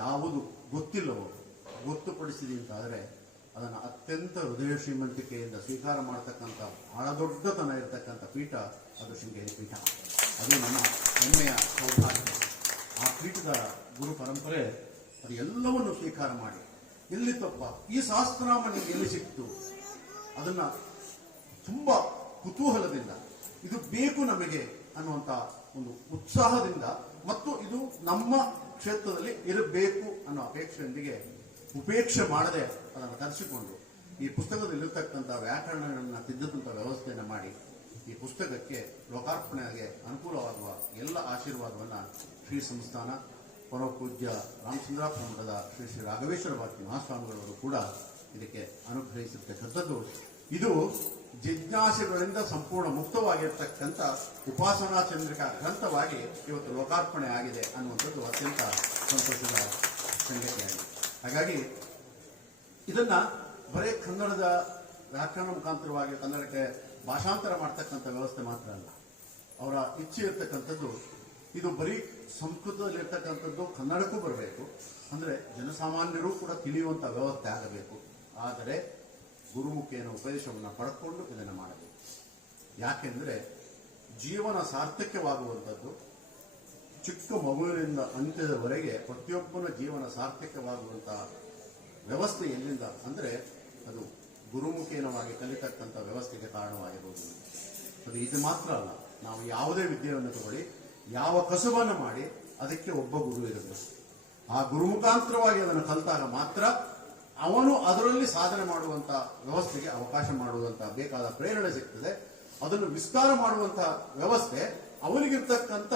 ಯಾವುದು ಗೊತ್ತಿಲ್ಲವೋ ಗೊತ್ತುಪಡಿಸಿದೆ ಅಂತಾದರೆ ಅದನ್ನು ಅತ್ಯಂತ ಹೃದಯ ಶ್ರೀಮಂತಿಕೆಯಿಂದ ಸ್ವೀಕಾರ ಮಾಡತಕ್ಕಂಥ ಬಹಳ ದೊಡ್ಡತನ ಇರತಕ್ಕಂಥ ಪೀಠ ಅದು ಶೃಂಗೇರಿ ಪೀಠ. ಅದು ನಮ್ಮ ಹೆಮ್ಮೆಯ ಸೌಭಾಗ್ಯ. ಆ ಪೀಠದ ಗುರು ಪರಂಪರೆ ಅದು ಎಲ್ಲವನ್ನು ಸ್ವೀಕಾರ ಮಾಡಿ, ಎಲ್ಲಿ ತಪ್ಪ ಈ ಸಹಸ್ರನಾಮ ನಿಮಗೆ ಎಲ್ಲಿ ಸಿಕ್ತು ಅದನ್ನು ತುಂಬ ಕುತೂಹಲದಿಂದ ಇದು ಬೇಕು ನಮಗೆ ಅನ್ನುವಂಥ ಒಂದು ಉತ್ಸಾಹದಿಂದ ಮತ್ತು ಇದು ನಮ್ಮ ಕ್ಷೇತ್ರದಲ್ಲಿ ಇರಬೇಕು ಅನ್ನೋ ಅಪೇಕ್ಷೆಯೊಂದಿಗೆ ಉಪೇಕ್ಷೆ ಮಾಡದೆ ಅದನ್ನು ತರಿಸಿಕೊಂಡು ಈ ಪುಸ್ತಕದಲ್ಲಿರ್ತಕ್ಕಂಥ ವ್ಯಾಕರಣಗಳನ್ನು ತಿದ್ದುವಂಥ ವ್ಯವಸ್ಥೆಯನ್ನು ಮಾಡಿ ಈ ಪುಸ್ತಕಕ್ಕೆ ಲೋಕಾರ್ಪಣೆಗೆ ಅನುಕೂಲವಾಗುವ ಎಲ್ಲ ಆಶೀರ್ವಾದವನ್ನು ಶ್ರೀ ಸಂಸ್ಥಾನ ಪರಮಪೂಜ್ಯ ರಾಮಚಂದ್ರಾಪುರ ಮಠದ ಶ್ರೀ ಶ್ರೀ ರಾಘವೇಶ್ವರ ಭಾರತಿ ಮಹಾಸ್ವಾಮಿಗಳವರು ಕೂಡ ಇದಕ್ಕೆ ಅನುಗ್ರಹಿಸಿರ್ತಕ್ಕಂಥದ್ದು. ಇದು ಜಿಜ್ಞಾಸೆಗಳಿಂದ ಸಂಪೂರ್ಣ ಮುಕ್ತವಾಗಿರ್ತಕ್ಕಂಥ ಉಪಾಸನಾ ಚಂದ್ರಿಕಾ ಗ್ರಂಥವಾಗಿ ಇವತ್ತು ಲೋಕಾರ್ಪಣೆ ಆಗಿದೆ ಅನ್ನುವಂಥದ್ದು ಅತ್ಯಂತ ಸಂತೋಷದ ಸಂಗತಿಯಾಗಿದೆ. ಹಾಗಾಗಿ ಇದನ್ನ ಬರೀ ಕನ್ನಡದ ವ್ಯಾಕರಣ ಮುಖಾಂತರವಾಗಿ ಕನ್ನಡಕ್ಕೆ ಭಾಷಾಂತರ ಮಾಡ್ತಕ್ಕಂಥ ವ್ಯವಸ್ಥೆ ಮಾತ್ರ ಅಲ್ಲ, ಅವರ ಇಚ್ಛೆ ಇರ್ತಕ್ಕಂಥದ್ದು ಇದು ಬರೀ ಸಂಸ್ಕೃತದಲ್ಲಿರ್ತಕ್ಕಂಥದ್ದು ಕನ್ನಡಕ್ಕೂ ಬರಬೇಕು, ಅಂದರೆ ಜನಸಾಮಾನ್ಯರು ಕೂಡ ತಿಳಿಯುವಂಥ ವ್ಯವಸ್ಥೆ ಆಗಬೇಕು. ಆದರೆ ಗುರುಮುಖೇನ ಉಪದೇಶವನ್ನು ಪಡ್ಕೊಂಡು ಇದನ್ನು ಮಾಡಬೇಕು. ಯಾಕೆಂದರೆ ಜೀವನ ಸಾರ್ಥಕ್ಯವಾಗುವಂಥದ್ದು ಚಿಕ್ಕ ಮಗುವಿನಿಂದ ಅಂತ್ಯದವರೆಗೆ ಪ್ರತಿಯೊಬ್ಬನ ಜೀವನ ಸಾರ್ಥಕ್ಯವಾಗುವಂಥ ವ್ಯವಸ್ಥೆ ಎಲ್ಲಿಂದ ಅಂದರೆ ಅದು ಗುರುಮುಖೇನವಾಗಿ ಕಲಿತಕ್ಕಂಥ ವ್ಯವಸ್ಥೆಗೆ ಕಾರಣವಾಗಿರುವುದು. ಅದು ಇದು ಮಾತ್ರ ಅಲ್ಲ, ನಾವು ಯಾವುದೇ ವಿದ್ಯೆಯನ್ನು ತಗೊಳ್ಳಿ, ಯಾವ ಕಸುಬನ್ನು ಮಾಡಿ ಅದಕ್ಕೆ ಒಬ್ಬ ಗುರು ಇರಬೇಕು. ಆ ಗುರುಮುಖಾಂತರವಾಗಿ ಅದನ್ನು ಕಲಿತಾಗ ಮಾತ್ರ ಅವನು ಅದರಲ್ಲಿ ಸಾಧನೆ ಮಾಡುವಂಥ ವ್ಯವಸ್ಥೆಗೆ ಅವಕಾಶ ಮಾಡುವಂಥ ಬೇಕಾದ ಪ್ರೇರಣೆ ಸಿಗ್ತದೆ. ಅದನ್ನು ವಿಸ್ತಾರ ಮಾಡುವಂಥ ವ್ಯವಸ್ಥೆ ಅವನಿಗಿರ್ತಕ್ಕಂಥ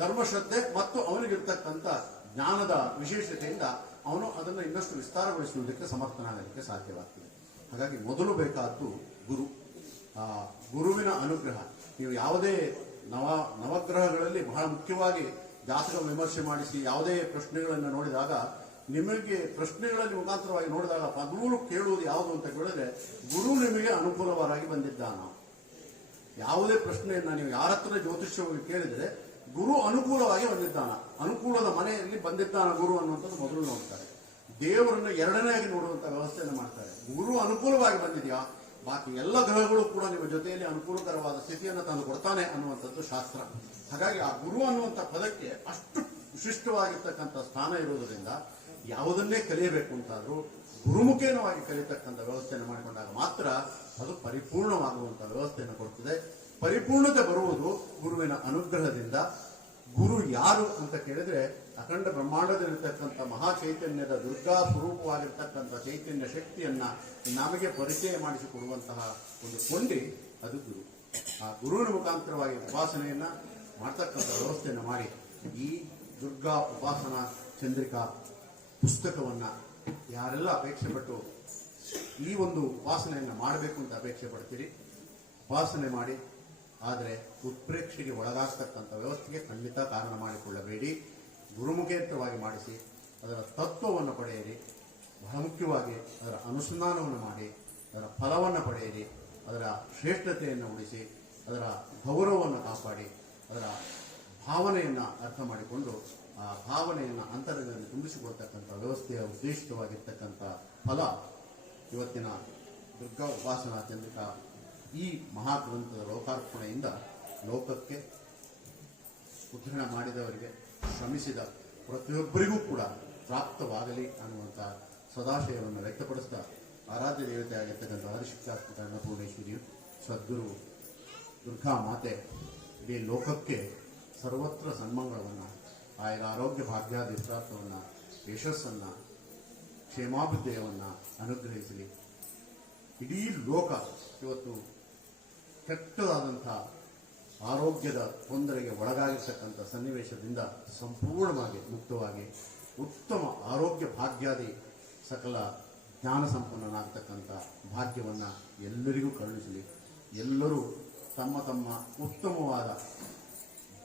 ಧರ್ಮಶ್ರದ್ಧೆ ಮತ್ತು ಅವನಿಗಿರ್ತಕ್ಕಂಥ ಜ್ಞಾನದ ವಿಶೇಷತೆಯಿಂದ ಅವನು ಅದನ್ನು ಇನ್ನಷ್ಟು ವಿಸ್ತಾರಗೊಳಿಸುವುದಕ್ಕೆ ಸಮರ್ಥನಾಗಲಿಕ್ಕೆ ಸಾಧ್ಯವಾಗ್ತದೆ. ಹಾಗಾಗಿ ಮೊದಲು ಬೇಕಾದ್ದು ಗುರು. ಆ ಗುರುವಿನ ಅನುಗ್ರಹ. ನೀವು ಯಾವುದೇ ನವಗ್ರಹಗಳಲ್ಲಿ ಬಹಳ ಮುಖ್ಯವಾಗಿ ಜಾತಕ ವಿಮರ್ಶೆ ಮಾಡಿಸಿ ಯಾವುದೇ ಪ್ರಶ್ನೆಗಳನ್ನು ನೋಡಿದಾಗ ನಿಮಗೆ ಪ್ರಶ್ನೆಗಳಲ್ಲಿ ಮುಖಾಂತರವಾಗಿ ನೋಡಿದಾಗ ಮೊದಲು ಕೇಳುವುದು ಯಾವುದು ಅಂತ ಕೇಳಿದ್ರೆ ಗುರು ನಿಮಗೆ ಅನುಕೂಲವಾಗಿ ಬಂದಿದ್ದಾನ. ಯಾವುದೇ ಪ್ರಶ್ನೆಯನ್ನ ನೀವು ಯಾರ ಹತ್ರ ಜ್ಯೋತಿಷ್ಯವಾಗಿ ಕೇಳಿದರೆ ಗುರು ಅನುಕೂಲವಾಗಿ ಬಂದಿದ್ದಾನ, ಅನುಕೂಲದ ಮನೆಯಲ್ಲಿ ಬಂದಿದ್ದಾನ ಗುರು ಅನ್ನುವಂಥದ್ದು ಮೊದಲು ನೋಡ್ತಾರೆ. ದೇವರನ್ನು ಎರಡನೇಯಾಗಿ ನೋಡುವಂಥ ವ್ಯವಸ್ಥೆಯನ್ನು ಮಾಡ್ತಾರೆ. ಗುರು ಅನುಕೂಲವಾಗಿ ಬಂದಿದೆಯಾ, ಬಾಕಿ ಎಲ್ಲ ಗ್ರಹಗಳು ಕೂಡ ನಿಮ್ಮ ಜೊತೆಯಲ್ಲಿ ಅನುಕೂಲಕರವಾದ ಸ್ಥಿತಿಯನ್ನು ತಂದು ಕೊಡ್ತಾನೆ ಅನ್ನುವಂಥದ್ದು ಶಾಸ್ತ್ರ. ಹಾಗಾಗಿ ಆ ಗುರು ಅನ್ನುವಂಥ ಪದಕ್ಕೆ ಅಷ್ಟು ವಿಶಿಷ್ಟವಾಗಿರ್ತಕ್ಕಂಥ ಸ್ಥಾನ ಇರುವುದರಿಂದ ಯಾವುದನ್ನೇ ಕಲಿಯಬೇಕು ಅಂತಾದ್ರೂ ಗುರುಮುಖೇನವಾಗಿ ಕಲಿತಕ್ಕಂಥ ವ್ಯವಸ್ಥೆಯನ್ನು ಮಾಡಿಕೊಂಡಾಗ ಮಾತ್ರ ಅದು ಪರಿಪೂರ್ಣವಾಗುವಂಥ ವ್ಯವಸ್ಥೆಯನ್ನು ಕೊಡ್ತದೆ. ಪರಿಪೂರ್ಣತೆ ಬರುವುದು ಗುರುವಿನ ಅನುಗ್ರಹದಿಂದ. ಗುರು ಯಾರು ಅಂತ ಕೇಳಿದ್ರೆ ಅಖಂಡ ಬ್ರಹ್ಮಾಂಡದಲ್ಲಿರ್ತಕ್ಕಂಥ ಮಹಾ ಚೈತನ್ಯದ ದುರ್ಗಾ ಸ್ವರೂಪವಾಗಿರ್ತಕ್ಕಂಥ ಚೈತನ್ಯ ಶಕ್ತಿಯನ್ನ ನಮಗೆ ಪರಿಚಯ ಮಾಡಿಸಿಕೊಡುವಂತಹ ಒಂದು ಕೊಂಡಿ ಅದು ಗುರು. ಆ ಗುರುವಿನ ಮುಖಾಂತರವಾಗಿ ಉಪಾಸನೆಯನ್ನ ಮಾಡ್ತಕ್ಕಂಥ ವ್ಯವಸ್ಥೆಯನ್ನು ಮಾಡಿ ಈ ದುರ್ಗಾ ಉಪಾಸನಾ ಚಂದ್ರಿಕಾ ಪುಸ್ತಕವನ್ನ ಯಾರೆಲ್ಲ ಅಪೇಕ್ಷೆ ಪಟ್ಟು ಈ ಒಂದು ಉಪಾಸನೆಯನ್ನ ಮಾಡಬೇಕು ಅಂತ ಅಪೇಕ್ಷೆ ಪಡ್ತೀರಿ, ಉಪಾಸನೆ ಮಾಡಿ. ಆದರೆ ಉತ್ಪ್ರೇಕ್ಷೆಗೆ ಒಳಗಾಗ್ತಕ್ಕಂಥ ವ್ಯವಸ್ಥೆಗೆ ಖಂಡಿತ ಕಾರಣ ಮಾಡಿಕೊಳ್ಳಬೇಡಿ. ಗುರುಮುಖೇತ್ರವಾಗಿ ಮಾಡಿಸಿ ಅದರ ತತ್ವವನ್ನು ಪಡೆಯಿರಿ. ಬಹಳ ಮುಖ್ಯವಾಗಿ ಅದರ ಅನುಸಂಧಾನವನ್ನು ಮಾಡಿ ಅದರ ಫಲವನ್ನು ಪಡೆಯಿರಿ. ಅದರ ಶ್ರೇಷ್ಠತೆಯನ್ನು ಉಳಿಸಿ ಅದರ ಗೌರವವನ್ನು ಕಾಪಾಡಿ ಅದರ ಭಾವನೆಯನ್ನು ಅರ್ಥ ಮಾಡಿಕೊಂಡು ಆ ಭಾವನೆಯನ್ನು ಅಂತರದಲ್ಲಿ ತುಂಬಿಸಿಕೊಳ್ತಕ್ಕಂಥ ವ್ಯವಸ್ಥೆಯ ಉದ್ದೇಶಿತವಾಗಿರ್ತಕ್ಕಂಥ ಫಲ ಇವತ್ತಿನ ದುರ್ಗಾ ಉಪಾಸನಾ ಚಂದ್ರಿಕಾ ಈ ಮಹಾಗ್ರಂಥದ ಲೋಕಾರ್ಪಣೆಯಿಂದ ಲೋಕಕ್ಕೆ ಉದ್ಧರಣ ಮಾಡಿದವರಿಗೆ ಶ್ರಮಿಸಿದ ಪ್ರತಿಯೊಬ್ಬರಿಗೂ ಕೂಡ ಪ್ರಾಪ್ತವಾಗಲಿ ಅನ್ನುವಂಥ ಸದಾಶಯವನ್ನು ವ್ಯಕ್ತಪಡಿಸಿದ ಆರಾಧ್ಯ ದೇವತೆಯಾಗಿರ್ತಕ್ಕಂಥ ಆದಿಶಕ್ತಾತ್ಮಕ ಅನ್ನಪೂರ್ಣೇಶ್ವರಿಯು ಸದ್ಗುರು ದುರ್ಗಾ ಮಾತೆ ಇಡೀ ಲೋಕಕ್ಕೆ ಸರ್ವತ್ರ ಸನ್ಮಂಗಳವನ್ನು, ಆಯಾ ಆರೋಗ್ಯ ಭಾಗ್ಯಾದಿ ಪ್ರಾಪ್ತವನ್ನು, ಯಶಸ್ಸನ್ನು, ಕ್ಷೇಮಾಭ್ಯುದಯವನ್ನು ಅನುಗ್ರಹಿಸಲಿ. ಇಡೀ ಲೋಕ ಇವತ್ತು ಕೆಟ್ಟದಾದಂಥ ಆರೋಗ್ಯದ ತೊಂದರೆಗೆ ಒಳಗಾಗಿರ್ತಕ್ಕಂಥ ಸನ್ನಿವೇಶದಿಂದ ಸಂಪೂರ್ಣವಾಗಿ ಮುಕ್ತವಾಗಿ ಉತ್ತಮ ಆರೋಗ್ಯ ಭಾಗ್ಯಾದಿ ಸಕಲ ಜ್ಞಾನ ಸಂಪನ್ನನಾಗ್ತಕ್ಕಂಥ ಭಾಗ್ಯವನ್ನು ಎಲ್ಲರಿಗೂ ಕರುಣಿಸಲಿ. ಎಲ್ಲರೂ ತಮ್ಮ ತಮ್ಮ ಉತ್ತಮವಾದ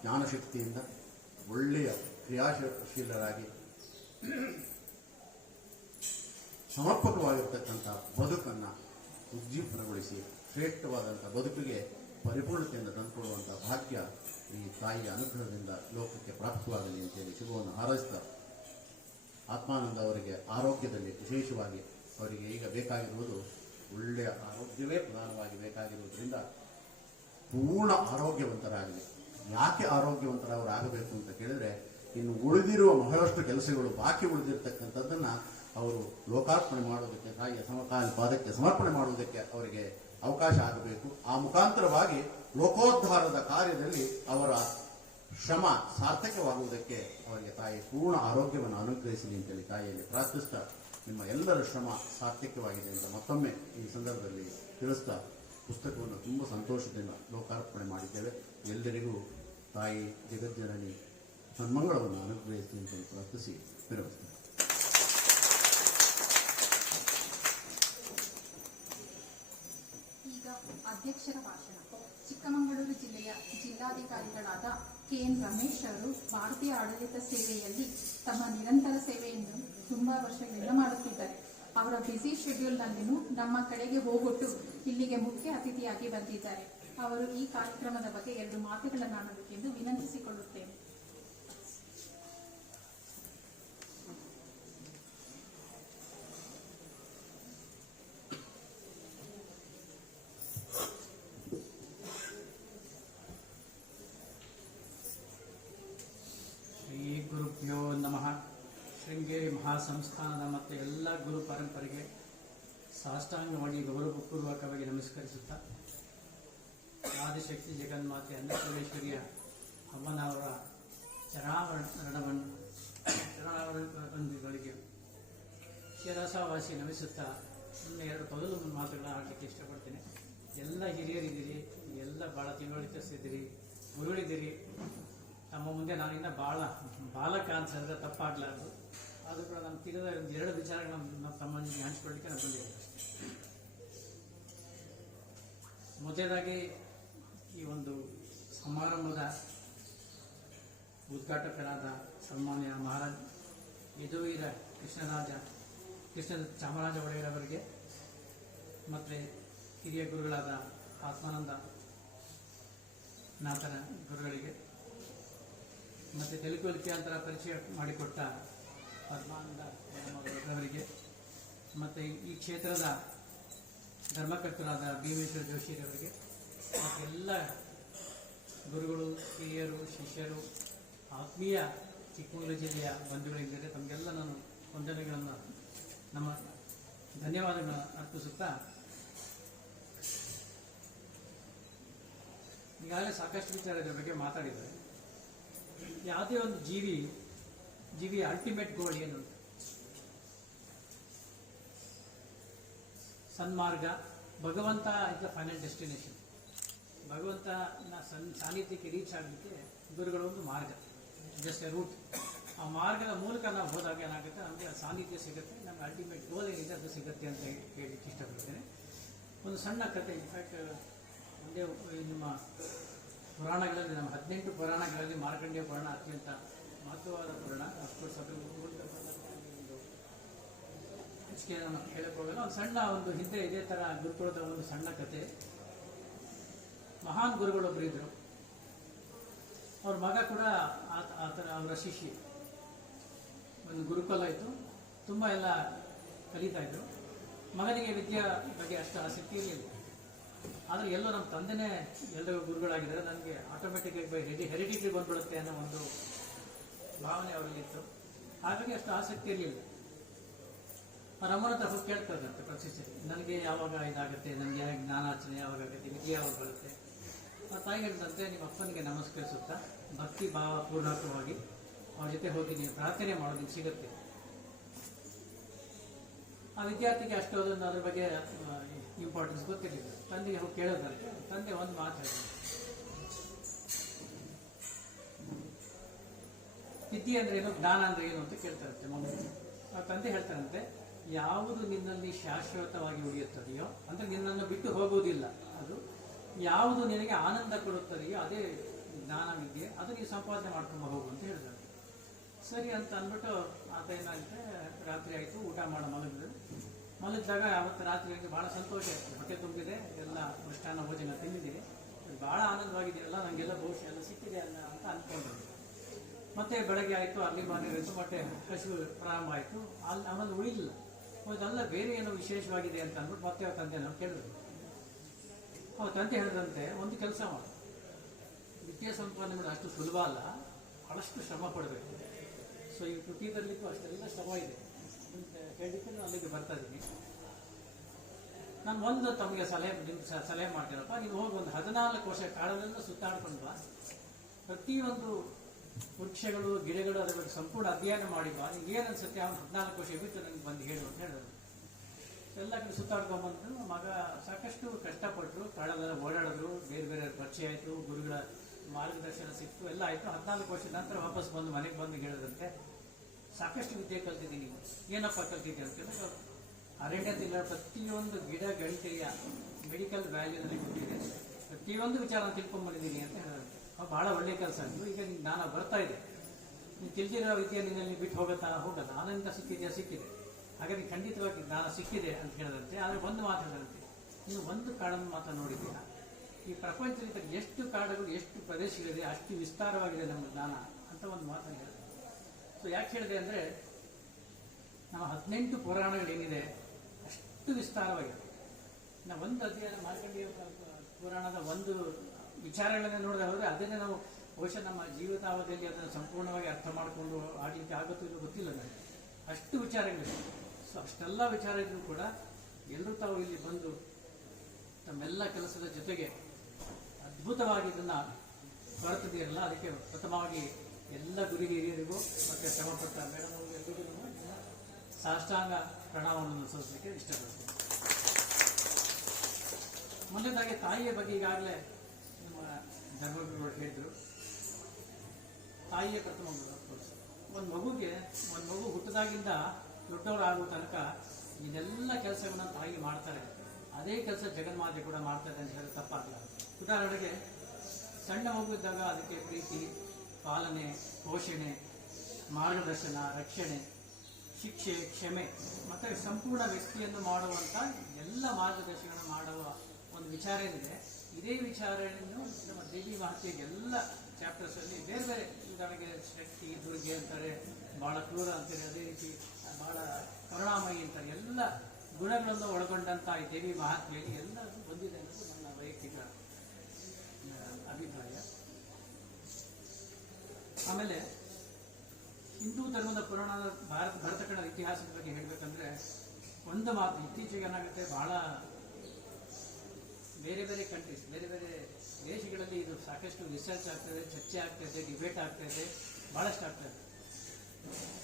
ಜ್ಞಾನಶಕ್ತಿಯಿಂದ ಒಳ್ಳೆಯ ಕ್ರಿಯಾಶೀಲರಾಗಿ ಸಮರ್ಪಕವಾಗಿರ್ತಕ್ಕಂಥ ಬದುಕನ್ನು ಉಜ್ಜೀವನಗೊಳಿಸಿ ಶ್ರೇಷ್ಠವಾದಂಥ ಬದುಕಿಗೆ ಪರಿಪೂರ್ಣತೆಯಿಂದ ತಂದುಕೊಳ್ಳುವಂಥ ಭಾಗ್ಯ ಈ ತಾಯಿಯ ಅನುಗ್ರಹದಿಂದ ಲೋಕಕ್ಕೆ ಪ್ರಾಪ್ತವಾಗಲಿ ಅಂತೇಳಿ ಶುಭವನ್ನು ಹಾರೈಸ್ತಾ, ಆತ್ಮಾನಂದ ಅವರಿಗೆ ಆರೋಗ್ಯದಲ್ಲಿ ವಿಶೇಷವಾಗಿ ಅವರಿಗೆ ಈಗ ಬೇಕಾಗಿರುವುದು ಒಳ್ಳೆಯ ಆರೋಗ್ಯವೇ ಪ್ರಧಾನವಾಗಿ ಬೇಕಾಗಿರುವುದರಿಂದ ಪೂರ್ಣ ಆರೋಗ್ಯವಂತರಾಗಲಿ. ಯಾಕೆ ಆರೋಗ್ಯವಂತರವರಾಗಬೇಕು ಅಂತ ಕೇಳಿದ್ರೆ, ಇನ್ನು ಉಳಿದಿರುವ ಬಹಳಷ್ಟು ಕೆಲಸಗಳು ಬಾಕಿ ಉಳಿದಿರ್ತಕ್ಕಂಥದ್ದನ್ನ ಅವರು ಲೋಕಾರ್ಪಣೆ ಮಾಡುವುದಕ್ಕೆ, ತಾಯಿಯ ಸಮಕಾಲ ಪಾದಕ್ಕೆ ಸಮರ್ಪಣೆ ಮಾಡುವುದಕ್ಕೆ ಅವರಿಗೆ ಅವಕಾಶ ಆಗಬೇಕು. ಆ ಮುಖಾಂತರವಾಗಿ ಲೋಕೋದ್ಧಾರದ ಕಾರ್ಯದಲ್ಲಿ ಅವರ ಶ್ರಮ ಸಾರ್ಥಕವಾಗುವುದಕ್ಕೆ ಅವರಿಗೆ ತಾಯಿ ಪೂರ್ಣ ಆರೋಗ್ಯವನ್ನು ಅನುಗ್ರಹಿಸಲಿ ಅಂತೇಳಿ ತಾಯಿಯಲ್ಲಿ ಪ್ರಾರ್ಥಿಸ್ತಾ, ನಿಮ್ಮ ಎಲ್ಲರ ಶ್ರಮ ಸಾರ್ಥಕವಾಗಿದೆ ಅಂತ ಮತ್ತೊಮ್ಮೆ ಈ ಸಂದರ್ಭದಲ್ಲಿ ತಿಳಿಸ್ತಾ, ಪುಸ್ತಕವನ್ನು ತುಂಬ ಸಂತೋಷದಿಂದ ಲೋಕಾರ್ಪಣೆ ಮಾಡಿದ್ದೇವೆ. ಎಲ್ಲರಿಗೂ ತಾಯಿ ಜಗಜ್ಜನನಿ ಸನ್ಮಂಗಳವನ್ನು ಅನುಗ್ರಹಿಸಲಿ ಅಂತ ಪ್ರಾರ್ಥಿಸಿ ವಿರಮಿಸ್ತೇನೆ. ಈಗ ಅಧ್ಯಕ್ಷರ ಭಾಷಣ. ಚಿಕ್ಕಮಗಳೂರು ಜಿಲ್ಲೆಯ ಜಿಲ್ಲಾಧಿಕಾರಿಗಳಾದ ಕೆಎನ್ ರಮೇಶ್ ಅವರು ಭಾರತೀಯ ಆಡಳಿತ ಸೇವೆಯಲ್ಲಿ ತಮ್ಮ ನಿರಂತರ ಸೇವೆಯನ್ನು ತುಂಬಾ ವರ್ಷಗಳಿಂದ ಮಾಡುತ್ತಿದ್ದಾರೆ. ಅವರ ಬ್ಯುಸಿ ಶೆಡ್ಯೂಲ್ನಲ್ಲಿಯೂ ನಮ್ಮ ಕಡೆಗೆ ಹೋಗೊಟ್ಟು ಇಲ್ಲಿಗೆ ಮುಖ್ಯ ಅತಿಥಿಯಾಗಿ ಬಂದಿದ್ದಾರೆ. ಅವರು ಈ ಕಾರ್ಯಕ್ರಮದ ಬಗ್ಗೆ 2 ಮಾತುಗಳನ್ನಾಡಬೇಕೆಂದು ವಿನಂತಿಸಿಕೊಳ್ಳುತ್ತೇನೆ. ಶ್ರೀ ಗುರುಭ್ಯೋ ನಮಃ. ಶೃಂಗೇರಿ ಮಹಾಸಂಸ್ಥಾನದ ಮತ್ತು ಎಲ್ಲ ಗುರು ಪರಂಪರೆಗೆ ಸಾಷ್ಟಾಂಗವಾಗಿ ಗೌರವಪೂರ್ವಕವಾಗಿ ನಮಸ್ಕರಿಸುತ್ತಾ, ಆದಿಶಕ್ತಿ ಜಗನ್ಮಾತೆ ಅನ್ನಪೂರ್ಣೇಶ್ವರಿಯ ಅಮ್ಮನವರ ಚರಣಾವರಣಗಳಿಗೆ ಶಿರಸವಾಸಿ ನಮಿಸುತ್ತಾ ಇನ್ನು 2 ಪದಲು ಮಾತುಗಳನ್ನ ಆಡಲಿಕ್ಕೆ ಇಷ್ಟಪಡ್ತೇನೆ. ಎಲ್ಲ ಹಿರಿಯರಿದ್ದೀರಿ, ಎಲ್ಲ ಭಾಳ ತಿಳುವಳಿಕೆಸಿದ್ದೀರಿ, ಗುರುಳಿದ್ದೀರಿ. ತಮ್ಮ ಮುಂದೆ ನಾನಿನ್ನ ಬಾಲಕ ಅಂತ ಹೇಳಿದ್ರೆ ತಪ್ಪಾಗಲಾರ್ದು. ಆದರೂ ಕೂಡ ನಾನು ತಿಳಿದ 2 ವಿಚಾರಗಳನ್ನು ತಮ್ಮೊಂದಿಗೆ ಹಂಚಿಕೊಳ್ಳಿಕ್ಕೆ ನಾನು ಬಂದಿದ್ದೇನೆ. ಮೊದಲಾಗಿ ಈ ಒಂದು ಸಮಾರಂಭದ ಉದ್ಘಾಟಕರಾದ ಸನ್ಮಾನ್ಯ ಮಹಾರಾಜ್ ಯದುವೀರ ಕೃಷ್ಣ ಚಾಮರಾಜ ಒಡೆಯರವರಿಗೆ ಮತ್ತು ಹಿರಿಯ ಗುರುಗಳಾದ ಆತ್ಮಾನಂದ ನಾಥನ ಗುರುಗಳಿಗೆ ಮತ್ತು ತೆಲುಗು ಲಿಪ್ಯಾಂತರ ಪರಿಚಯ ಮಾಡಿಕೊಟ್ಟ ಪದ್ಮಾನಂದ ಅವರಿಗೆ ಮತ್ತು ಈ ಕ್ಷೇತ್ರದ ಧರ್ಮಕರ್ತರಾದ ಭೀಮೇಶ್ವರ ಜೋಶಿರವರಿಗೆ ಮತ್ತೆಲ್ಲ ಗುರುಗಳು, ಹಿರಿಯರು, ಶಿಷ್ಯರು, ಆತ್ಮೀಯ ಚಿಕ್ಕಮಗಳೂರು ಜಿಲ್ಲೆಯ ಬಂಧುಗಳಿದ್ದಾರೆ, ತಮಗೆಲ್ಲ ನಾನು ವಂದನೆಗಳನ್ನು, ನಮ್ಮ ಧನ್ಯವಾದಗಳನ್ನು ಅರ್ಪಿಸುತ್ತಾ, ಈಗಾಗಲೇ ಸಾಕಷ್ಟು ವಿಚಾರದ ಬಗ್ಗೆ ಮಾತಾಡಿದ್ದಾರೆ. ಯಾವುದೇ ಒಂದು ಜೀವಿಯ ಅಲ್ಟಿಮೇಟ್ ಗೋಲ್ ಏನು? ಸನ್ಮಾರ್ಗ. ಭಗವಂತ ಇಸ್ ದ ಫೈನಲ್ ಡೆಸ್ಟಿನೇಷನ್. ಭಗವಂತನ ಸಾನ್ನಿಧ್ಯಕ್ಕೆ ರೀಚ್ ಆಗಲಿಕ್ಕೆ ಗುರುಗಳು ಒಂದು ಮಾರ್ಗ, ಜಸ್ಟ್ ಎ ರೂಟ್. ಆ ಮಾರ್ಗದ ಮೂಲಕ ನಾವು ಹೋದಾಗ ಏನಾಗುತ್ತೆ, ನಮಗೆ ಆ ಸಾನ್ನಿಧ್ಯ ಸಿಗುತ್ತೆ, ನಮಗೆ ಅಲ್ಟಿಮೇಟ್ ಗೋಲ್ ಏನಿದೆ ಅದು ಸಿಗುತ್ತೆ ಅಂತ ಹೇಳಲಿಕ್ಕೆ ಇಷ್ಟಪಡ್ತೇನೆ. ಒಂದು ಸಣ್ಣ ಕಥೆ. ಇನ್ಫ್ಯಾಕ್ಟ್ ಒಂದೇ ನಿಮ್ಮ ಪುರಾಣಗಳಲ್ಲಿ, ನಮ್ಮ 18 ಪುರಾಣಗಳಲ್ಲಿ ಮಾರ್ಕಂಡೇಯ ಪುರಾಣ ಅತ್ಯಂತ ಮಹತ್ವವಾದ ಪುರಾಣ. ಅಫ್ಕೋರ್ಸ್ ಅದು ಒಂದು ಹೆಚ್ಚಿಗೆ ನಾನು ಹೇಳಕ್ಕೆ ಹೋಗಲ್ಲ. ಒಂದು ಹಿಂದೆ ಇದೇ ಥರ ಗುರುಕುಲದ ಒಂದು ಸಣ್ಣ ಕತೆ. ಮಹಾನ್ ಗುರುಗಳೊಬ್ಬರು ಇದ್ರು. ಅವ್ರ ಮಗ ಕೂಡ ಆ ಥರ ಅವರ ಶಿಷ್ಯ. ಒಂದು ಗುರುಕುಲ ಇತ್ತು, ತುಂಬ ಎಲ್ಲ ಕಲಿತಾ ಇದ್ರು. ಮಗನಿಗೆ ವಿದ್ಯೆ ಬಗ್ಗೆ ಅಷ್ಟು ಆಸಕ್ತಿ ಇರಲಿಲ್ಲ. ಆದರೆ ಎಲ್ಲೋ ನಮ್ಮ ತಂದೆನೇ ಎಲ್ಲರಿಗೂ ಗುರುಗಳಾಗಿದ್ದಾರೆ, ನನಗೆ ಆಟೋಮೆಟಿಕ್ ಆಗಿ ಹೆರಿಡಿಟಿ ಬಂದ್ಬಿಡುತ್ತೆ ಅನ್ನೋ ಒಂದು ಭಾವನೆ ಅವರಲ್ಲಿತ್ತು. ಹಾಗಾಗಿ ಅಷ್ಟು ಆಸಕ್ತಿ ಇರಲಿಲ್ಲ. ಅವ್ರ ಅಮ್ಮನ ಹತ್ರ ಹೋಗಿ ಕೇಳ್ತಾ ಇದ್ದಂತೆ ಪ್ರತಿ ಸರಿ, ನನಗೆ ಯಾವಾಗ ಇದಾಗುತ್ತೆ, ನನಗೆ ಜ್ಞಾನಾರ್ಚನೆ ಯಾವಾಗ ಆಗುತ್ತೆ, ವಿದ್ಯೆ ಯಾವಾಗ ಬರುತ್ತೆ. ಆ ತಾಯಿ ಹೇಳಿದಂತೆ, ನಿಮ್ಮ ಅಪ್ಪನಿಗೆ ನಮಸ್ಕರಿಸುತ್ತಾ ಭಕ್ತಿ ಭಾವ ಪೂರ್ಣಕವಾಗಿ ಅವ್ರ ಜೊತೆ ಹೋಗಿ ನೀವು ಪ್ರಾರ್ಥನೆ ಮಾಡೋದಕ್ಕೆ ಸಿಗುತ್ತೆ. ಆ ವಿದ್ಯಾರ್ಥಿಗೆ ಅಷ್ಟು ಅದನ್ನು ಅದ್ರ ಬಗ್ಗೆ ಇಂಪಾರ್ಟೆನ್ಸ್ ಗೊತ್ತಿರಲಿಲ್ಲ. ತಂದೆಗೆ ಹೋಗಿ ಕೇಳೋದಂತೆ. ತಂದೆ ಒಂದು ಮಾತು ಹೇಳಿದ್ರು, ವಿದ್ಯೆ ಅಂದ್ರೆ ಏನು, ಜ್ಞಾನ ಅಂದ್ರೆ ಏನು ಅಂತ ಕೇಳ್ತಾರಂತೆ ಮಗನಿಗೆ. ಆ ತಂದೆ ಹೇಳ್ತಾರಂತೆ, ಯಾವುದು ನಿನ್ನಲ್ಲಿ ಶಾಶ್ವತವಾಗಿ ಉಳಿಯುತ್ತದೆಯೋ, ಅಂದ್ರೆ ನಿನ್ನನ್ನು ಬಿಟ್ಟು ಹೋಗುವುದಿಲ್ಲ, ಅದು ಯಾವುದು ನಿನಗೆ ಆನಂದ ಕೊಡುತ್ತದೆಯೋ ಅದೇ ಜ್ಞಾನ ವಿದ್ಯೆ, ಅದು ನೀವು ಸಂಪಾದನೆ ಮಾಡ್ಕೊಂಡು ಹೋಗು ಅಂತ ಹೇಳಿದ್ರು. ಸರಿ ಅಂತ ಅಂದ್ಬಿಟ್ಟು ಆತ ಏನಾಗುತ್ತೆ, ರಾತ್ರಿ ಆಯಿತು, ಊಟ ಮಾಡೋ ಮಲಗಿದಾಗ ಅವತ್ತು ರಾತ್ರಿ ಭಾಳ ಸಂತೋಷ ಆಯಿತು, ಹೊಟ್ಟೆ ತುಂಬಿದೆ, ಎಲ್ಲ ಮೃಷ್ಟಾನ್ನ ಭೋಜನ ತಿಂದಿದ್ದೀನಿ, ಭಾಳ ಆನಂದವಾಗಿದೆಯಲ್ಲ, ನನಗೆಲ್ಲ ಬಹುಶಃ ಎಲ್ಲ ಸಿಕ್ಕಿದೆ ಅಂತ ಅಂದ್ಕೊಂಡ್ರು. ಮತ್ತೆ ಬೆಳಗ್ಗೆ ಆಯಿತು, ಅಲ್ಲಿ ಮನೆ ಆಯಿತು, ಮತ್ತೆ ಹಸಿವು ಪ್ರಾರಂಭ ಆಯಿತು. ಅಲ್ಲಿ ಆಮೇಲೆ ಉಳಿಲಿಲ್ಲ. ಅದೆಲ್ಲ ಬೇರೆ ಏನೋ ವಿಶೇಷವಾಗಿದೆ ಅಂತ ಅಂದ್ಬಿಟ್ಟು ಮತ್ತೆ ಅವ್ರ ತಂದೆ ನಾವು ಕೇಳಿದ್ರು. ಅವ್ರ ತಂದೆ ಹೇಳಿದಂತೆ, ಒಂದು ಕೆಲಸ ಮಾಡು, ವಿದ್ಯೆ ಸಂಪಾದನೆ ಮಾಡೋದು ಅಷ್ಟು ಸುಲಭ ಅಲ್ಲ, ಬಹಳಷ್ಟು ಶ್ರಮ ಪಡಬೇಕು. ಸೊ ಈ ಕೃತಿಯಲ್ಲಿಗೂ ಅಷ್ಟೆಲ್ಲ ಶ್ರಮ ಇದೆ ಅಂತ ಹೇಳಿಕ್ಕೆ ನಾನು ಅಲ್ಲಿಗೆ ಬರ್ತಾ ಇದ್ದೀನಿ. ನಾನು ಒಂದು ತಮಗೆ ಸಲಹೆ ಮಾಡ್ತೀನಪ್ಪ, ನೀವು ಹೋಗಿ ಒಂದು 14 ವರ್ಷ ಕಾಡಲೆಲ್ಲ ಸುತ್ತಾಡ್ಕೊಂಡು ಬಾ, ಪ್ರತಿಯೊಂದು ವೃಕ್ಷಗಳು, ಗಿಡಗಳು, ಅದರ ಬಗ್ಗೆ ಸಂಪೂರ್ಣ ಅಧ್ಯಯನ ಮಾಡಿ ಬಾ, ನಿಮ್ಗೆ ಏನು ಅನ್ಸುತ್ತೆ, ಅವನು 14 ವರ್ಷ ಬಿಟ್ಟು ನನಗೆ ಬಂದು ಹೇಳು ಅಂತ ಹೇಳಿದ್ರು. ಎಲ್ಲ ಕಡೆ ಸುತ್ತಾಡ್ಕೊಂಡ್ಬಂದ್ರು. ಮಗ ಸಾಕಷ್ಟು ಕಷ್ಟಪಟ್ಟರು, ಕಾಡಲೆಲ್ಲ ಓಡಾಡಿದ್ರು, ಬೇರೆ ಬೇರೆ ಪರಿಚಯ ಆಯಿತು, ಗುರುಗಳ ಮಾರ್ಗದರ್ಶನ ಸಿಕ್ತು, ಎಲ್ಲ ಆಯಿತು. 14 ವರ್ಷದ ನಂತರ ವಾಪಸ್ ಬಂದು ಮನೆಗೆ ಬಂದು ಹೇಳಿದಂತೆ, ಸಾಕಷ್ಟು ವಿದ್ಯೆ ಕಲ್ತಿದ್ದೀನಿ. ಏನಪ್ಪ ಕಲ್ತಿದ್ದೆ ಅಂತೇಳಿದ್ರೆ, ಅರಣ್ಯದಿಂದ ಪ್ರತಿಯೊಂದು ಗಿಡ ಗಂಟೆಯ ಮೆಡಿಕಲ್ ವ್ಯಾಲ್ಯೂ ನನಗೆ ಗೊತ್ತಿದೆ, ಪ್ರತಿಯೊಂದು ವಿಚಾರ ತಿಳ್ಕೊಂಡ್ಬಂದಿದ್ದೀನಿ ಅಂತ ಹೇಳಿದಂತೆ. ಬಹಳ ಒಳ್ಳೆ ಕೆಲಸ ಆಯಿತು. ಈಗ ನಿಮ್ಗೆ ಜ್ಞಾನ ಬರ್ತಾ ಇದೆ, ನೀವು ತಿಳಿದಿರೋ ವಿದ್ಯೆ ನಿನ್ನಲ್ಲಿ ಬಿಟ್ಟು ಹೋಗಲ್ಲ, ಆನಂದ ಸಿಕ್ಕಿದೆ, ಹಾಗಾಗಿ ಖಂಡಿತವಾಗಿ ಜ್ಞಾನ ಸಿಕ್ಕಿದೆ ಅಂತ ಹೇಳಿದಂತೆ. ಆದರೆ ಒಂದು ಮಾತು ಹೇಳಿದಂತೆ, ನೀವು ಒಂದು ಕಾಡನ್ನು ಮಾತ್ರ ನೋಡಿದ್ದೀರಾ, ಈ ಪ್ರಪಂಚದಲ್ಲಿ ಎಷ್ಟು ಕಾಡುಗಳು, ಎಷ್ಟು ಪ್ರದೇಶಗಳಿದೆ, ಅಷ್ಟು ವಿಸ್ತಾರವಾಗಿದೆ ನಮ್ಮ ಜ್ಞಾನ ಅಂತ ಒಂದು ಮಾತನ್ನು ಹೇಳಿದೆ. ಸೊ ಯಾಕೆ ಹೇಳಿದೆ ಅಂದರೆ, ನಮ್ಮ 18 ಪುರಾಣಗಳೇನಿದೆ ಅಷ್ಟು ವಿಸ್ತಾರವಾಗಿದೆ. ನಾವು ಒಂದು ಅಧ್ಯಯನ ಮಾರ್ಕಂಡೇಯ ಪುರಾಣದ ಒಂದು ವಿಚಾರಗಳನ್ನು ನೋಡಿದ್ರೆ ಹೋದರೆ ಅದನ್ನೇ ನಾವು ಬಹುಶಃ ನಮ್ಮ ಜೀವಿತಾವಧಿಯಲ್ಲಿ ಅದನ್ನು ಸಂಪೂರ್ಣವಾಗಿ ಅರ್ಥ ಮಾಡಿಕೊಂಡು ಆಗಲಿಕ್ಕೆ ಆಗುತ್ತೋ ಇದು ಗೊತ್ತಿಲ್ಲ ನನಗೆ, ಅಷ್ಟು ವಿಚಾರಗಳಿದೆ. ಸೊ ಅಷ್ಟೆಲ್ಲ ವಿಚಾರ ಇದ್ರೂ ಕೂಡ ಎಲ್ಲರೂ ತಾವು ಇಲ್ಲಿ ಬಂದು ತಮ್ಮೆಲ್ಲ ಕೆಲಸದ ಜೊತೆಗೆ ಅದ್ಭುತವಾಗಿ ಇದನ್ನು ಹೊರತಿದ್ದೀರಲ್ಲ, ಅದಕ್ಕೆ ಪ್ರಥಮವಾಗಿ ಎಲ್ಲ ಗುರು ಹಿರಿಯರಿಗೂ ಮತ್ತು ಶ್ರಮಪಟ್ಟ ಮೇಡಮ್ ಎಲ್ಲರಿಗೂ ಸಾಷ್ಟಾಂಗ ಪ್ರಣಾಮವನ್ನು ಸಲ್ಲಿಸಲಿಕ್ಕೆ ಇಷ್ಟಪಡ್ತೀನಿ. ಮೊದಲನೇದಾಗಿ ತಾಯಿಯ ಬಗ್ಗೆ ಈಗಾಗಲೇ ನಮ್ಮ ಧರ್ಮಗುರುಗಳು ಹೇಳಿದರು. ತಾಯಿಯೇ ಪ್ರಥಮ ಗುರು. ಒಂದು ಮಗು ಹುಟ್ಟಿದಾಗಿಂದ ದೊಡ್ಡವರಾಗುವ ತನಕ ಇದೆಲ್ಲ ಕೆಲಸಗಳನ್ನ ತಾಯಿ ಮಾಡ್ತಾರೆ, ಅದೇ ಕೆಲಸ ಜಗನ್ಮಾತೆ ಕೂಡ ಮಾಡ್ತಾರೆ ಅಂತ ಹೇಳಿ ತಪ್ಪಾಗಲ್ಲ. ಉದಾಹರಣೆಗೆ ಸಣ್ಣ ಮಗು ಇದ್ದಾಗ ಅದಕ್ಕೆ ಪ್ರೀತಿ, ಪಾಲನೆ, ಪೋಷಣೆ, ಮಾರ್ಗದರ್ಶನ, ರಕ್ಷಣೆ, ಶಿಕ್ಷೆ, ಕ್ಷಮೆ ಮತ್ತು ಸಂಪೂರ್ಣ ವ್ಯಕ್ತಿಯನ್ನು ಮಾಡುವಂಥ ಎಲ್ಲ ಮಾರ್ಗದರ್ಶನ ಮಾಡುವ ಒಂದು ವಿಚಾರ ಏನಿದೆ, ಇದೇ ವಿಚಾರವನ್ನು ನಮ್ಮ ದೇವಿ ಮಹತ್ಯೆಗೆ ಎಲ್ಲ ಚಾಪ್ಟರ್ಸಲ್ಲಿ ಬೇರೆ ಬೇರೆ, ಉದಾಹರಣೆಗೆ ಶಕ್ತಿ, ದುರ್ಗೆ ಅಂತಾರೆ, ಭಾಳ ಕ್ರೂರ ಅಂತಾರೆ, ಅದೇ ರೀತಿ ಭಾಳ ಕರುಣಾಮಯಿ ಅಂತಾರೆ, ಎಲ್ಲ ಗುಣಗಳನ್ನು ಒಳಗೊಂಡಂಥ ಈ ದೇವಿ ಮಹಾತ್ಮೆಯಲ್ಲಿ ಎಲ್ಲರೂ ಬಂದಿದೆ ಅನ್ನೋದು ನನ್ನ ವೈಯಕ್ತಿಕ ಅಭಿಪ್ರಾಯ. ಆಮೇಲೆ ಹಿಂದೂ ಧರ್ಮದ ಪುರಾಣದ ಭರತಖಂಡದ ಇತಿಹಾಸದ ಬಗ್ಗೆ ಹೇಳಬೇಕಂದ್ರೆ ಒಂದು ಮಾತು, ಇತ್ತೀಚೆಗೆ ಏನಾಗುತ್ತೆ, ಬಹಳ ಬೇರೆ ಬೇರೆ ಕಂಟ್ರೀಸ್, ಬೇರೆ ಬೇರೆ ದೇಶಗಳಲ್ಲಿ ಇದು ಸಾಕಷ್ಟು ರಿಸರ್ಚ್ ಆಗ್ತದೆ, ಚರ್ಚೆ ಆಗ್ತಾಯಿದೆ, ಡಿಬೇಟ್ ಆಗ್ತಾಯಿದೆ, ಬಹಳಷ್ಟು ಆಗ್ತಾಯಿದೆ.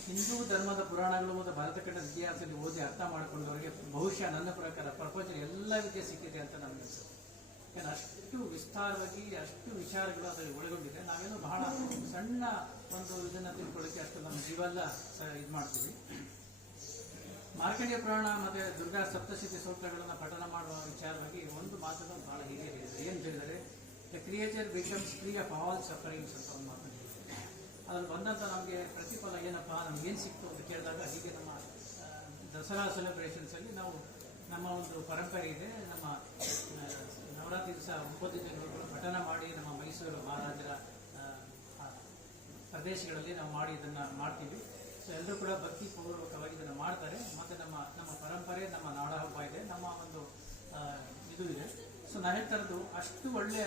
ಹಿಂದೂ ಧರ್ಮದ ಪುರಾಣಗಳು ಮತ್ತು ಭರತಖಂಡದ ಇತಿಹಾಸದಲ್ಲಿ ಓದಿ ಅರ್ಥ ಮಾಡಿಕೊಂಡವರಿಗೆ ಬಹುಶಃ ನನ್ನ ಪ್ರಕಾರ ಪ್ರಪಂಚದ ಎಲ್ಲ ವಿದ್ಯೆ ಸಿಕ್ಕಿದೆ ಅಂತ ನನಗೆ ಅನಿಸುತ್ತೆ. ಯಾಕಂದ್ರೆ ಅಷ್ಟು ವಿಸ್ತಾರವಾಗಿ ಅಷ್ಟು ವಿಚಾರಗಳು ಅದರಲ್ಲಿ ಒಳಗೊಂಡಿದೆ. ನಾವೇನೋ ಬಹಳ ಸಣ್ಣ ಒಂದು ಇದನ್ನು ತಿಳ್ಕೊಳ್ಳೋಕ್ಕೆ ಅಷ್ಟು ನಮ್ಮ ಜೀವೆಲ್ಲ ಇದು ಮಾಡ್ತೀವಿ. ಮಾರ್ಕಂಡೇಯ ಪುರಾಣ ಮತ್ತು ದುರ್ಗಾ ಸಪ್ತಶತಿ ಸೂತ್ರಗಳನ್ನು ಪಠನ ಮಾಡುವ ವಿಚಾರವಾಗಿ ಒಂದು ಮಾತನ್ನು ಬಹಳ ಹೀಗೆ ಹೇಳಿದ್ದಾರೆ. ಏನು ಹೇಳಿದರೆ, the creature becomes free of all sufferings ಅಂತ ಒಂದು ಮಾತನ್ನು ಹೇಳಿದ್ದಾರೆ. ಅದ್ರಲ್ಲಿ ಬಂದಂಥ ನಮಗೆ ಪ್ರತಿಫಲ ಏನಪ್ಪ, ನಮಗೇನು ಸಿಕ್ತು ಅಂತ ಕೇಳಿದಾಗ, ಹೀಗೆ ನಮ್ಮ ದಸರಾ ಸೆಲೆಬ್ರೇಷನ್ಸಲ್ಲಿ ನಾವು ನಮ್ಮ ಒಂದು ಪರಂಪರೆ ಇದೆ. ನಮ್ಮ ನವರಾತ್ರಿ ದಿವಸ 9 ದಿನಗಳು ಪಠನ ಮಾಡಿ ನಮ್ಮ ಮೈಸೂರು ಮಹಾರಾಜರ ಪ್ರದೇಶಗಳಲ್ಲಿ ನಾವು ಮಾಡಿ ಇದನ್ನು ಮಾಡ್ತೀವಿ. ಸೊ ಎಲ್ಲರೂ ಕೂಡ ಭಕ್ತಿಪೂರ್ವಕವಾಗಿ ಇದನ್ನು ಮಾಡ್ತಾರೆ. ಮತ್ತು ನಮ್ಮ ಪರಂಪರೆ, ನಮ್ಮ ನಾಡ ಹಬ್ಬ ಇದೆ, ನಮ್ಮ ಒಂದು ಇದು ಇದೆ. ಸೊ ನಾನು ಹೇಳ್ತಾರದು ಅಷ್ಟು ಒಳ್ಳೆಯ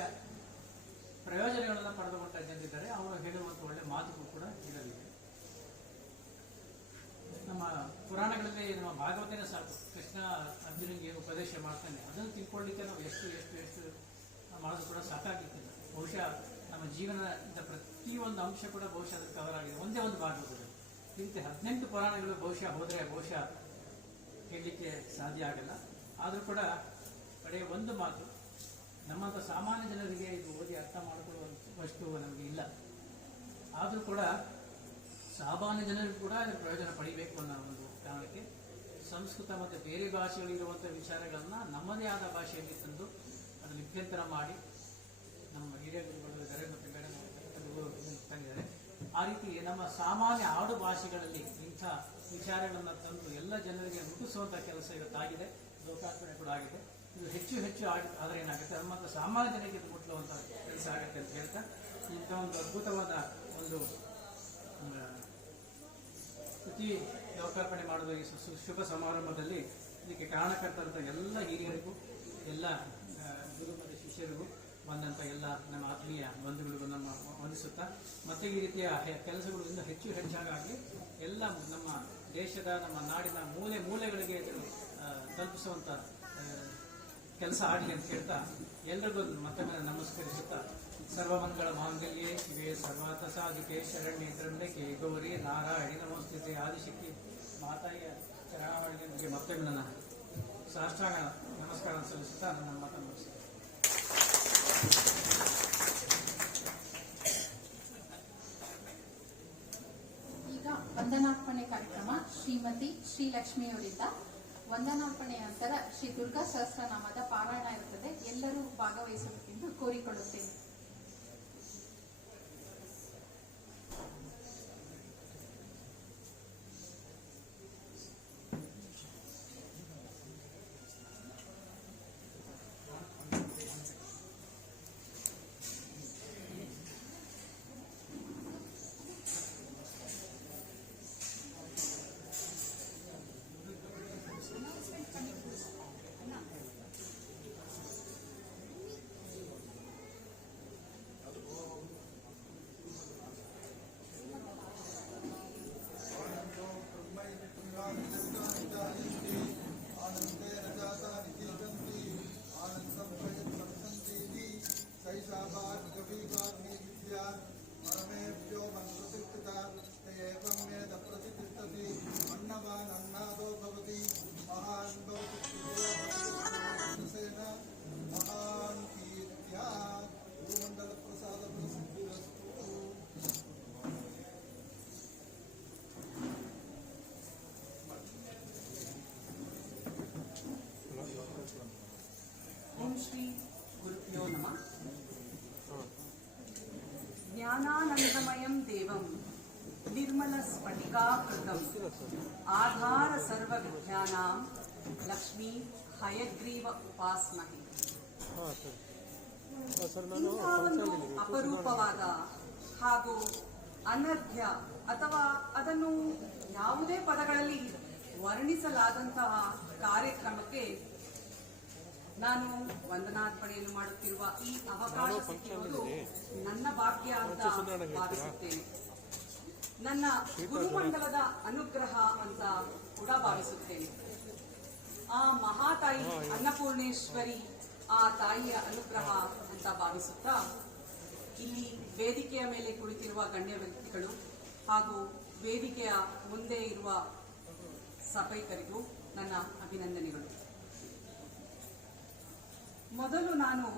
ಪ್ರಯೋಜನಗಳನ್ನು ಪಡೆದುಕೊಂಡ ಜನರಿದ್ದಾರೆ. ಅವರು ಹೇಳುವಂಥ ಒಳ್ಳೆಯ ಮಾತುಗಳು ಕೂಡ ಇದರಲ್ಲಿದೆ. ನಮ್ಮ ಪುರಾಣಗಳಲ್ಲಿ ನಮ್ಮ ಭಾಗವತನೇ ಸಾಕು, ಕೃಷ್ಣ ಅರ್ಜುನಿಗೆ ಉಪದೇಶ ಮಾಡ್ತಾನೆ, ಅದನ್ನು ತಿಳ್ಕೊಳ್ಳಿಕ್ಕೆ ನಾವು ಎಷ್ಟು ಎಷ್ಟು ಎಷ್ಟು ಮಾಡೋದು ಕೂಡ ಸಾಕಾಗಿತ್ತಿಲ್ಲ. ಬಹುಶಃ ನಮ್ಮ ಜೀವನದ ಪ್ರತಿಯೊಂದು ಅಂಶ ಕೂಡ ಬಹುಶಃ ಅದಕ್ಕೆ ಕವರ್ ಆಗಿದೆ ಒಂದೇ ಒಂದು ಭಾಗವತದಲ್ಲಿ. ಈ ರೀತಿ 18 ಪುರಾಣಗಳು ಬಹುಶಃ ಹೇಳಲಿಕ್ಕೆ ಸಾಧ್ಯ ಆಗಲ್ಲ. ಆದರೂ ಕೂಡ ಕಡೆಯ ಒಂದು ಮಾತು, ನಮ್ಮಂಥ ಸಾಮಾನ್ಯ ಜನರಿಗೆ ಇದು ಓದಿ ಅರ್ಥ ಮಾಡಿಕೊಳ್ಳುವಷ್ಟು ನಮಗೆ ಇಲ್ಲ. ಆದರೂ ಕೂಡ ಸಾಮಾನ್ಯ ಜನರಿಗೂ ಕೂಡ ಅದರ ಪ್ರಯೋಜನ ಪಡಿಬೇಕು ಅನ್ನೋ ಒಂದು ಕಾರಣಕ್ಕೆ ಸಂಸ್ಕೃತ ಮತ್ತು ಬೇರೆ ಭಾಷೆಗಳಿರುವಂಥ ವಿಚಾರಗಳನ್ನು ನಮ್ಮದೇ ಆದ ಭಾಷೆಯಲ್ಲಿ ತಂದು ಅದನ್ನು ಲಿಪ್ಯಂತರ ಮಾಡಿ ನಮ್ಮ ಹಿರಿಯ ಗುರುಗಳು ಇದ್ದಾರೆ ಮತ್ತು ಮೇಡಮ್ ತಂದಿದ್ದಾರೆ. ಆ ರೀತಿ ನಮ್ಮ ಸಾಮಾನ್ಯ ಆಡು ಭಾಷೆಗಳಲ್ಲಿ ಇಂಥ ವಿಚಾರಗಳನ್ನು ತಂದು ಎಲ್ಲ ಜನರಿಗೆ ಮುಟ್ಟಿಸುವಂಥ ಕೆಲಸ ಇವತ್ತಾಗಿದೆ, ಲೋಕಾರ್ಪಣೆ ಕೂಡ ಆಗಿದೆ. ಇದು ಹೆಚ್ಚು ಹೆಚ್ಚು ಆದರೆ ಏನಾಗುತ್ತೆ, ನಮ್ಮಂಥ ಸಾಮಾನ್ಯ ಜನರಿಗೆ ಇದು ಮುಟ್ಟುವಂಥ ಕೆಲಸ ಆಗುತ್ತೆ ಅಂತ ಹೇಳ್ತಾ, ಇಂಥ ಒಂದು ಅದ್ಭುತವಾದ ಒಂದು ಕೃತಿ ಲೋಕಾರ್ಪಣೆ ಮಾಡುವ ಈ ಶುಭ ಸಮಾರಂಭದಲ್ಲಿ ಇದಕ್ಕೆ ಕಾರಣಕರ್ತರಂಥ ಎಲ್ಲ ಹಿರಿಯರಿಗೂ, ಎಲ್ಲ ಗುರು ಮತ್ತು ಶಿಷ್ಯರಿಗೂ, ಬಂದಂಥ ಎಲ್ಲ ನಮ್ಮ ಆತ್ಮೀಯ ಬಂಧುಗಳಿಗೂ ನಮ್ಮ ವಂದಿಸುತ್ತಾ, ಮತ್ತೆ ಈ ರೀತಿಯ ಕೆಲಸಗಳು ಇನ್ನೂ ಹೆಚ್ಚು ಹೆಚ್ಚಾಗಿ ಎಲ್ಲ ನಮ್ಮ ದೇಶದ, ನಮ್ಮ ನಾಡಿನ ಮೂಲೆ ಮೂಲೆಗಳಿಗೆ ತಲುಪಿಸುವಂಥ ಕೆಲಸ ಆಗಲಿ ಅಂತ ಹೇಳ್ತಾ, ಎಲ್ಲರಿಗೂ ಮತ್ತೊಮ್ಮೆ ನಮಸ್ಕರಿಸುತ್ತಾ, ಸರ್ವಮಂಗಳ ಮಾಂಗಲ್ಯೆ ಶಿವೆ ಸರ್ವಾರ್ಥ ಸಾಧಿಕೆ ಶರಣ್ಯೆ ತ್ರ್ಯಂಬಕೆ ಗೌರಿ ನಾರಾಯಣಿ ನಮೋಸ್ತುತೆ ಆದಿಶಕ್ತಿ ಮಾತಾಯಿಯ ಚರಣಾವಳಿಗೆ ಮತ್ತೊಮ್ಮೆ ನನ್ನ ಸಾಷ್ಟಾಂಗ ನಮಸ್ಕಾರ ಸಲ್ಲಿಸುತ್ತಾ ನನ್ನ ಮಾತನ್ನು ಮುಗಿಸ್ತೇನೆ. ಈಗ ವಂದನಾರ್ಪಣೆ ಕಾರ್ಯಕ್ರಮ ಶ್ರೀಮತಿ ಶ್ರೀಲಕ್ಷ್ಮಿಯವರಿಂದ. ವಂದನಾರ್ಪಣೆಯ ನಂತರ ಶ್ರೀ ದುರ್ಗಾ ಸಹಸ್ರನಾಮದ ಪಾರಾಯಣ ಇರುತ್ತದೆ. ಎಲ್ಲರೂ ಭಾಗವಹಿಸಬೇಕೆಂದು ಕೋರಿಕೊಳ್ಳುತ್ತೇನೆ. ಓಂ ಶ್ರೀ ಗುರುಭ್ಯೋ ನಮಃ. ಜ್ಞಾನಾನಂದಮಯಂ ದೇವಂ ನಿರ್ಮಲ ಸ್ಫಟಿಕಾಕೃತಂ ಆಧಾರ ಸರ್ವ ವಿಜ್ಞಾನಾಂ ಲಕ್ಷ್ಮೀ ಹಯಗ್ರೀವ ಉಪಾಸ್ಮಹೆ. ಇಂಥ ಒಂದು ಅಪರೂಪವಾದ ಹಾಗೂ ಅನರ್ಘ್ಯ ಅಥವಾ ಅದನ್ನು ಯಾವುದೇ ಪದಗಳಲ್ಲಿ ವರ್ಣಿಸಲಾದಂತಹ ಕಾರ್ಯಕ್ರಮಕ್ಕೆ ನಾನು ವಂದನಾರ್ಪಣೆಯನ್ನು ಮಾಡುತ್ತಿರುವ ಈ ಅವಕಾಶ ಸಿಕ್ಕಿರುವುದು ನನ್ನ ಭಾಗ್ಯ ಅಂತ ಭಾವಿಸುತ್ತೇನೆ. ನನ್ನ ಗುರುಮಂಡಲದ ಅನುಗ್ರಹ ಅಂತ ಕೂಡ ಭಾವಿಸುತ್ತೇನೆ. ಆ ಮಹಾತಾಯಿ ಅನ್ನಪೂರ್ಣೇಶ್ವರಿ ಆ ತಾಯಿಯ ಅನುಗ್ರಹ ಅಂತ ಭಾವಿಸುತ್ತಾ ಇಲ್ಲಿ ವೇದಿಕೆಯ ಮೇಲೆ ಕುಳಿತಿರುವ ಗಣ್ಯ ವ್ಯಕ್ತಿಗಳು ಹಾಗೂ ವೇದಿಕೆಯ ಮುಂದೆ ಇರುವ ಸಭೆಕರಿಗೂ ನನ್ನ ಅಭಿನಂದನೆಗಳು. ಮೊದಲು ನಾನು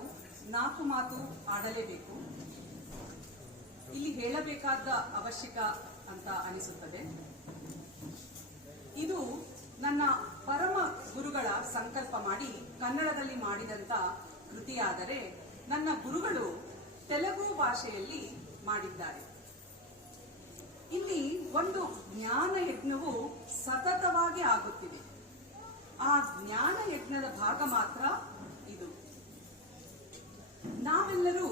4 ಮಾತು ಆಡಲೇಬೇಕು. ಇಲ್ಲಿ ಹೇಳಬೇಕಾದ ಅವಶ್ಯಕ ಅಂತ ಅನಿಸುತ್ತದೆ. ಇದು ನನ್ನ ಪರಮ ಗುರುಗಳ ಸಂಕಲ್ಪ ಮಾಡಿ ಕನ್ನಡದಲ್ಲಿ ಮಾಡಿದಂತ ಕೃತಿಯಾದರೆ ನನ್ನ ಗುರುಗಳು ತೆಲುಗು ಭಾಷೆಯಲ್ಲಿ ಮಾಡಿದ್ದಾರೆ. ಇಲ್ಲಿ ಒಂದು ಜ್ಞಾನ ಯಜ್ಞವು ಸತತವಾಗಿ ಆಗುತ್ತಿದೆ. ಆ ಜ್ಞಾನ ಯಜ್ಞದ ಭಾಗ ಮಾತ್ರ ಇದು. ನಾವೆಲ್ಲರೂ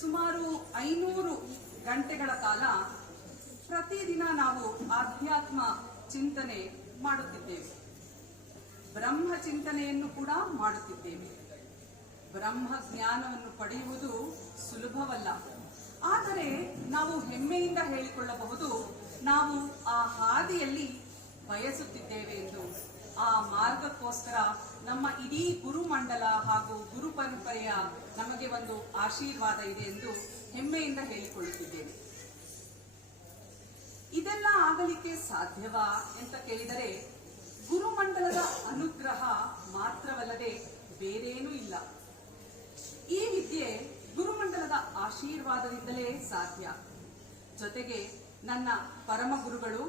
ಸುಮಾರು 500 ಗಂಟೆಗಳ ಕಾಲ ಪ್ರತಿದಿನ ನಾವು ಆಧ್ಯಾತ್ಮ ಚಿಂತನೆ ಮಾಡುತ್ತಿದ್ದೇವೆ. ಬ್ರಹ್ಮ ಚಿಂತನೆಯನ್ನು ಕೂಡ ಮಾಡುತ್ತಿದ್ದೇವೆ. ಬ್ರಹ್ಮ ಜ್ಞಾನವನ್ನು ಪಡೆಯುವುದು ಸುಲಭವಲ್ಲ. ಆದರೆ ನಾವು ಹೆಮ್ಮೆಯಿಂದ ಹೇಳಿಕೊಳ್ಳಬಹುದು, ನಾವು ಆ ಹಾದಿಯಲ್ಲಿ ಬಯಸುತ್ತಿದ್ದೇವೆ ಎಂದು. ಆ ಮಾರ್ಗಕ್ಕೋಸ್ಕರ ನಮ್ಮ ಇಡೀ ಗುರುಮಂಡಲ ಹಾಗೂ ಗುರು ಪರಂಪರೆಯ ನಮಗೆ ಒಂದು ಆಶೀರ್ವಾದ ಇದೆ ಎಂದು ಹೆಮ್ಮೆಯಿಂದ ಹೇಳಿಕೊಳ್ಳುತ್ತಿದ್ದೇವೆ. ಇದೆಲ್ಲ ಆಗಲಿಕ್ಕೆ ಸಾಧ್ಯವಾ ಅಂತ ಕೇಳಿದರೆ ಗುರುಮಂಡಲದ ಅನುಗ್ರಹ ಮಾತ್ರವಲ್ಲದೆ ಬೇರೇನೂ ಇಲ್ಲ. ಈ ವಿದ್ಯೆ ಗುರುಮಂಡಲದ ಆಶೀರ್ವಾದದಿಂದಲೇ ಸಾಧ್ಯ. ಜೊತೆಗೆ ನನ್ನ ಪರಮ ಗುರುಗಳು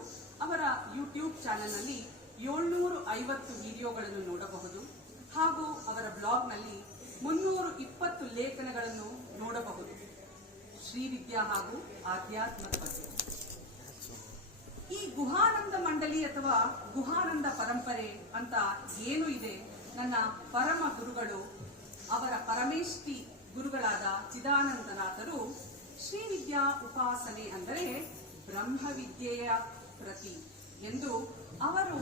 ಅವರ ಯೂಟ್ಯೂಬ್ ಚಾನೆಲ್ನಲ್ಲಿ 750 ವಿಡಿಯೋಗಳನ್ನು ನೋಡಬಹುದು ಹಾಗೂ ಅವರ ಬ್ಲಾಗ್ನಲ್ಲಿ 320 ಲೇಖನಗಳನ್ನು ನೋಡಬಹುದು ಶ್ರೀವಿದ್ಯಾ ಹಾಗೂ ಆಧ್ಯಾತ್ಮದ ಬಗ್ಗೆ. ಈ ಗುಹಾನಂದ ಮಂಡಳಿ ಅಥವಾ ಗುಹಾನಂದ ಪರಂಪರೆ ಅಂತ ಏನು ಇದೆ, ನನ್ನ ಪರಮ ಗುರುಗಳು ಅವರ ಪರಮೇಷ್ಠಿ ಗುರುಗಳಾದ ಚಿದಾನಂದನಾಥರು ಶ್ರೀವಿದ್ಯಾ ಉಪಾಸನೆ ಅಂದರೆ ಬ್ರಹ್ಮವಿದ್ಯೆಯ ಪ್ರತಿ ಎಂದು ಅವರು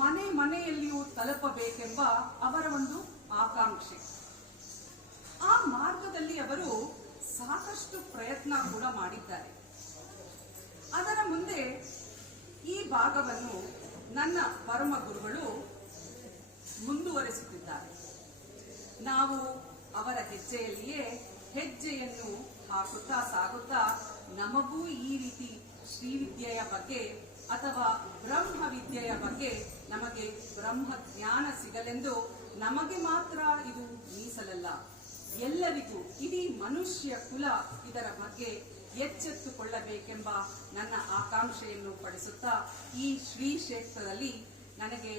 ಮನೆ ಮನೆಯಲ್ಲಿಯೂ ತಲುಪಬೇಕೆಂಬ ಅವರ ಒಂದು ಆಕಾಂಕ್ಷೆ. ಆ ಮಾರ್ಗದಲ್ಲಿ ಅವರು ಸಾಕಷ್ಟು ಪ್ರಯತ್ನ ಕೂಡ ಮಾಡಿದ್ದಾರೆ. ಅದರ ಮುಂದೆ ಈ ಭಾಗವನ್ನು ನನ್ನ ಪರಮ ಗುರುಗಳು ಮುಂದುವರೆಸುತ್ತಿದ್ದಾರೆ. ನಾವು ಅವರ ಹೆಜ್ಜೆಯಲ್ಲಿಯೇ ಹೆಜ್ಜೆಯನ್ನು ಹಾಕುತ್ತಾ ಸಾಗುತ್ತಾ ನಮಗೂ ಈ ರೀತಿ ಶ್ರೀವಿದ್ಯೆಯ ಬಗ್ಗೆ ಅಥವಾ ಬ್ರಹ್ಮವಿದ್ಯೆಯ ಬಗ್ಗೆ ನಮಗೆ ಬ್ರಹ್ಮ ಜ್ಞಾನ ಸಿಗಲೆಂದು ನಮಗೆ ಮಾತ್ರ ಇದು ಮೀಸಲಲ್ಲ, ಎಲ್ಲರಿಗೂ ಇಡೀ ಮನುಷ್ಯ ಕುಲ ಇದರ ಬಗ್ಗೆ ಎಚ್ಚೆತ್ತುಕೊಳ್ಳಬೇಕೆಂಬ ನನ್ನ ಆಕಾಂಕ್ಷೆಯನ್ನು ಪಡಿಸುತ್ತಾ ಈ ಶ್ರೀ ಕ್ಷೇತ್ರದಲ್ಲಿ ನನಗೆ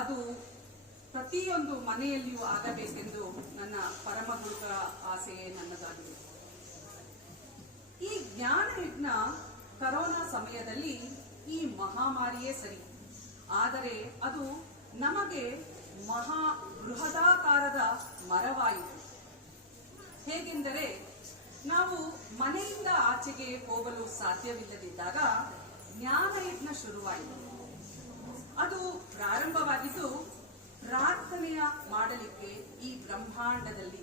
ಅದು ಪ್ರತಿಯೊಂದು ಮನೆಯಲ್ಲಿಯೂ ಆಗಬೇಕೆಂದು ನನ್ನ ಪರಮ ಗುರುಗಳ ಆಸೆಯೇ ನನ್ನದಾಗಿದೆ. ಈ ಜ್ಞಾನ ಯಜ್ಞ ಕರೋನಾ ಸಮಯದಲ್ಲಿ ಈ ಮಹಾಮಾರಿಯೇ ಸರಿ, ಆದರೆ ಅದು ನಮಗೆ ಮಹಾ ಬೃಹದಾಕಾರದ ಮರವಾಯಿತು. ಹೇಗೆಂದರೆ ನಾವು ಮನೆಯಿಂದ ಆಚೆಗೆ ಹೋಗಲು ಸಾಧ್ಯವಿಲ್ಲದಿದ್ದಾಗ ಜ್ಞಾನಯಜ್ಞ ಶುರುವಾಯಿತು. ಅದು ಪ್ರಾರಂಭವಾಗಿದ್ದು ಪ್ರಾರ್ಥನೆಯ ಮಾಡಲಿಕ್ಕೆ ಈ ಬ್ರಹ್ಮಾಂಡದಲ್ಲಿ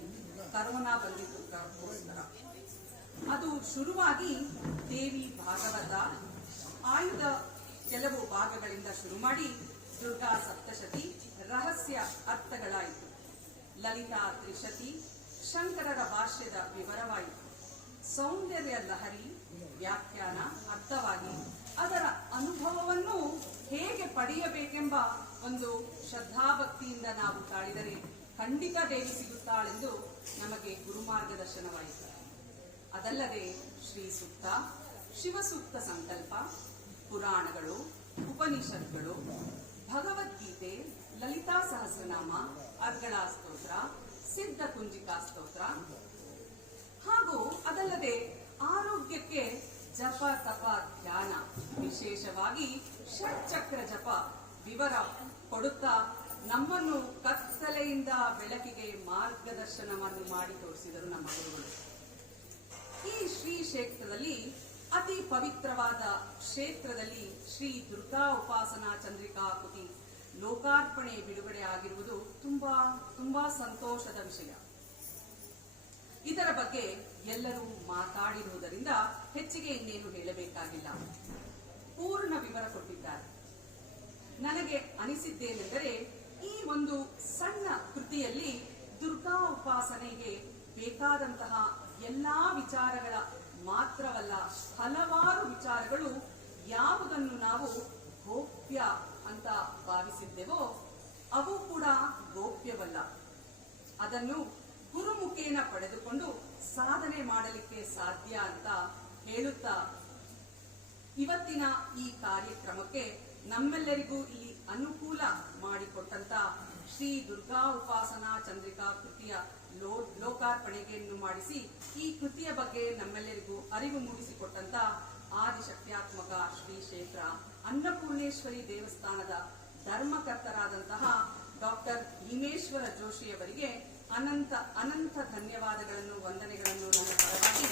ಕರೋನಾ ಬಂದಿದ್ದಕ್ಕೋಸ್ಕರ. ಅದು ಶುರುವಾಗಿ ದೇವಿ ಭಾಗವತ ಆಯುಧ ಕೆಲವು ಭಾಗಗಳಿಂದ ಶುರು ಮಾಡಿ ದುರ್ಗಾ ಸಪ್ತಶತಿ ರಹಸ್ಯ ಅರ್ಥಗಳಾಯಿತು, ಲಲಿತಾ ತ್ರಿಶತಿ ಶಂಕರರ ಭಾಷ್ಯದ ವಿವರವಾಯಿತು, ಸೌಂದರ್ಯ ಲಹರಿ ವ್ಯಾಖ್ಯಾನ ಅರ್ಥವಾಗಿ ಅದರ ಅನುಭವವನ್ನು ಹೇಗೆ ಪಡೆಯಬೇಕೆಂಬ ಒಂದು ಶ್ರದ್ಧಾಭಕ್ತಿಯಿಂದ ನಾವು ತಾಳಿದರೆ ಖಂಡಿತ ದೇವಿ ಸಿಗುತ್ತಾಳೆಂದು ನಮಗೆ ಗುರುಮಾರ್ಗದರ್ಶನವಾಯಿತು. ಅದಲ್ಲದೆ ಶ್ರೀ ಸೂಕ್ತ, ಶಿವಸೂಕ್ತ ಸಂಕಲ್ಪ, ಪುರಾಣಗಳು, ಉಪನಿಷತ್ಗಳು, ಭಗವದ್ಗೀತೆ, ಲಲಿತಾ ಸಹಸ್ರನಾಮ, ಅರ್ಗಳ ಸ್ತೋತ್ರ, ಸಿದ್ಧ ಕುಂಜಿಕಾ ಸ್ತೋತ್ರ ಹಾಗೂ ಅದಲ್ಲದೆ ಆರೋಗ್ಯಕ್ಕೆ ಜಪ ತಪ ಧ್ಯಾನ, ವಿಶೇಷವಾಗಿ ಷಟ್ಚಕ್ರ ಜಪ ವಿವರ ಕೊಡುತ್ತಾ ನಮ್ಮನ್ನು ಕತ್ತಲೆಯಿಂದ ಬೆಳಕಿಗೆ ಮಾರ್ಗದರ್ಶನವನ್ನು ಮಾಡಿ ತೋರಿಸಿದರು ನಮ್ಮ ಗುರುಗಳು. ಈ ಶ್ರೀ ಕ್ಷೇತ್ರದಲ್ಲಿ ಅತಿ ಪವಿತ್ರವಾದ ಕ್ಷೇತ್ರದಲ್ಲಿ ಶ್ರೀ ದುರ್ಗಾ ಉಪಾಸನಾ ಚಂದ್ರಿಕಾ ಕೃತಿ ಲೋಕಾರ್ಪಣೆ ಬಿಡುಗಡೆ ಆಗಿರುವುದು ತುಂಬಾ ಸಂತೋಷದ ವಿಷಯ. ಇದರ ಬಗ್ಗೆ ಎಲ್ಲರೂ ಮಾತಾಡಿರುವುದರಿಂದ ಹೆಚ್ಚಿಗೆ ಇನ್ನೇನು ಹೇಳಬೇಕಾಗಿಲ್ಲ. ಪೂರ್ಣ ವಿವರ ಕೊಟ್ಟಿದ್ದಾರೆ. ನನಗೆ ಅನಿಸಿದ್ದೇನೆಂದರೆ, ಈ ಒಂದು ಸಣ್ಣ ಕೃತಿಯಲ್ಲಿ ದುರ್ಗಾ ಉಪಾಸನೆಗೆ ಬೇಕಾದಂತಹ ಎಲ್ಲಾ ವಿಚಾರಗಳ ಮಾತ್ರವಲ್ಲ, ಹಲವಾರು ವಿಚಾರಗಳು ಯಾವುದನ್ನು ನಾವು ಗೋಪ್ಯ ಅಂತ ಭಾವಿಸಿದ್ದೆವೋ ಅವು ಕೂಡ ಗೋಪ್ಯವಲ್ಲ. ಅದನ್ನು ಗುರುಮುಖೇನ ಪಡೆದುಕೊಂಡು ಸಾಧನೆ ಮಾಡಲಿಕ್ಕೆ ಸಾಧ್ಯ ಅಂತ ಹೇಳುತ್ತಾ ಇವತ್ತಿನ ಈ ಕಾರ್ಯಕ್ರಮಕ್ಕೆ ನಮ್ಮೆಲ್ಲರಿಗೂ ಇಲ್ಲಿ ಅನುಕೂಲ ಮಾಡಿಕೊಟ್ಟಂತ ಶ್ರೀ ದುರ್ಗಾ ಉಪಾಸನಾ ಚಂದ್ರಿಕಾ ಕೃತಿಯ ಲೋಕಾರ್ಪಣೆಯನ್ನು ಮಾಡಿಸಿ ಈ ಕೃತಿಯ ಬಗ್ಗೆ ನಮ್ಮೆಲ್ಲರಿಗೂ ಅರಿವು ಮೂಡಿಸಿಕೊಟ್ಟಂತ ಆದಿಶಕ್ತ್ಯಾತ್ಮಕ ಶ್ರೀ ಕ್ಷೇತ್ರ ಅನ್ನಪೂರ್ಣೇಶ್ವರಿ ದೇವಸ್ಥಾನದ ಧರ್ಮಕರ್ತರಾದಂತಹ ಡಾಕ್ಟರ್ ಭೀಮೇಶ್ವರ ಜೋಶಿಯವರಿಗೆ ಅನಂತ ಅನಂತ ಧನ್ಯವಾದಗಳನ್ನು, ವಂದನೆಗಳನ್ನು ನನ್ನ ಪರವಾಗಿ,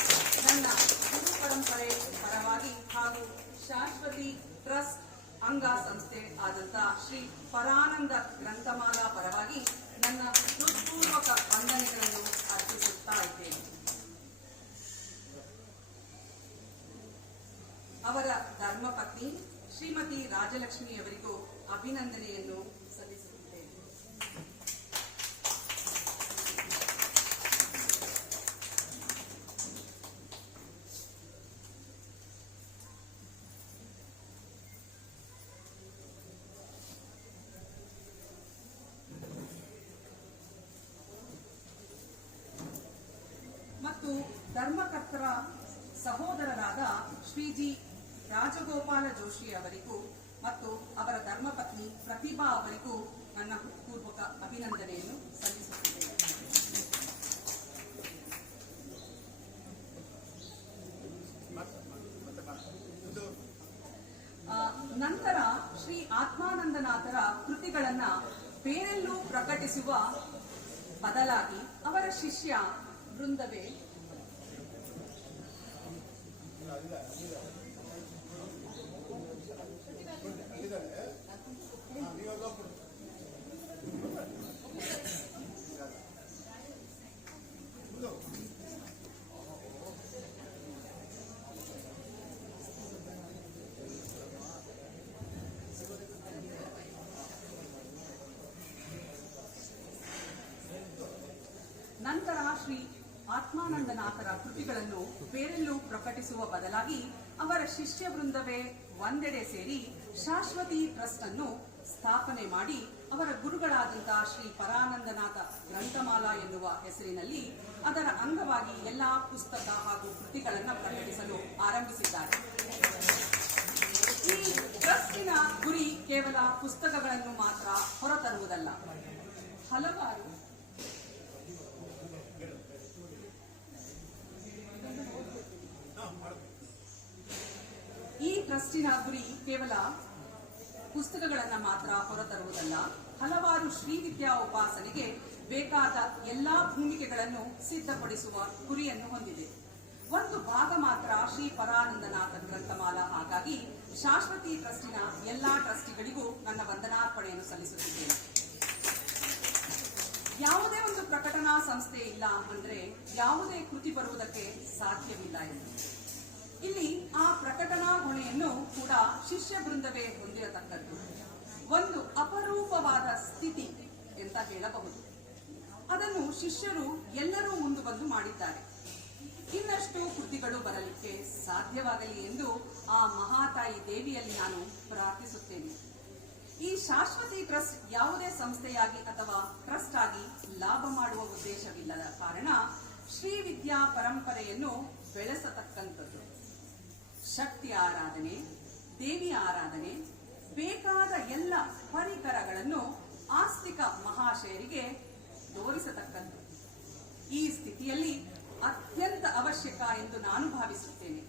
ನನ್ನ ಗುರು ಪರಂಪರೆ ಪರವಾಗಿ ಹಾಗೂ ಶಾಶ್ವತಿ ಟ್ರಸ್ಟ್ ಅಂಗ ಸಂಸ್ಥೆ ಆದಂತಹ ಶ್ರೀ ಪರಾನಂದ ಗ್ರಂಥಮಾಲಾ ಪರವಾಗಿ ನನ್ನ ಹೃತ್ಪೂರ್ವಕ ವಂದನೆಗಳನ್ನು ಅರ್ಪಿಸುತ್ತಾ ಇದ್ದೇನೆ. ಅವರ ಧರ್ಮಪತ್ನಿ ಶ್ರೀಮತಿ ರಾಜಲಕ್ಷ್ಮಿಯವರಿಗೂ ಅಭಿನಂದನೆಯನ್ನು ಸಲ್ಲಿಸುತ್ತೇನೆ. ಮತ್ತು ಧರ್ಮಕರ್ತರ ಸಹೋದರರಾದ ಶ್ರೀಜಿ ರಾಜಗೋಪಾಲ ಜೋಶಿ ಅವರಿಗೂ ಮತ್ತು ಅವರ ಧರ್ಮಪತ್ನಿ ಪ್ರತಿಭಾ ಅವರಿಗೂ ನನ್ನ ಹೃತ್ಪೂರ್ವಕ ಅಭಿನಂದನೆಯನ್ನು ಸಲ್ಲಿಸುತ್ತಿದ್ದೇನೆ. ನಂತರ ಶ್ರೀ ಆತ್ಮಾನಂದನಾಥರ ಕೃತಿಗಳನ್ನ ಬೇರೆಲ್ಲೂ ಪ್ರಕಟಿಸುವ ಬದಲಾಗಿ ಅವರ ಶಿಷ್ಯ ವೃಂದವೇ ನಂತರ ಶ್ರೀ ಆತ್ಮಾನಂದನಾಥರ ಕೃತಿಗಳನ್ನು ಬೇರೆಲ್ಲೂ ಪ್ರಕಟಿಸುವ ಬದಲಾಗಿ ಅವರ ಶಿಷ್ಯ ವೃಂದವೇ ಒಂದೆಡೆ ಸೇರಿ ಶಾಶ್ವತಿ ಟ್ರಸ್ಟ್ ಅನ್ನು ಸ್ಥಾಪನೆ ಮಾಡಿ ಅವರ ಗುರುಗಳಾದಂತಹ ಶ್ರೀ ಪರಾನಂದನಾಥ ಗ್ರಂಥಮಾಲಾ ಎನ್ನುವ ಹೆಸರಿನಲ್ಲಿ ಅದರ ಅಂಗವಾಗಿ ಎಲ್ಲಾ ಪುಸ್ತಕ ಹಾಗೂ ಕೃತಿಗಳನ್ನು ಪ್ರಕಟಿಸಲು ಆರಂಭಿಸಿದ್ದಾರೆ. ಈ ಟ್ರಸ್ಟಿನ ಗುರಿ ಕೇವಲ ಪುಸ್ತಕಗಳನ್ನು ಮಾತ್ರ ಹೊರತರುವುದಲ್ಲ, ಹಲವಾರು ಈ ಟ್ರಸ್ಟಿನ ಗುರಿ ಕೇವಲ ಪುಸ್ತಕಗಳನ್ನು ಮಾತ್ರ ಹೊರತರುವುದಲ್ಲ, ಹಲವಾರು ಶ್ರೀವಿದ್ಯಾ ಉಪಾಸನೆಗೆ ಬೇಕಾದ ಎಲ್ಲಾ ಭೂಮಿಕೆಗಳನ್ನು ಸಿದ್ಧಪಡಿಸುವ ಗುರಿಯನ್ನು ಹೊಂದಿದೆ. ಒಂದು ಭಾಗ ಮಾತ್ರ ಶ್ರೀ ಪರಾನಂದನಾಥ ಗ್ರಂಥಮಾಲಾ. ಹಾಗಾಗಿ ಶಾಶ್ವತಿ ಟ್ರಸ್ಟಿನ ಎಲ್ಲಾ ಟ್ರಸ್ಟಿಗಳಿಗೂ ನನ್ನ ವಂದನಾರ್ಪಣೆಯನ್ನು ಸಲ್ಲಿಸುತ್ತಿದ್ದೇನೆ. ಯಾವುದೇ ಒಂದು ಪ್ರಕಟಣಾ ಸಂಸ್ಥೆ ಇಲ್ಲ ಅಂದ್ರೆ ಯಾವುದೇ ಕೃತಿ ಬರುವುದಕ್ಕೆ ಸಾಧ್ಯವಿಲ್ಲ ಎಂದು. ಇಲ್ಲಿ ಆ ಪ್ರಕಟಣಾ ಹೊಣೆಯನ್ನು ಕೂಡ ಶಿಷ್ಯ ಬೃಂದವೇ ಹೊಂದಿರತಕ್ಕದ್ದು. ಒಂದು ಅಪರೂಪವಾದ ಸ್ಥಿತಿ ಅಂತ ಹೇಳಬಹುದು. ಅದನ್ನು ಶಿಷ್ಯರು ಎಲ್ಲರೂ ಮುಂದೆ ಬಂದು ಮಾಡಿದ್ದಾರೆ. ಇನ್ನಷ್ಟು ಕೃತಿಗಳು ಬರಲಿಕ್ಕೆ ಸಾಧ್ಯವಾಗಲಿ ಎಂದು ಆ ಮಹಾತಾಯಿ ದೇವಿಯಲ್ಲಿ ನಾನು ಪ್ರಾರ್ಥಿಸುತ್ತೇನೆ. ಈ ಶಾಶ್ವತಿ ಟ್ರಸ್ಟ್ ಯಾವುದೇ ಸಂಸ್ಥೆಯಾಗಿ ಅಥವಾ ಟ್ರಸ್ಟ್ ಆಗಿ ಲಾಭ ಮಾಡುವ ಉದ್ದೇಶವಿಲ್ಲದ ಕಾರಣ ಶ್ರೀವಿದ್ಯಾ ಪರಂಪರೆಯನ್ನು ಬೆಳೆಸತಕ್ಕಂಥದ್ದು. ಶಕ್ತಿ ಆರಾಧನೆ, ದೇವಿ ಆರಾಧನೆ, ಬೇಕಾದ ಎಲ್ಲ ಪರಿಕರಗಳನ್ನು ಆಸ್ತಿಕ ಮಹಾಶಯರಿಗೆ ತೋರಿಸತಕ್ಕದ್ದು. ಈ ಸ್ಥಿತಿಯಲ್ಲಿ ಅತ್ಯಂತ ಅವಶ್ಯಕ ಎಂದು ನಾನು ಭಾವಿಸುತ್ತೇನೆ.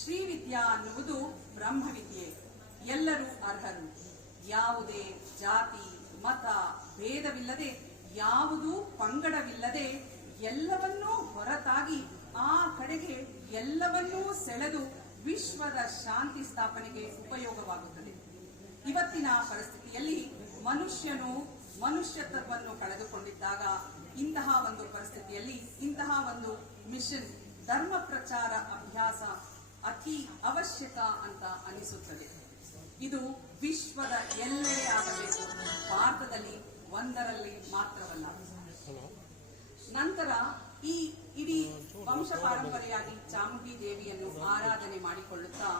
ಶ್ರೀವಿದ್ಯಾ ಅನ್ನುವುದು ಬ್ರಹ್ಮವಿದ್ಯೆ. ಎಲ್ಲರೂ ಅರ್ಹರು. ಯಾವುದೇ ಜಾತಿ ಮತ ಭೇದವಿಲ್ಲದೆ, ಯಾವುದೂ ಪಂಗಡವಿಲ್ಲದೆ ಎಲ್ಲವನ್ನೂ ಹೊರತಾಗಿ ಆ ಕಡೆಗೆ ಎಲ್ಲವನ್ನೂ ಸೆಳೆದು ವಿಶ್ವದ ಶಾಂತಿ ಸ್ಥಾಪನೆಗೆ ಉಪಯೋಗವಾಗುತ್ತದೆ. ಇವತ್ತಿನ ಪರಿಸ್ಥಿತಿಯಲ್ಲಿ ಮನುಷ್ಯನು ಮನುಷ್ಯತ್ವವನ್ನು ಕಳೆದುಕೊಂಡಿದ್ದಾಗ ಇಂತಹ ಒಂದು ಪರಿಸ್ಥಿತಿಯಲ್ಲಿ ಇಂತಹ ಒಂದು ಮಿಷನ್ ಧರ್ಮ ಪ್ರಚಾರ ಅಭ್ಯಾಸ ಅತಿ ಅವಶ್ಯಕ ಅಂತ ಅನಿಸುತ್ತದೆ. ಇದು ವಿಶ್ವದ ಎಲ್ಲೆಡೆ ಆಗಬೇಕು, ಭಾರತದಲ್ಲಿ ಒಂದರಲ್ಲಿ ಮಾತ್ರವಲ್ಲ. ನಂತರ ಈ ಇಡೀ ವಂಶ ಪಾರಂಪರೆಯಾಗಿ ಚಾಮುಂಡಿ ದೇವಿಯನ್ನು ಆರಾಧನೆ ಮಾಡಿಕೊಳ್ಳುತ್ತಾ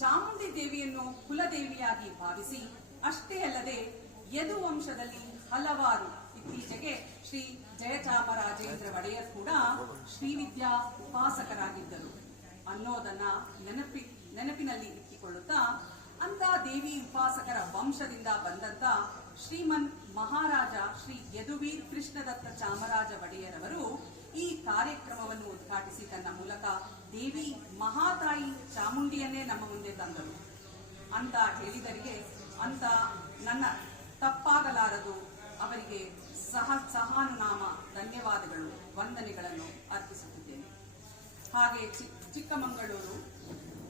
ಚಾಮುಂಡಿ ದೇವಿಯನ್ನು ಕುಲದೇವಿಯಾಗಿ ಭಾವಿಸಿ ಅಷ್ಟೇ ಅಲ್ಲದೆ ಯದು ವಂಶದಲ್ಲಿ ಹಲವಾರು ಇತ್ತೀಚೆಗೆ ಶ್ರೀ ಜಯಚಾಮರಾಜೇಂದ್ರ ಒಡೆಯರ್ ಕೂಡ ಶ್ರೀವಿದ್ಯಾ ಉಪಾಸಕರಾಗಿದ್ದರು ಅನ್ನೋದನ್ನ ನೆನಪಿನಲ್ಲಿ ಇಟ್ಟುಕೊಳ್ಳುತ್ತಾ ಅಂತ ದೇವಿ ಉಪಾಸಕರ ವಂಶದಿಂದ ಬಂದಂತ ಶ್ರೀಮನ್ ಮಹಾರಾಜ ಶ್ರೀ ಯದುವೀರ್ ಕೃಷ್ಣದತ್ತ ಚಾಮರಾಜ ಒಡೆಯರವರು ಈ ಕಾರ್ಯಕ್ರಮವನ್ನು ಉದ್ಘಾಟಿಸಿ ತನ್ನ ಮೂಲಕ ದೇವಿ ಮಹಾತಾಯಿ ಚಾಮುಂಡಿಯನ್ನೇ ನಮ್ಮ ಮುಂದೆ ತಂದರು ಅಂತ ಹೇಳಿದರಿಗೆ ಅಂತ ನನ್ನ ತಪ್ಪಾಗಲಾರದು. ಅವರಿಗೆ ಸಹಾನುನಾಮ ಧನ್ಯವಾದಗಳು, ವಂದನೆಗಳನ್ನು ಅರ್ಪಿಸುತ್ತಿದ್ದೇನೆ. ಹಾಗೆ ಚಿಕ್ಕಮಗಳೂರು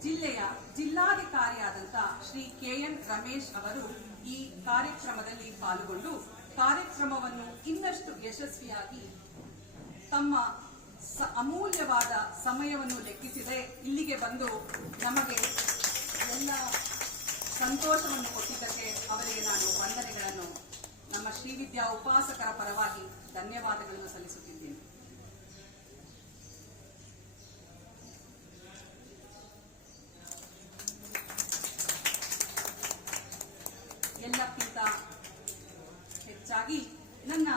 ಜಿಲ್ಲೆಯ ಜಿಲ್ಲಾಧಿಕಾರಿಯಾದಂಥ ಶ್ರೀ KN ರಮೇಶ್ ಅವರು ಈ ಕಾರ್ಯಕ್ರಮದಲ್ಲಿ ಪಾಲ್ಗೊಂಡು ಕಾರ್ಯಕ್ರಮವನ್ನು ಇನ್ನಷ್ಟು ಯಶಸ್ವಿಯಾಗಿ ತಮ್ಮ ಅಮೂಲ್ಯವಾದ ಸಮಯವನ್ನು ಲೆಕ್ಕಿಸದೆ ಇಲ್ಲಿಗೆ ಬಂದು ನಮಗೆ ಎಲ್ಲ ಸಂತೋಷವನ್ನು ಕೊಟ್ಟಿದ್ದಕ್ಕೆ ಅವರಿಗೆ ನಾನು ವಂದನೆಗಳನ್ನು ನಮ್ಮ ಶ್ರೀವಿದ್ಯಾ ಉಪಾಸಕರ ಪರವಾಗಿ ಧನ್ಯವಾದಗಳನ್ನು ಸಲ್ಲಿಸುತ್ತಿದ್ದೇನೆ. ಎಲ್ಲಕ್ಕಿಂತ ಹೆಚ್ಚಾಗಿ ನನ್ನ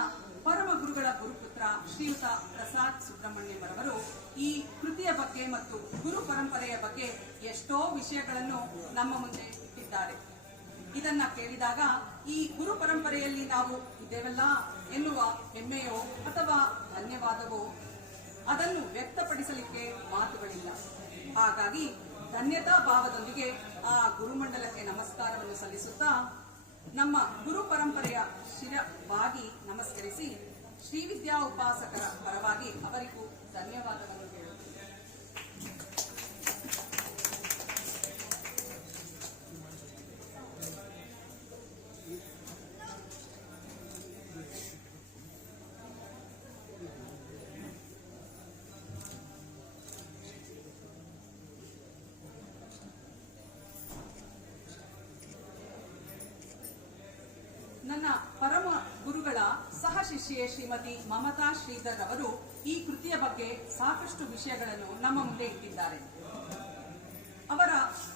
ಪರಮ ಗುರುಗಳ ಗುರುಪುತ್ರ ಶ್ರೀಯುತ ಪ್ರಸಾದ್ ಸುಬ್ರಹ್ಮಣ್ಯಂರವರು ಈ ಕೃತಿಯ ಬಗ್ಗೆ ಮತ್ತು ಗುರು ಪರಂಪರೆಯ ಬಗ್ಗೆ ಎಷ್ಟೋ ವಿಷಯಗಳನ್ನು ನಮ್ಮ ಮುಂದೆ ಇಟ್ಟಿದ್ದಾರೆ. ಇದನ್ನ ಕೇಳಿದಾಗ ಈ ಗುರು ಪರಂಪರೆಯಲ್ಲಿ ನಾವು ಇದ್ದೇವಲ್ಲ ಎನ್ನುವ ಹೆಮ್ಮೆಯೋ ಅಥವಾ ಧನ್ಯವಾದವೋ ಅದನ್ನು ವ್ಯಕ್ತಪಡಿಸಲಿಕ್ಕೆ ಮಾತುಗಳಿಲ್ಲ. ಹಾಗಾಗಿ ಧನ್ಯತಾ ಭಾವದೊಂದಿಗೆ ಆ ಗುರುಮಂಡಲಕ್ಕೆ ನಮಸ್ಕಾರವನ್ನು ಸಲ್ಲಿಸುತ್ತಾ ನಮ್ಮ ಗುರು ಪರಂಪರೆಯ ಶಿರವಾಗಿ ನಮಸ್ಕರಿಸಿ ಶ್ರೀವಿದ್ಯಾ ಉಪಾಸಕರ ಪರವಾಗಿ ಅವರಿಗೂ ಧನ್ಯವಾದಗಳನ್ನು ಹೇಳುತ್ತೇನೆ. ನನ್ನ ಪರಮ ಗುರುಗಳ ಸಹ ಶಿಷ್ಯೆ ಶ್ರೀಮತಿ ಮಮತಾ ಶ್ರೀಧರ್ ಅವರು ಈ ಕೃತಿಯ ಬಗ್ಗೆ ಸಾಕಷ್ಟು ವಿಷಯಗಳನ್ನು ನಮ್ಮ ಮುಂದೆ ಇಟ್ಟಿದ್ದಾರೆ. ಅವರ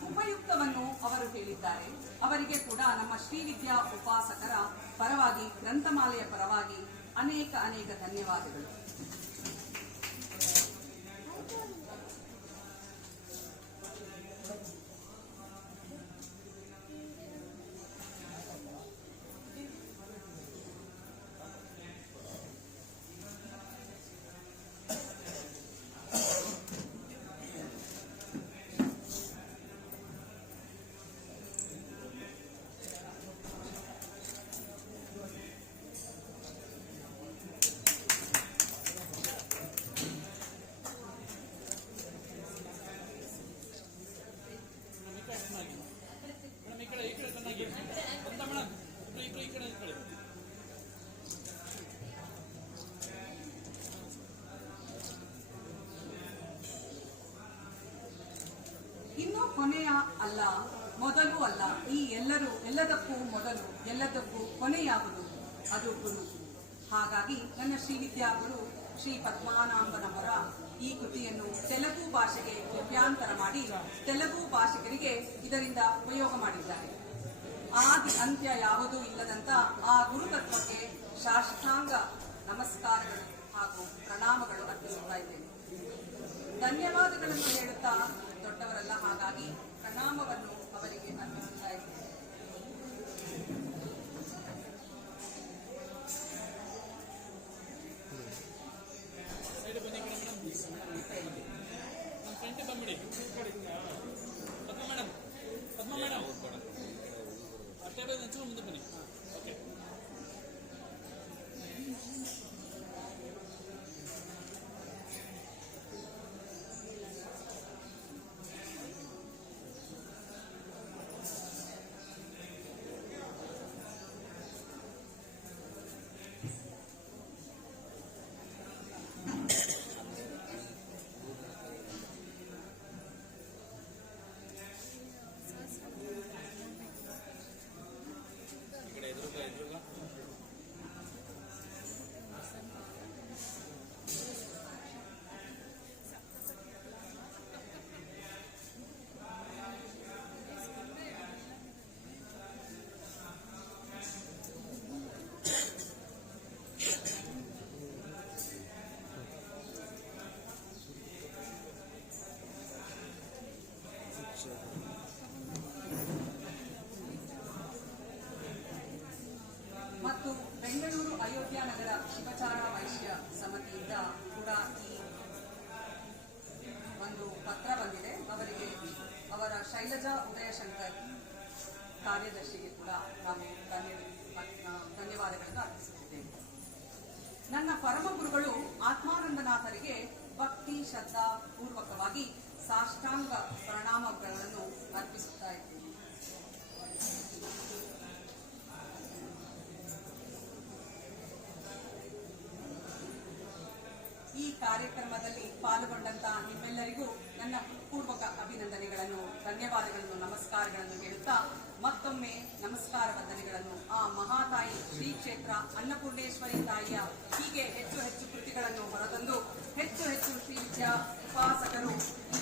ಉಪಯುಕ್ತವನ್ನು ಅವರು ಹೇಳಿದ್ದಾರೆ. ಅವರಿಗೆ ಕೂಡ ನಮ್ಮ ಶ್ರೀವಿದ್ಯಾ ಉಪಾಸಕರ ಪರವಾಗಿ ಗ್ರಂಥಮಾಲೆಯ ಪರವಾಗಿ ಅನೇಕ ಧನ್ಯವಾದಗಳು. ಇನ್ನು ಕೊನೆಯ ಅಲ್ಲ, ಮೊದಲು ಅಲ್ಲ, ಈ ಎಲ್ಲದಕ್ಕೂ ಮೊದಲು ಎಲ್ಲದಕ್ಕೂ ಕೊನೆಯಾಗುವುದು ಅದು ಗುರು. ಹಾಗಾಗಿ ನನ್ನ ಶ್ರೀವಿದ್ಯಾ ಗುರು ಶ್ರೀ ಪದ್ಮಾನಾಂಬನವರ ಈ ಕೃತಿಯನ್ನು ತೆಲುಗು ಭಾಷೆಗೆ ಲಿಪ್ಯಾಂತರ ಮಾಡಿ ತೆಲುಗು ಭಾಷಿಗರಿಗೆ ಇದರಿಂದ ಉಪಯೋಗ ಮಾಡಿದ್ದಾರೆ. ಆದಿ ಅಂತ್ಯ ಯಾವುದೂ ಇಲ್ಲದಂತ ಆ ಗುರುತತ್ವಕ್ಕೆ ಸಾಷ್ಟಾಂಗ ನಮಸ್ಕಾರಗಳು ಹಾಗೂ ಪ್ರಣಾಮಗಳು ಅರ್ಪಿಸುತ್ತಾ ಇದ್ದೇನೆ. ಧನ್ಯವಾದಗಳನ್ನು ಹೇಳುತ್ತಾ ದೊಡ್ಡವರಲ್ಲ, ಹಾಗಾಗಿ ಪ್ರಣಾಮವನ್ನು ಅವರಿಗೆ ಅರ್ಪಿಸುತ್ತಾ ಇದ್ದೇನೆ. ಮುಂದೆ ಬನ್ನಿ. ಓಕೆ, ಶೈಲಜಾ ಉದಯಶಂಕರ್ ಕಾರ್ಯದರ್ಶಿಗೆ ಕೂಡ ನಾವು ಧನ್ಯವಾದಗಳನ್ನು ಅರ್ಪಿಸುತ್ತಿದ್ದೇವೆ. ನನ್ನ ಪರಮ ಗುರುಗಳು ಆತ್ಮಾನಂದನಾಥರಿಗೆ ಭಕ್ತಿ ಶ್ರದ್ಧಾ ಪೂರ್ವಕವಾಗಿ ಸಾಷ್ಟಾಂಗ ಪ್ರಣಾಮಗಳನ್ನು ಅರ್ಪಿಸುತ್ತಾ ಇದ್ದೇನೆ. ಈ ಕಾರ್ಯಕ್ರಮದಲ್ಲಿ ಪಾಲ್ಗೊಂಡಂತಹ ನಿಮ್ಮೆಲ್ಲರಿಗೂ ನನ್ನ ಪೂರ್ವಕ ಅಭಿನಂದನೆಗಳನ್ನು, ಧನ್ಯವಾದಗಳನ್ನು, ನಮಸ್ಕಾರಗಳನ್ನು ಹೇಳುತ್ತಾ ಮತ್ತೊಮ್ಮೆ ನಮಸ್ಕಾರ ವಂದನೆಗಳನ್ನು ಆ ಮಹಾತಾಯಿ ಶ್ರೀ ಕ್ಷೇತ್ರ ಅನ್ನಪೂರ್ಣೇಶ್ವರಿ ತಾಯಿಯ ಹೀಗೆ ಹೆಚ್ಚು ಹೆಚ್ಚು ಕೃತಿಗಳನ್ನು ಹೊರತಂದು ಹೆಚ್ಚು ಹೆಚ್ಚು ಶ್ರೀ ವಿದ್ಯಾ ಉಪಾಸಕರು ಈ